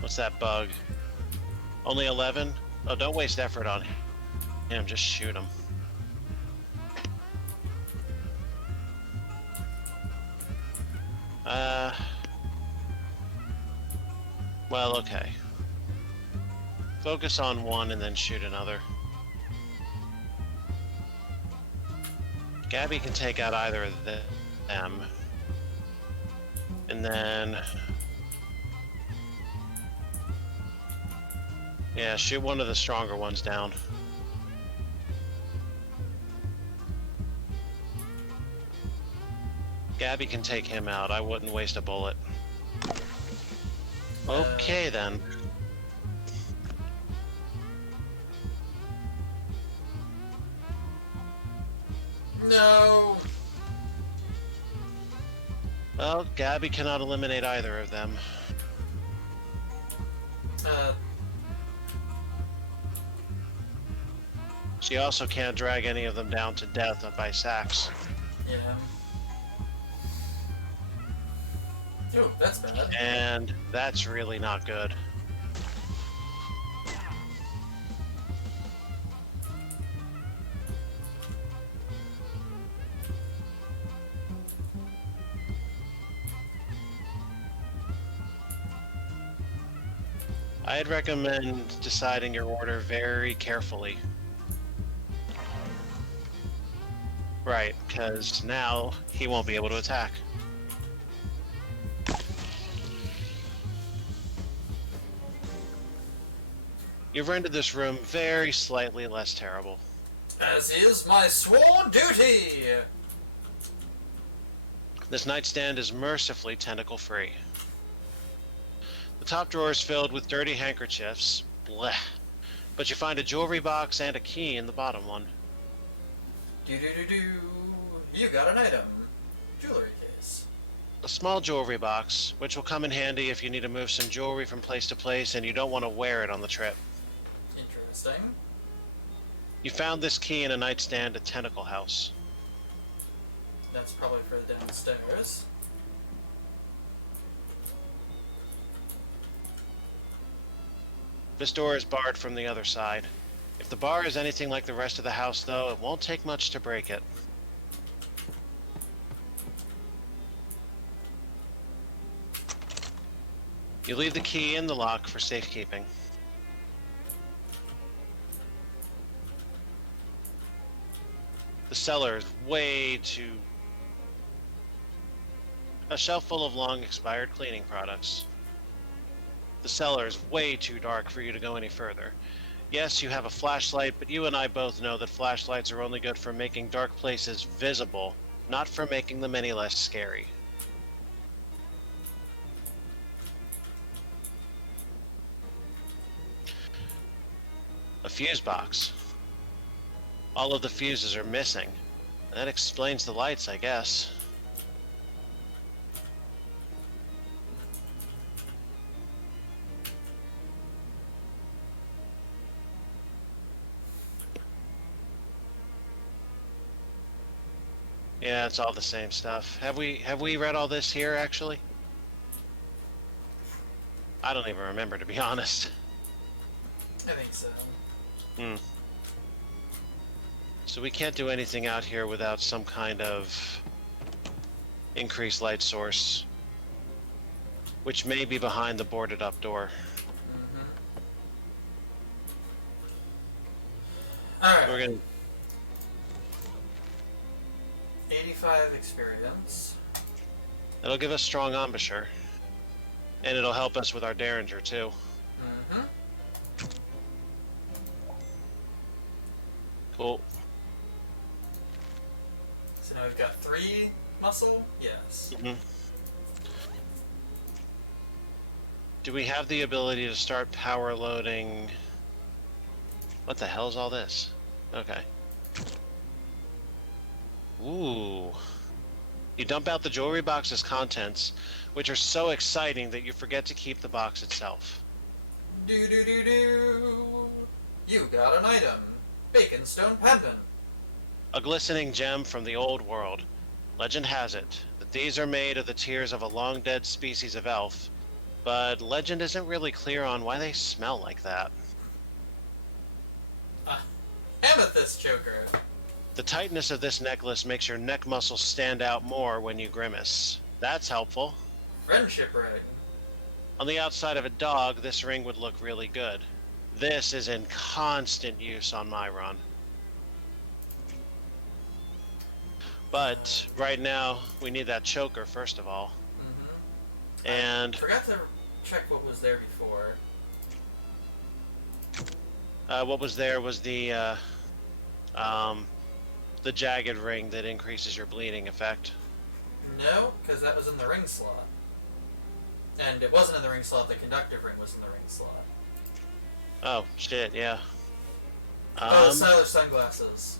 What's that bug? Only 11? Oh, don't waste effort on him, just shoot him. Well, okay. Focus on one and then shoot another. Gabby can take out either of them. And then... yeah, shoot one of the stronger ones down. Gabby can take him out. I wouldn't waste a bullet. Uh, Okay, then. No! Well, Gabby cannot eliminate either of them. Uh, She also can't drag any of them down to death by sacks. yeah. Oh, that's bad. And that's really not good. I'd recommend deciding your order very carefully. Right, because now he won't be able to attack. You've rendered this room very slightly less terrible. As is my sworn duty! This nightstand is mercifully tentacle-free. The top drawer is filled with dirty handkerchiefs. Blech. But you find a jewelry box and a key in the bottom one. Do-do-do-do. You got an item. Jewelry case. A small jewelry box, which will come in handy if you need to move some jewelry from place to place and you don't want to wear it on the trip. Interesting. You found this key in a nightstand at Tentacle House. That's probably for the downstairs. This door is barred from the other side. If the bar is anything like the rest of the house, though, it won't take much to break it. You leave the key in the lock for safekeeping. The cellar is way too... A shelf full of long expired cleaning products. The cellar is way too dark for you to go any further. Yes, you have a flashlight, but you and I both know that flashlights are only good for making dark places visible, not for making them any less scary. A fuse box. All of the fuses are missing. That explains the lights, I guess. Yeah, it's all the same stuff. Have we read all this here, actually? I don't even remember, to be honest. I think so. Hmm. So we can't do anything out here without some kind of increased light source, which may be behind the boarded up door. Alright. We're gonna... 85 experience. It'll give us strong embouchure. And it'll help us with our Derringer, too. Mm-hmm. Cool. So now we've got 3 muscle? Yes. Mm-hmm. Do we have the ability to start power loading... What the hell is all this? Okay. Ooh. You dump out the jewelry box's contents, which are so exciting that you forget to keep the box itself. Do-do-do-do! You got an item. Baconstone pendant. A glistening gem from the old world. Legend has it that these are made of the tears of a long-dead species of elf, but legend isn't really clear on why they smell like that. Amethyst choker. The tightness of this necklace makes your neck muscles stand out more when you grimace. That's helpful. Friendship ring. On the outside of a dog, this ring would look really good. This is in constant use on my run. But right now, we need that choker first of all. Mm-hmm. And I forgot to check what was there before. what was there was the jagged ring that increases your bleeding effect. No, because that was in the ring slot. And it wasn't in the ring slot, the conductive ring was in the ring slot. Oh, shit, yeah. Oh, the stylish sunglasses.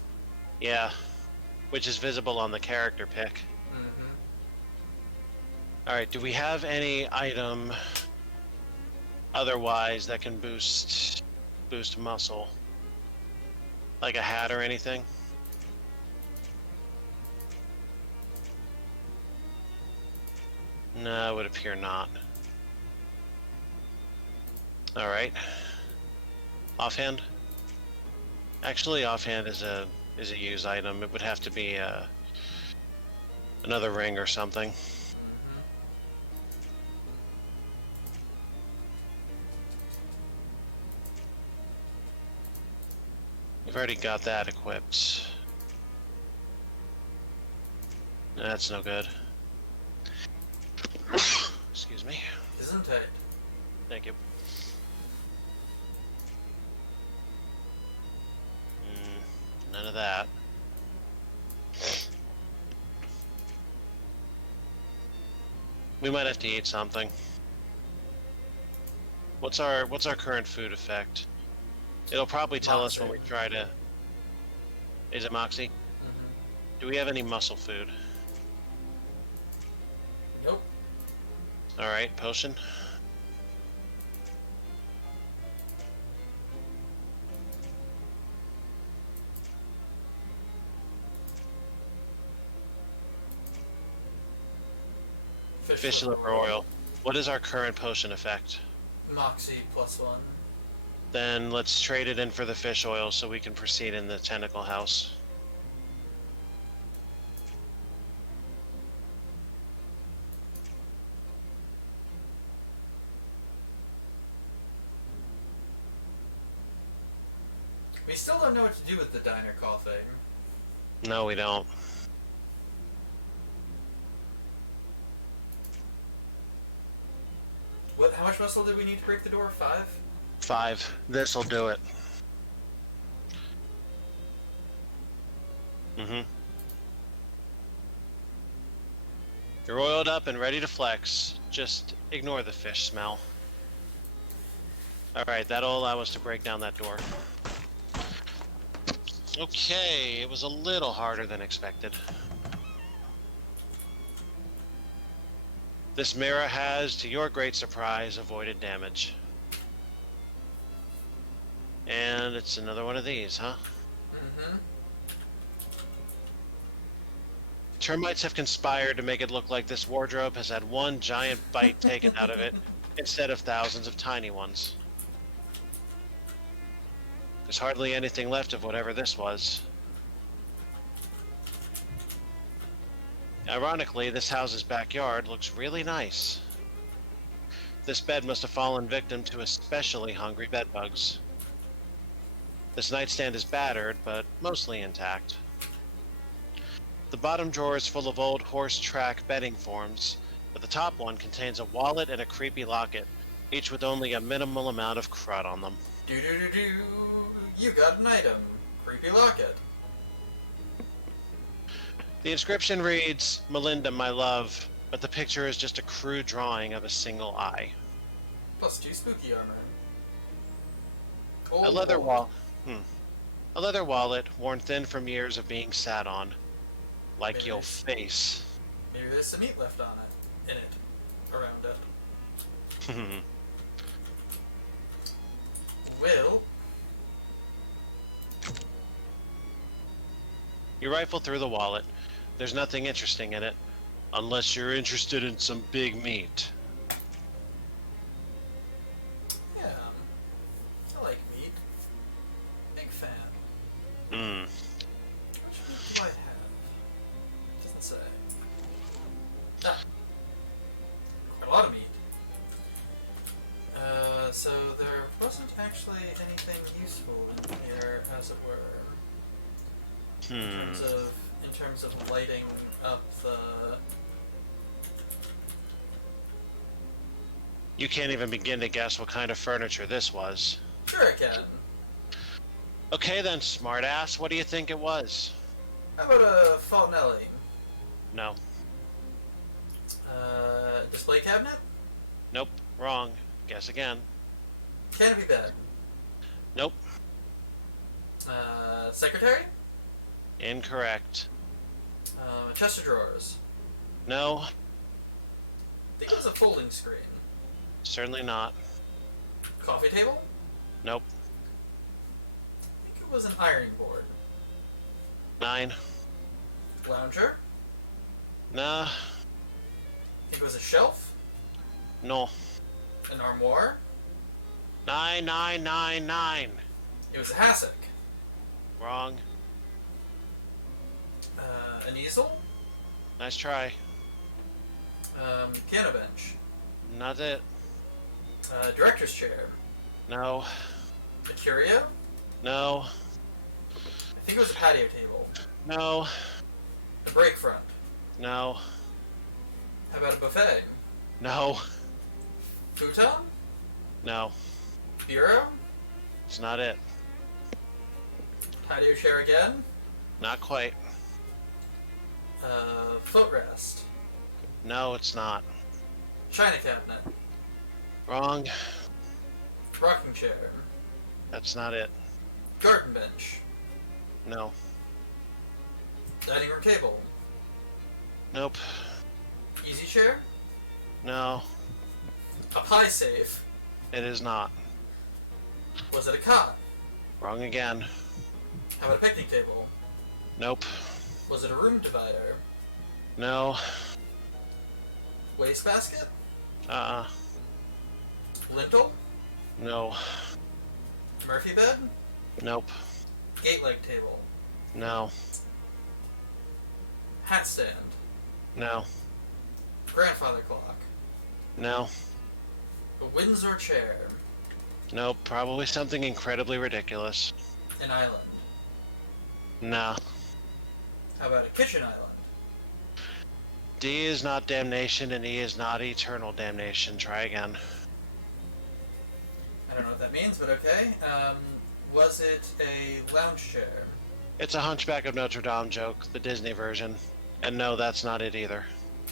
Yeah. Which is visible on the character pick. Mm-hmm. Alright, do we have any item otherwise that can boost muscle? Like a hat or anything? No, it would appear not. Alright. Offhand? Actually, offhand is a use item. It would have to be another ring or something. Mm-hmm. We've already got that equipped. That's no good. Excuse me. Isn't it? Thank you. None of that. We might have to eat something. What's our current food effect? It'll probably tell us when we try to. Is it Moxie? Mm-hmm. Do we have any muscle food? Nope. All right, potion. Fish liver oil. What is our current potion effect? Moxie +1. Then let's trade it in for the fish oil so we can proceed in the tentacle house. We still don't know what to do with the diner call thing. No, we don't. How much muscle did we need to break the door? 5? 5. This'll do it. Mm-hmm. You're oiled up and ready to flex. Just ignore the fish smell. Alright, that'll allow us to break down that door. Okay, it was a little harder than expected. This mirror has, to your great surprise, avoided damage. And it's another one of these, huh? Mm-hmm. Termites have conspired to make it look like this wardrobe has had one giant bite taken out of it, instead of thousands of tiny ones. There's hardly anything left of whatever this was. Ironically, this house's backyard looks really nice. This bed must have fallen victim to especially hungry bedbugs. This nightstand is battered, but mostly intact. The bottom drawer is full of old horse track bedding forms, but the top one contains a wallet and a creepy locket, each with only a minimal amount of crud on them. Do-do-do-do! You got an item. Creepy locket. The inscription reads, "Melinda, my love," but the picture is just a crude drawing of a single eye. +2 spooky armor. A leather A leather wallet, worn thin from years of being sat on. Like Maybe your it's- face. Maybe there's some meat left on it. In it. Around it. Will. You rifle through the wallet. There's nothing interesting in it. Unless you're interested in some big meat. Yeah. I like meat. Big fan. Hmm. How much meat do I have? Doesn't say. Ah. Quite a lot of meat. So there wasn't actually anything useful in here, as it were. In terms of lighting up the. You can't even begin to guess what kind of furniture this was. Sure I can. Okay then, smartass, what do you think it was? How about a Fontanelli? No. Display cabinet? Nope. Wrong. Guess again. Canopy bed? Nope. Secretary? Incorrect. Chest of drawers? No. I think it was a folding screen. Certainly not. Coffee table? Nope. I think it was an ironing board. 9. Lounger? Nah. I think it was a shelf? No. An armoire? 9, 9, 9, 9. It was a hassock. Wrong. An easel? Nice try. Piano bench. Not it. Director's chair. No. A curio? No. I think it was a patio table. No. A break front. No. How about a buffet? No. Futon? No. Bureau? It's not it. Patio chair again? Not quite. Footrest. No, it's not. China cabinet. Wrong. Rocking chair. That's not it. Garden bench. No. Dining room table. Nope. Easy chair. No. A pie safe. It is not. Was it a cot? Wrong again. How about a picnic table? Nope. Was it a room divider? No. Wastebasket? Uh-uh. Lintel? No. Murphy bed? Nope. Gate leg table? No. Hat stand? No. Grandfather clock? No. A Windsor chair? Nope. Probably something incredibly ridiculous. An island? No. How about a kitchen island? D is not damnation and E is not eternal damnation. Try again. I don't know what that means, but okay. Was it a lounge chair? It's a Hunchback of Notre Dame joke, the Disney version. And no, that's not it either.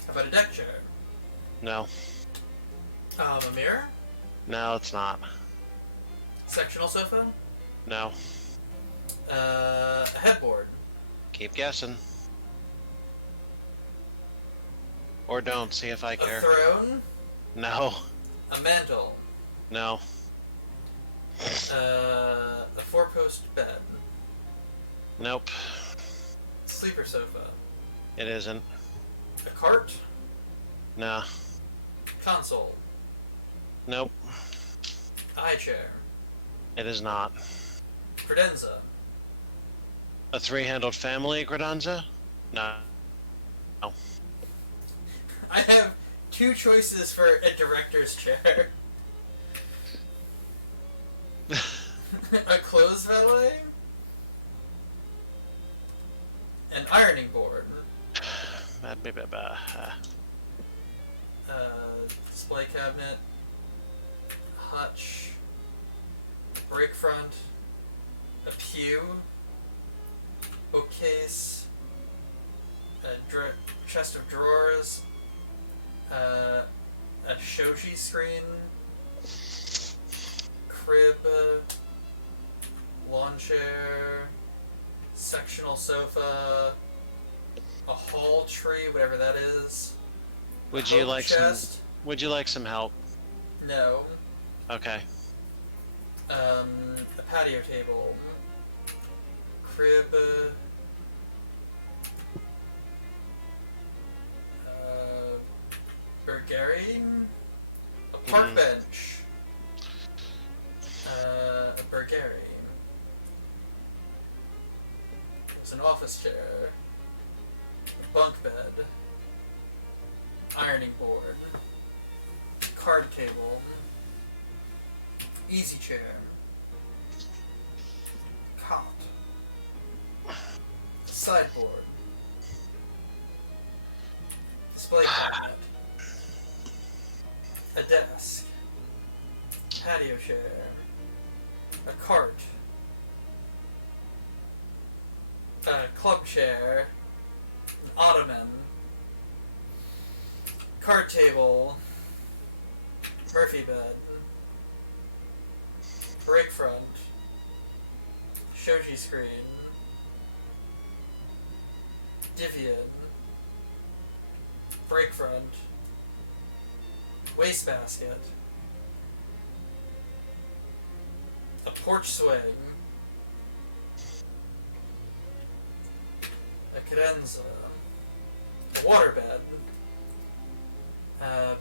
How about a deck chair? No. A mirror? No, it's not. Sectional sofa? No. A headboard? Keep guessing. Or don't, see if I A care. throne? No. A mantle? No. A four-post bed? Nope. Sleeper sofa? It isn't. A cart? No. Console? Nope. High chair? It is not. Credenza? A three-handled family credenza? No. No. I have two choices for a director's chair. A clothes valet? An ironing board? Display cabinet? Hutch? Break front? A pew? Bookcase? A chest of drawers? A shoji screen? Crib? Lawn chair? Sectional sofa? A hall tree, whatever that is? Would you Hope like chest? some? Would you like some help? No. Okay. A patio table. Crib. Burgarian? A park bench. A Burgarian. There's an office chair. A bunk bed. Ironing board. Card table. Easy chair. Cot. Sideboard. Display cabinet. A desk. Patio chair. A cart. A club chair. An ottoman. Card table. Murphy bed. Break front. Shoji screen. Divian. Break front. Wastebasket. A porch swing. A cadenza. A waterbed. A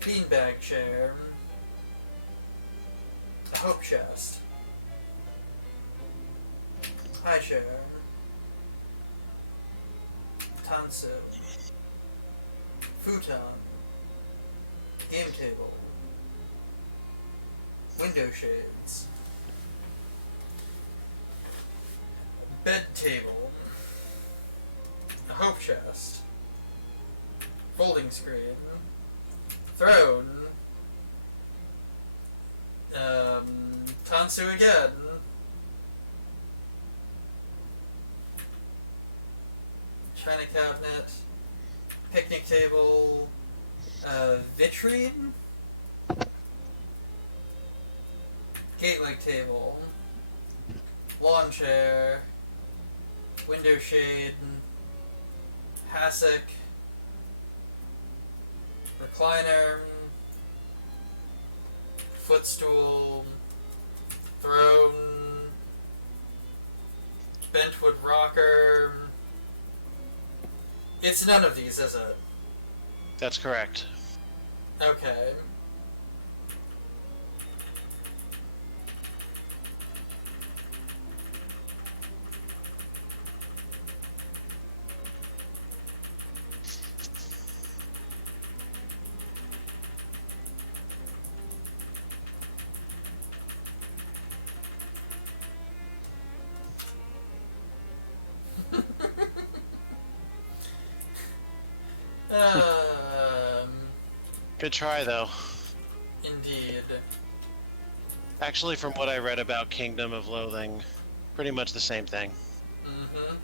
beanbag chair. A hope chest. High chair. Tansu. Futon. Game table. Window shades. Bed table. A hope chest. Folding screen. Throne. Tansu again. China cabinet. Picnic table. Vitrine. Gate-leg table. Lawn chair. Window shade. Hassock. Recliner. Footstool. Throne. Bentwood rocker. It's none of these, is it? That's correct. Okay. Good try, though. Indeed. Actually, from what I read about Kingdom of Loathing, pretty much the same thing. Mm-hmm.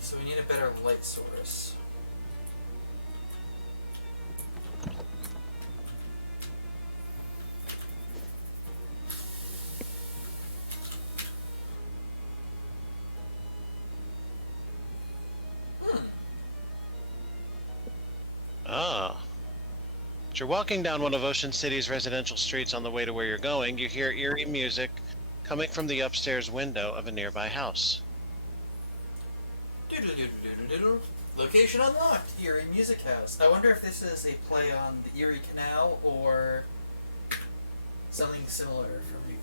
So we need a better light source. Ah. As you're walking down one of Ocean City's residential streets on the way to where you're going, you hear eerie music coming from the upstairs window of a nearby house. Doodle-doodle-doodle-doodle. Location unlocked. Erie Music House. I wonder if this is a play on the Erie Canal or something similar from New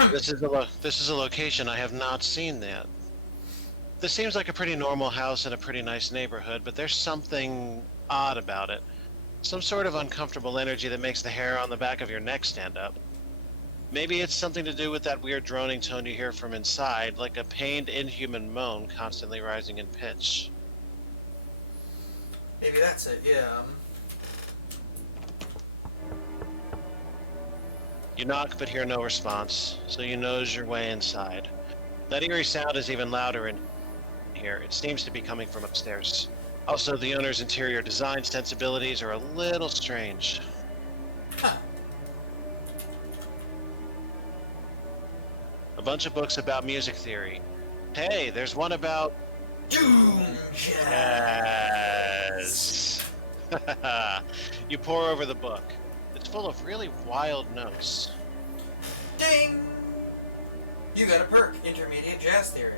York. This is a location I have not seen yet. This seems like a pretty normal house in a pretty nice neighborhood, but there's something odd about it. Some sort of uncomfortable energy that makes the hair on the back of your neck stand up. Maybe it's something to do with that weird droning tone you hear from inside, like a pained, inhuman moan constantly rising in pitch. Maybe that's it, yeah. You knock but hear no response, so you nose your way inside. That eerie sound is even louder in here. It seems to be coming from upstairs. Also, the owner's interior design sensibilities are a little strange. Huh. A bunch of books about music theory. Hey, there's one about Doom Jazz! jazz. You pore over the book. It's full of really wild notes. Ding! You got a perk. Intermediate jazz theory.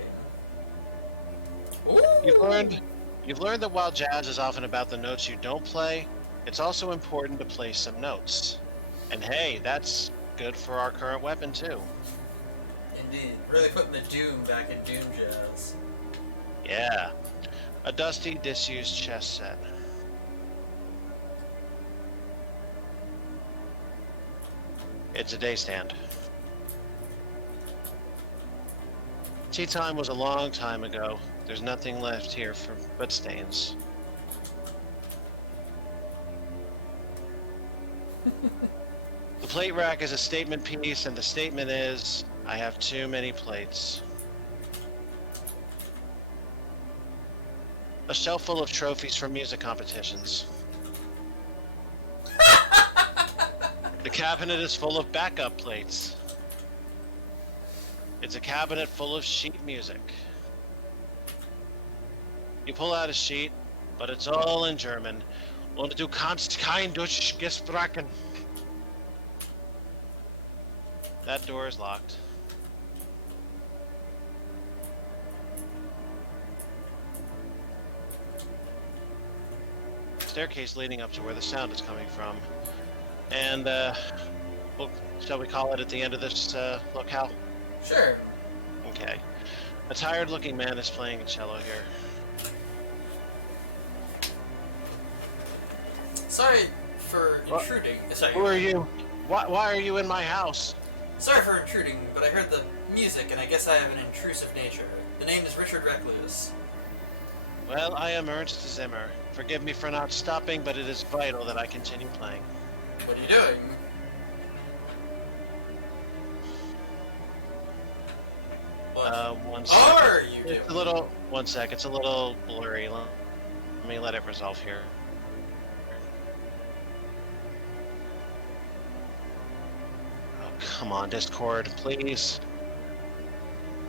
Ooh! You've learned that while jazz is often about the notes you don't play, it's also important to play some notes. And hey, that's good for our current weapon too. Indeed. Really putting the Doom back in Doom Jazz. Yeah. A dusty, disused chess set. It's a day stand. Tea time was a long time ago. There's nothing left here but stains. The plate rack is a statement piece, and the statement is, I have too many plates. A shelf full of trophies from music competitions. The cabinet is full of backup plates. It's a cabinet full of sheet music. You pull out a sheet, but it's all in German. Und du kannst kein Deutsch gesprochen. That door is locked. Staircase leading up to where the sound is coming from. And, shall we call it at the end of this locale? Sure. Okay. A tired-looking man is playing a cello here. Sorry for intruding. Sorry. Who are you? Why are you in my house? Sorry for intruding, but I heard the music, and I guess I have an intrusive nature. The name is Richard Recluse. Well, I am Ernst Zimmer. Forgive me for not stopping, but it is vital that I continue playing. What are you doing? One What sec. are you doing? It's a little. One sec. It's a little blurry. Let me let it resolve here. Oh, come on, Discord, please.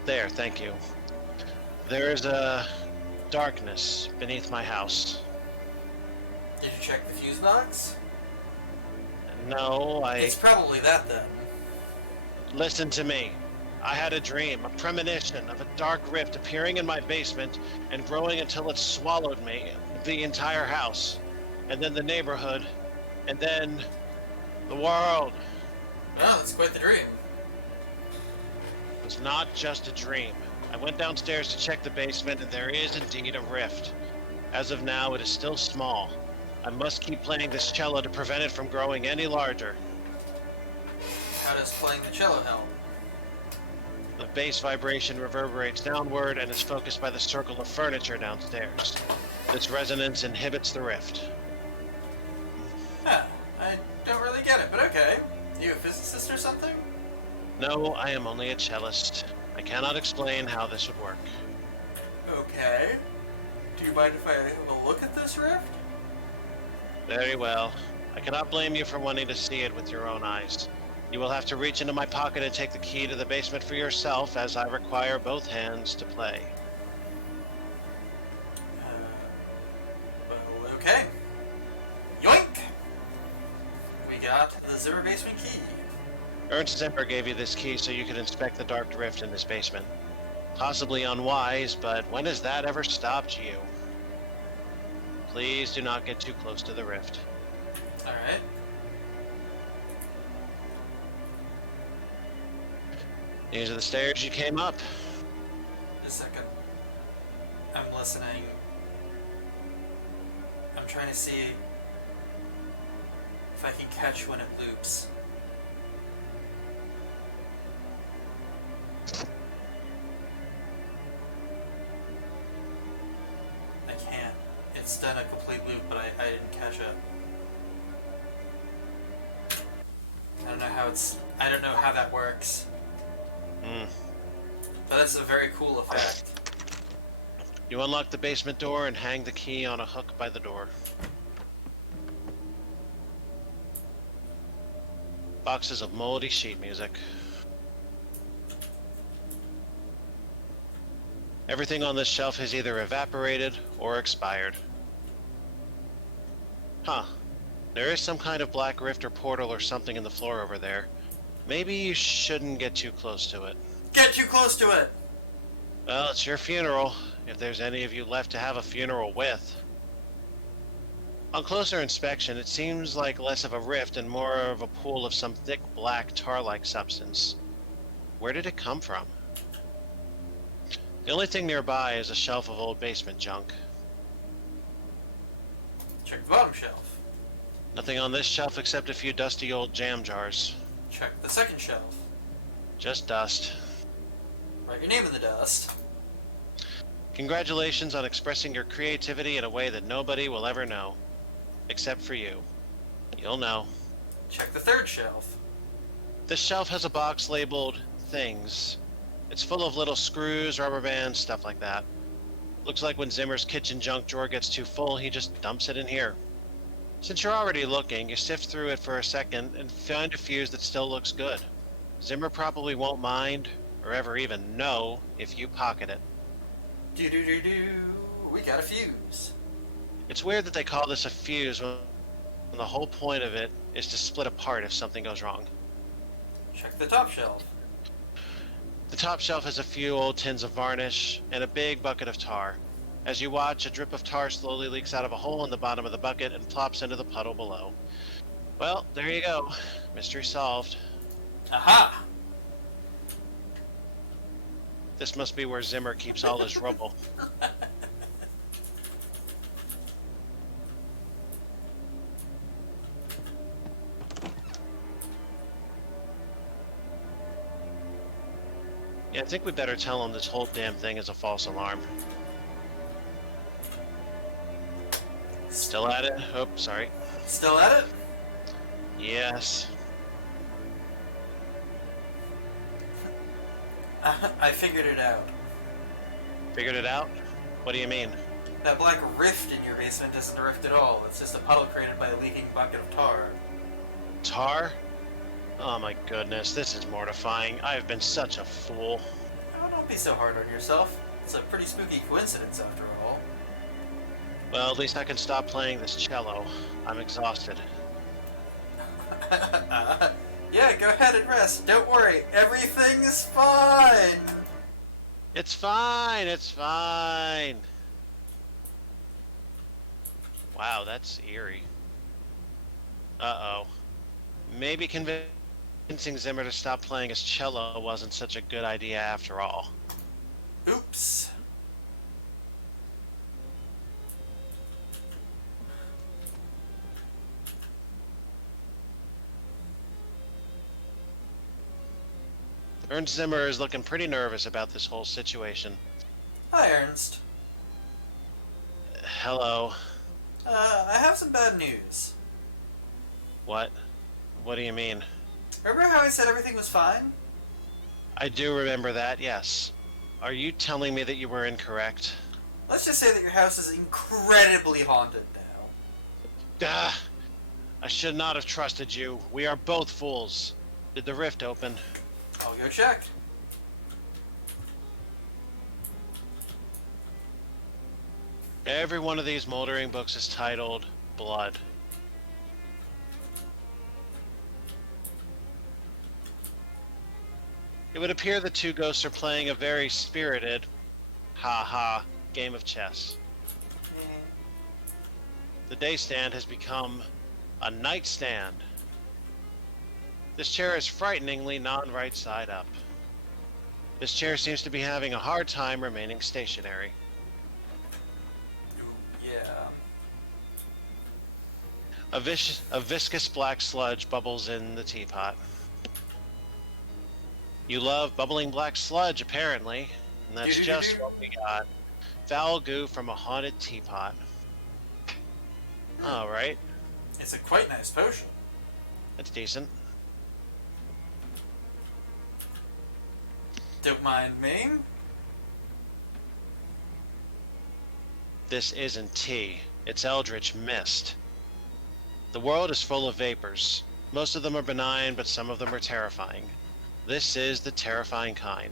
There, thank you. There is a darkness beneath my house. Did you check the fuse box? No, It's probably that then. Listen to me. I had a dream, a premonition of a dark rift appearing in my basement and growing until it swallowed me, the entire house, and then the neighborhood, and then the world. Oh, that's quite the dream. It was not just a dream. I went downstairs to check the basement, and there is indeed a rift. As of now, it is still small. I must keep playing this cello to prevent it from growing any larger. How does playing the cello help? The bass vibration reverberates downward and is focused by the circle of furniture downstairs. This resonance inhibits the rift. Huh. I don't really get it, but okay. You a physicist or something? No, I am only a cellist. I cannot explain how this would work. Okay. Do you mind if I have a look at this rift? Very well. I cannot blame you for wanting to see it with your own eyes. You will have to reach into my pocket and take the key to the basement for yourself, as I require both hands to play. Well, okay. Yoink! We got the Zimmer basement key. Ernst Zimmer gave you this key so you could inspect the dark rift in this basement. Possibly unwise, but when has that ever stopped you? Please do not get too close to the rift. Alright. These are the stairs you came up. Just a second. I'm listening. I'm trying to see if I can catch when it loops. I can't. It's done a complete loop, but I didn't catch it. I don't know how that works. But that's a very cool effect. You unlock the basement door and hang the key on a hook by the door. Boxes of moldy sheet music. Everything on this shelf has either evaporated or expired. Huh. There is some kind of black rift or portal or something in the floor over there. Maybe you shouldn't get too close to it. Get too close to it! Well, it's your funeral, if there's any of you left to have a funeral with. On closer inspection, it seems like less of a rift and more of a pool of some thick black tar-like substance. Where did it come from? The only thing nearby is a shelf of old basement junk. Check the bottom shelf. Nothing on this shelf except a few dusty old jam jars. Check the second shelf. Just dust. Write your name in the dust. Congratulations on expressing your creativity in a way that nobody will ever know. Except for you. You'll know. Check the third shelf. This shelf has a box labeled Things. It's full of little screws, rubber bands, stuff like that. Looks like when Zimmer's kitchen junk drawer gets too full, he just dumps it in here. Since you're already looking, you sift through it for a second and find a fuse that still looks good. Zimmer probably won't mind, or ever even know, if you pocket it. Do do do do. We got a fuse. It's weird that they call this a fuse when the whole point of it is to split apart if something goes wrong. Check the top shelf. The top shelf has a few old tins of varnish and a big bucket of tar. As you watch, a drip of tar slowly leaks out of a hole in the bottom of the bucket and plops into the puddle below. Well, there you go. Mystery solved. Aha! This must be where Zimmer keeps all his rubble. Yeah, I think we better tell him this whole damn thing is a false alarm. Still at it? Oh, sorry. Still at it? Yes. I figured it out. Figured it out? What do you mean? That black rift in your basement isn't a rift at all. It's just a puddle created by a leaking bucket of tar. Tar? Oh my goodness, this is mortifying. I have been such a fool. Oh, don't be so hard on yourself. It's a pretty spooky coincidence after all. Well, at least I can stop playing this cello. I'm exhausted. Yeah, go ahead and rest. Don't worry, everything's fine. It's fine, it's fine. Wow, that's eerie. Uh-oh. Maybe convincing Zimmer to stop playing his cello wasn't such a good idea after all. Oops. Ernst Zimmer is looking pretty nervous about this whole situation. Hi, Ernst. Hello. I have some bad news. What? What do you mean? Remember how I said everything was fine? I do remember that, yes. Are you telling me that you were incorrect? Let's just say that your house is incredibly haunted now. Ah! I should not have trusted you. We are both fools. Did the rift open? I'll go check. Every one of these moldering books is titled Blood. It would appear the two ghosts are playing a very spirited, ha-ha, game of chess. The day stand has become a nightstand. This chair is frighteningly non-right side up. This chair seems to be having a hard time remaining stationary. Yeah. A viscous black sludge bubbles in the teapot. You love bubbling black sludge, apparently, and that's just what we got. Foul goo from a haunted teapot. Alright, It's a quite nice potion. that's decent. Don't mind me. This isn't tea, it's eldritch mist. The world is full of vapors. Most of them are benign, but some of them are terrifying. This is the terrifying kind.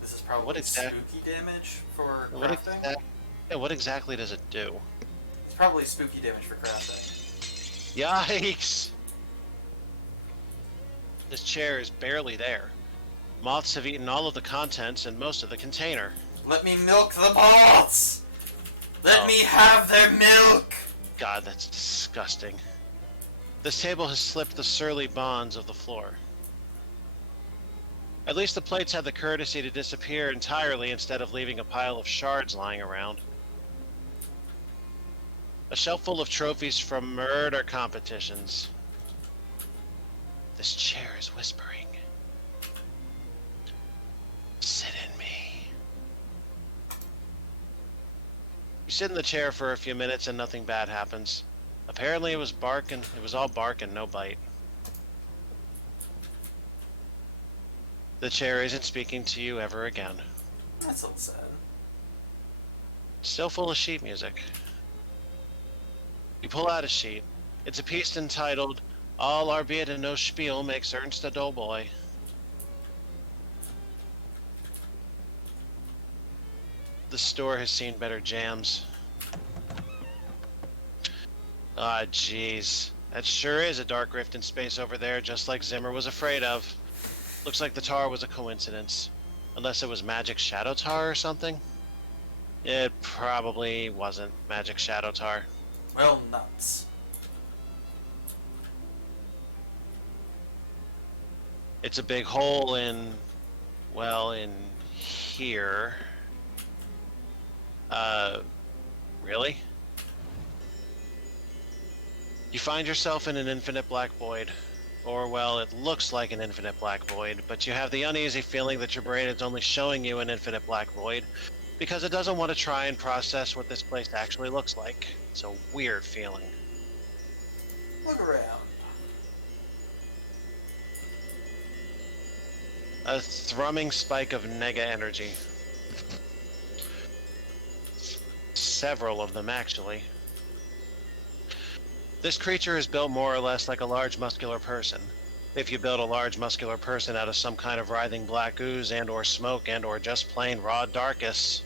This is probably What exact- spooky damage for What, crafting. what exactly does it do? It's probably spooky damage for crafting. Yikes! This chair is barely there. Moths have eaten all of the contents and most of the container. Let me milk the moths! Let Oh. me have their milk! God, that's disgusting. This table has slipped the surly bonds of the floor. At least the plates had the courtesy to disappear entirely instead of leaving a pile of shards lying around. A shelf full of trophies from murder competitions. This chair is whispering. Sit in me. You sit in the chair for a few minutes and nothing bad happens. Apparently it was all bark and no bite. The chair isn't speaking to you ever again. That's a little sad. Still full of sheet music. You pull out a sheet. It's a piece entitled All Albeit a No Spiel Makes Ernst a Doughboy. The store has seen better jams. Ah, jeez. That sure is a dark rift in space over there, just like Zimmer was afraid of. Looks like the tar was a coincidence. Unless it was magic shadow tar or something? It probably wasn't magic shadow tar. Well, nuts. It's a big hole in, well, in here. Really? You find yourself in an infinite black void. Or, well, it looks like an infinite black void, but you have the uneasy feeling that your brain is only showing you an infinite black void because it doesn't want to try and process what this place actually looks like. It's a weird feeling. Look around. A thrumming spike of nega energy. Several of them, actually. This creature is built more or less like a large muscular person. If you build a large muscular person out of some kind of writhing black ooze and or smoke and or just plain raw darkness.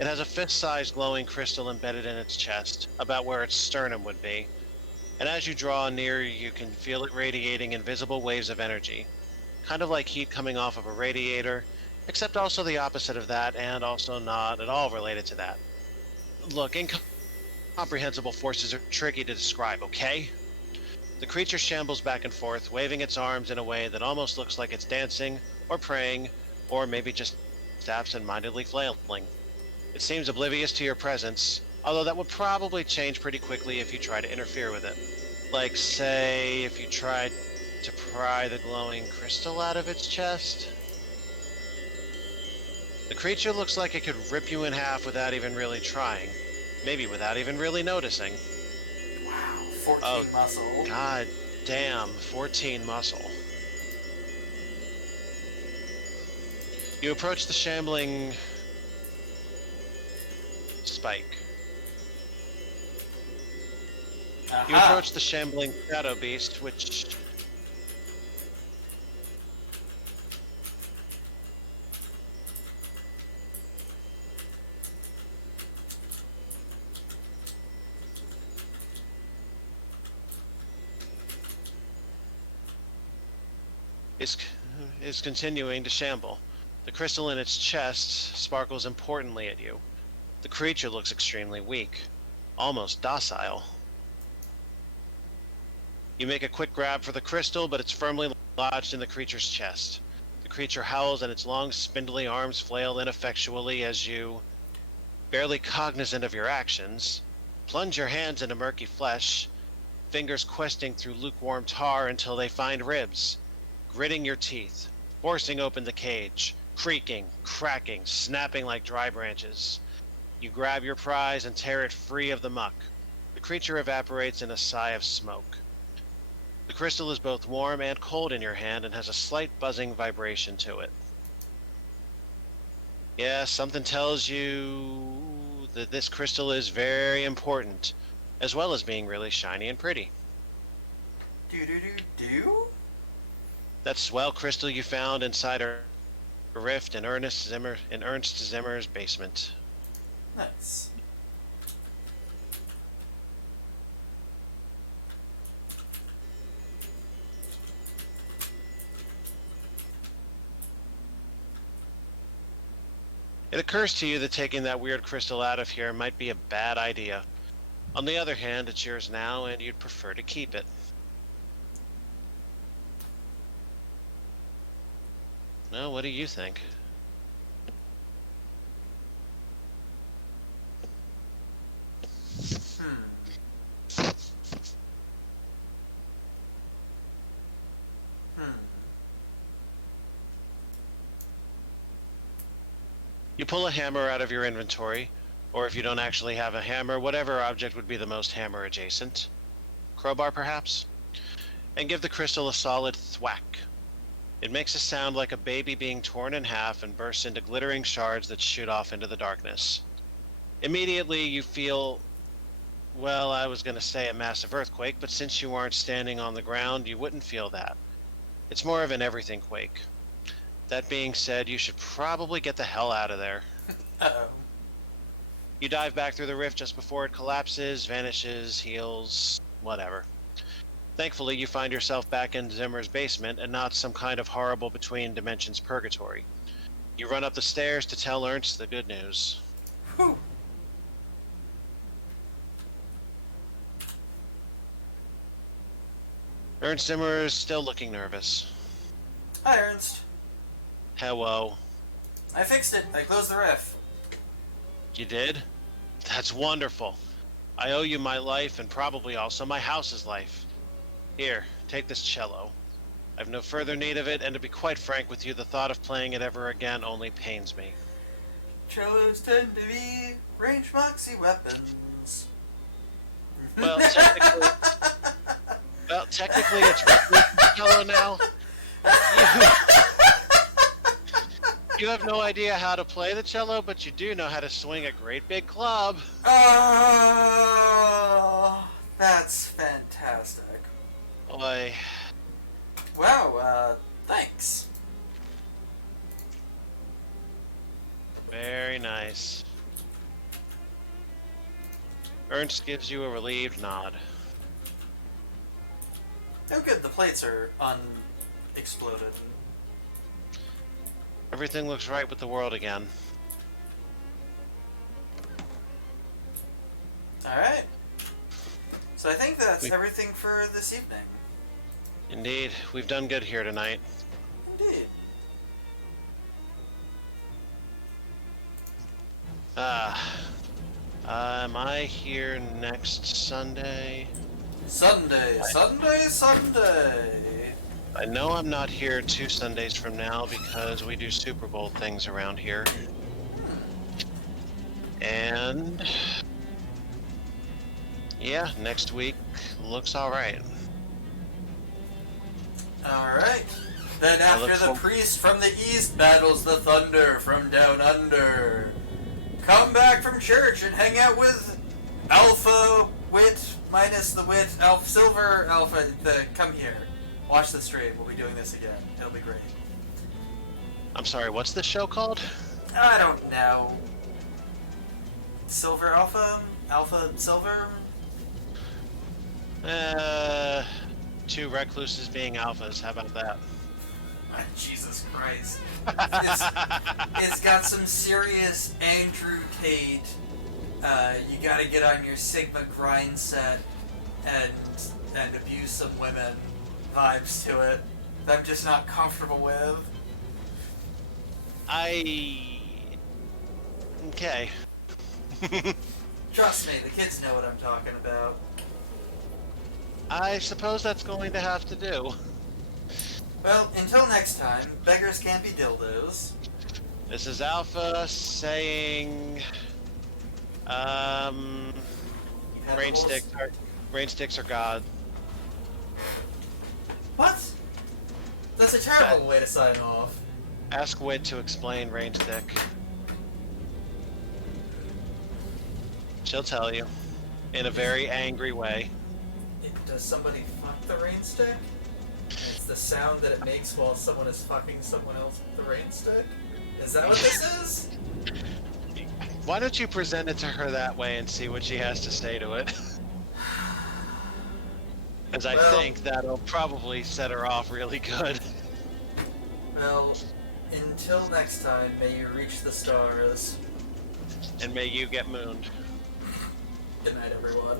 It has a fist-sized glowing crystal embedded in its chest, about where its sternum would be. And as you draw near, you can feel it radiating invisible waves of energy. Kind of like heat coming off of a radiator, except also the opposite of that, and also not at all related to that. Look, incomprehensible forces are tricky to describe, okay? The creature shambles back and forth, waving its arms in a way that almost looks like it's dancing, or praying, or maybe just absent-mindedly flailing. It seems oblivious to your presence, although that would probably change pretty quickly if you try to interfere with it. Like, say, if you tried to pry the glowing crystal out of its chest. The creature looks like it could rip you in half without even really trying. Maybe without even really noticing. Wow, 14 Oh, muscle. God damn, 14 muscle. You approach the shambling spike. You Aha. approach the shambling shadow beast, which is continuing to shamble. The crystal in its chest sparkles importantly at you. The creature looks extremely weak, almost docile. You make a quick grab for the crystal, but it's firmly lodged in the creature's chest. The creature howls and its long, spindly arms flail ineffectually as you, barely cognizant of your actions, plunge your hands into murky flesh, fingers questing through lukewarm tar until they find ribs, gritting your teeth, forcing open the cage, creaking, cracking, snapping like dry branches. You grab your prize and tear it free of the muck. The creature evaporates in a sigh of smoke. The crystal is both warm and cold in your hand and has a slight buzzing vibration to it. Yeah, something tells you that this crystal is very important, as well as being really shiny and pretty. Do? That swell crystal you found inside a rift in Ernst Zimmer's basement. Nice. It occurs to you that taking that weird crystal out of here might be a bad idea. On the other hand, it's yours now, and you'd prefer to keep it. Well, what do you think? Hmm. Hmm. You pull a hammer out of your inventory, or if you don't actually have a hammer, whatever object would be the most hammer adjacent. Crowbar, perhaps? And give the crystal a solid thwack. It makes a sound like a baby being torn in half and bursts into glittering shards that shoot off into the darkness. Immediately you feel, well, I was going to say a massive earthquake, but since you aren't standing on the ground, you wouldn't feel that. It's more of an everything quake. That being said, you should probably get the hell out of there. Uh-oh. You dive back through the rift just before it collapses, vanishes, heals, whatever. Thankfully, you find yourself back in Zimmer's basement and not some kind of horrible between dimensions purgatory. You run up the stairs to tell Ernst the good news. Whew. Ernst Zimmer is still looking nervous. Hi, Ernst. Hello. I fixed it. I closed the ref. You did? That's wonderful. I owe you my life and probably also my house's life. Here, take this cello. I've no further need of it, and to be quite frank with you, the thought of playing it ever again only pains me. Cellos tend to be range moxie weapons. Well, technically it's reckless cello now. You have no idea how to play the cello, but you do know how to swing a great big club. Oh, that's fantastic. Boy, Wow, thanks. very nice. Ernst gives you a relieved nod. Oh good, the plates are unexploded. Everything looks right with the world again. Alright. So I think that's everything for this evening. Indeed, we've done good here tonight. Indeed. Am I here next Sunday? Sunday. I know I'm not here 2 Sundays from now because we do Super Bowl things around here. And yeah, next week looks alright. Alright. Then after the priest from the east battles the thunder from down under, come back from church and hang out with Alpha Wit minus the Wit Silver Alpha. Come here. Watch the stream. We'll be doing this again. It'll be great. I'm sorry, what's this show called? I don't know. Silver Alpha? Alpha Silver? 2 recluses being alphas, how about that? Jesus Christ. It's got some serious Andrew Tate, you gotta get on your Sigma grind set and abuse some women vibes to it that I'm just not comfortable with. Okay. Trust me, the kids know what I'm talking about. I suppose that's going to have to do. Well, until next time, beggars can't be dildos. This is Alpha saying, rain sticks are God. What? That's a terrible way to sign off. Ask Wit to explain rain stick. She'll tell you, in a very angry way. Does somebody fuck the rain stick? It's the sound that it makes while someone is fucking someone else with the rain stick? Is that what this is? Why don't you present it to her that way and see what she has to say to it? Because I think that'll probably set her off really good. Well, until next time, may you reach the stars. And may you get mooned. Good night, everyone.